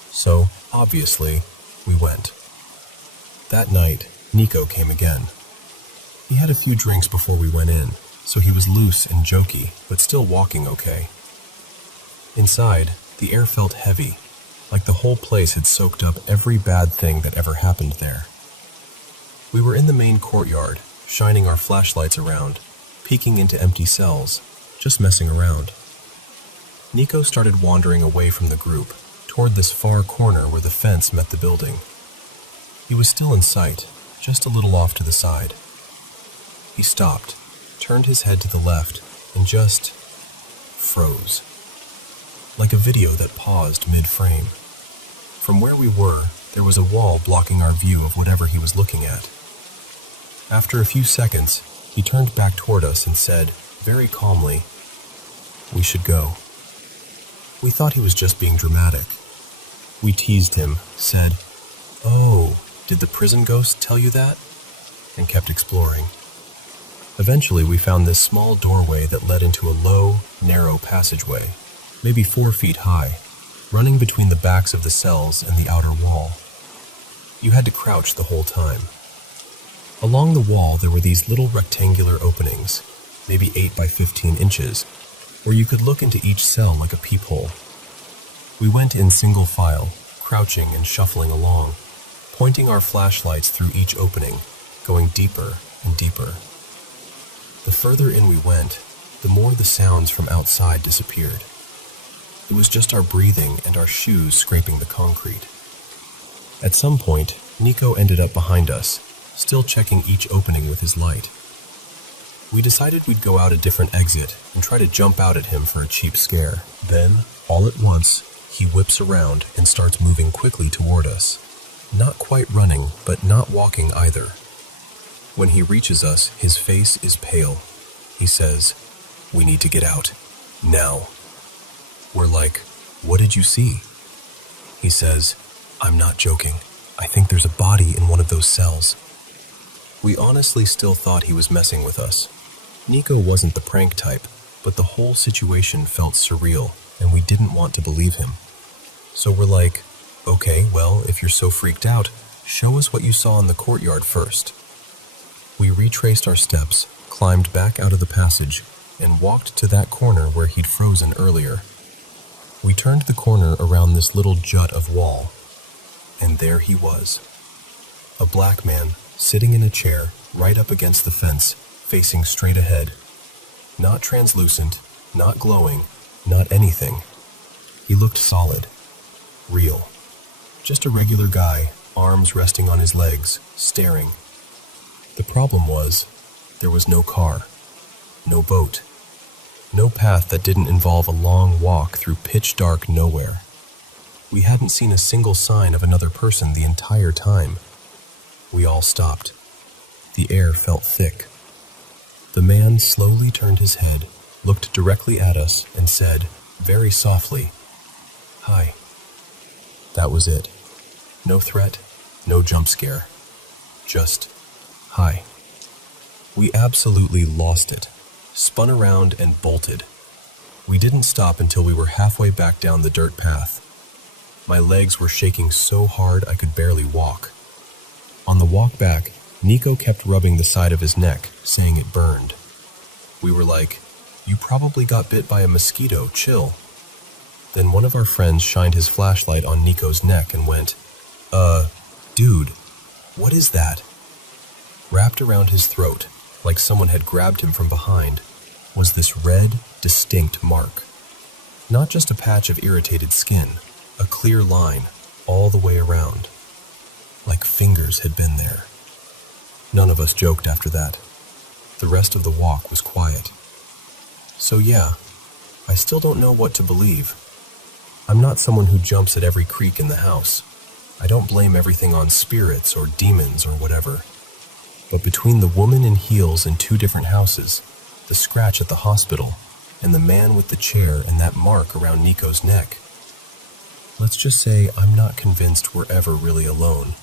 So, obviously, we went. That night, Nico came again. He had a few drinks before we went in, so he was loose and jokey, but still walking okay. Inside, the air felt heavy, like the whole place had soaked up every bad thing that ever happened there. We were in the main courtyard, shining our flashlights around, peeking into empty cells, just messing around. Nico started wandering away from the group, toward this far corner where the fence met the building. He was still in sight, just a little off to the side. He stopped, turned his head to the left, and just froze. Like a video that paused mid-frame. From where we were, there was a wall blocking our view of whatever he was looking at. After a few seconds, he turned back toward us and said, very calmly, "We should go." We thought he was just being dramatic. We teased him, said, "Oh, did the prison ghost tell you that?" and kept exploring. Eventually, we found this small doorway that led into a low, narrow passageway, maybe 4 feet high, running between the backs of the cells and the outer wall. You had to crouch the whole time. Along the wall, there were these little rectangular openings, maybe 8 by 15 inches, where you could look into each cell like a peephole. We went in single file, crouching and shuffling along, pointing our flashlights through each opening, going deeper and deeper. The further in we went, the more the sounds from outside disappeared. It was just our breathing and our shoes scraping the concrete. At some point, Nico ended up behind us, still checking each opening with his light. We decided we'd go out a different exit and try to jump out at him for a cheap scare. Then, all at once, he whips around and starts moving quickly toward us. Not quite running, but not walking either. When he reaches us, his face is pale. He says, "We need to get out. Now." We're like, "What did you see?" He says, "I'm not joking. I think there's a body in one of those cells." We honestly still thought he was messing with us. Nico wasn't the prank type, but the whole situation felt surreal, and we didn't want to believe him. So we're like, "Okay, well, if you're so freaked out, show us what you saw in the courtyard first." We retraced our steps, climbed back out of the passage, and walked to that corner where he'd frozen earlier. We turned the corner around this little jut of wall, and there he was. A black man, sitting in a chair right up against the fence, facing straight ahead. Not translucent, not glowing, not anything. He looked solid, real. Just a regular guy, arms resting on his legs, staring. The problem was, there was no car, no boat, no path that didn't involve a long walk through pitch-dark nowhere. We hadn't seen a single sign of another person the entire time. We all stopped. The air felt thick. The man slowly turned his head, looked directly at us, and said, very softly, "Hi." That was it. No threat, no jump scare. Just, "Hi." We absolutely lost it, spun around and bolted. We didn't stop until we were halfway back down the dirt path. My legs were shaking so hard I could barely walk. On the walk back, Nico kept rubbing the side of his neck, saying it burned. We were like, "You probably got bit by a mosquito, chill." Then one of our friends shined his flashlight on Nico's neck and went, Dude, what is that?" Wrapped around his throat, like someone had grabbed him from behind, was this red, distinct mark. Not just a patch of irritated skin, a clear line all the way around. Like fingers had been there. None of us joked after that. The rest of the walk was quiet. So yeah, I still don't know what to believe. I'm not someone who jumps at every creak in the house. I don't blame everything on spirits or demons or whatever. But between the woman in heels in 2 different houses, the scratch at the hospital, and the man with the chair and that mark around Nico's neck, let's just say I'm not convinced we're ever really alone.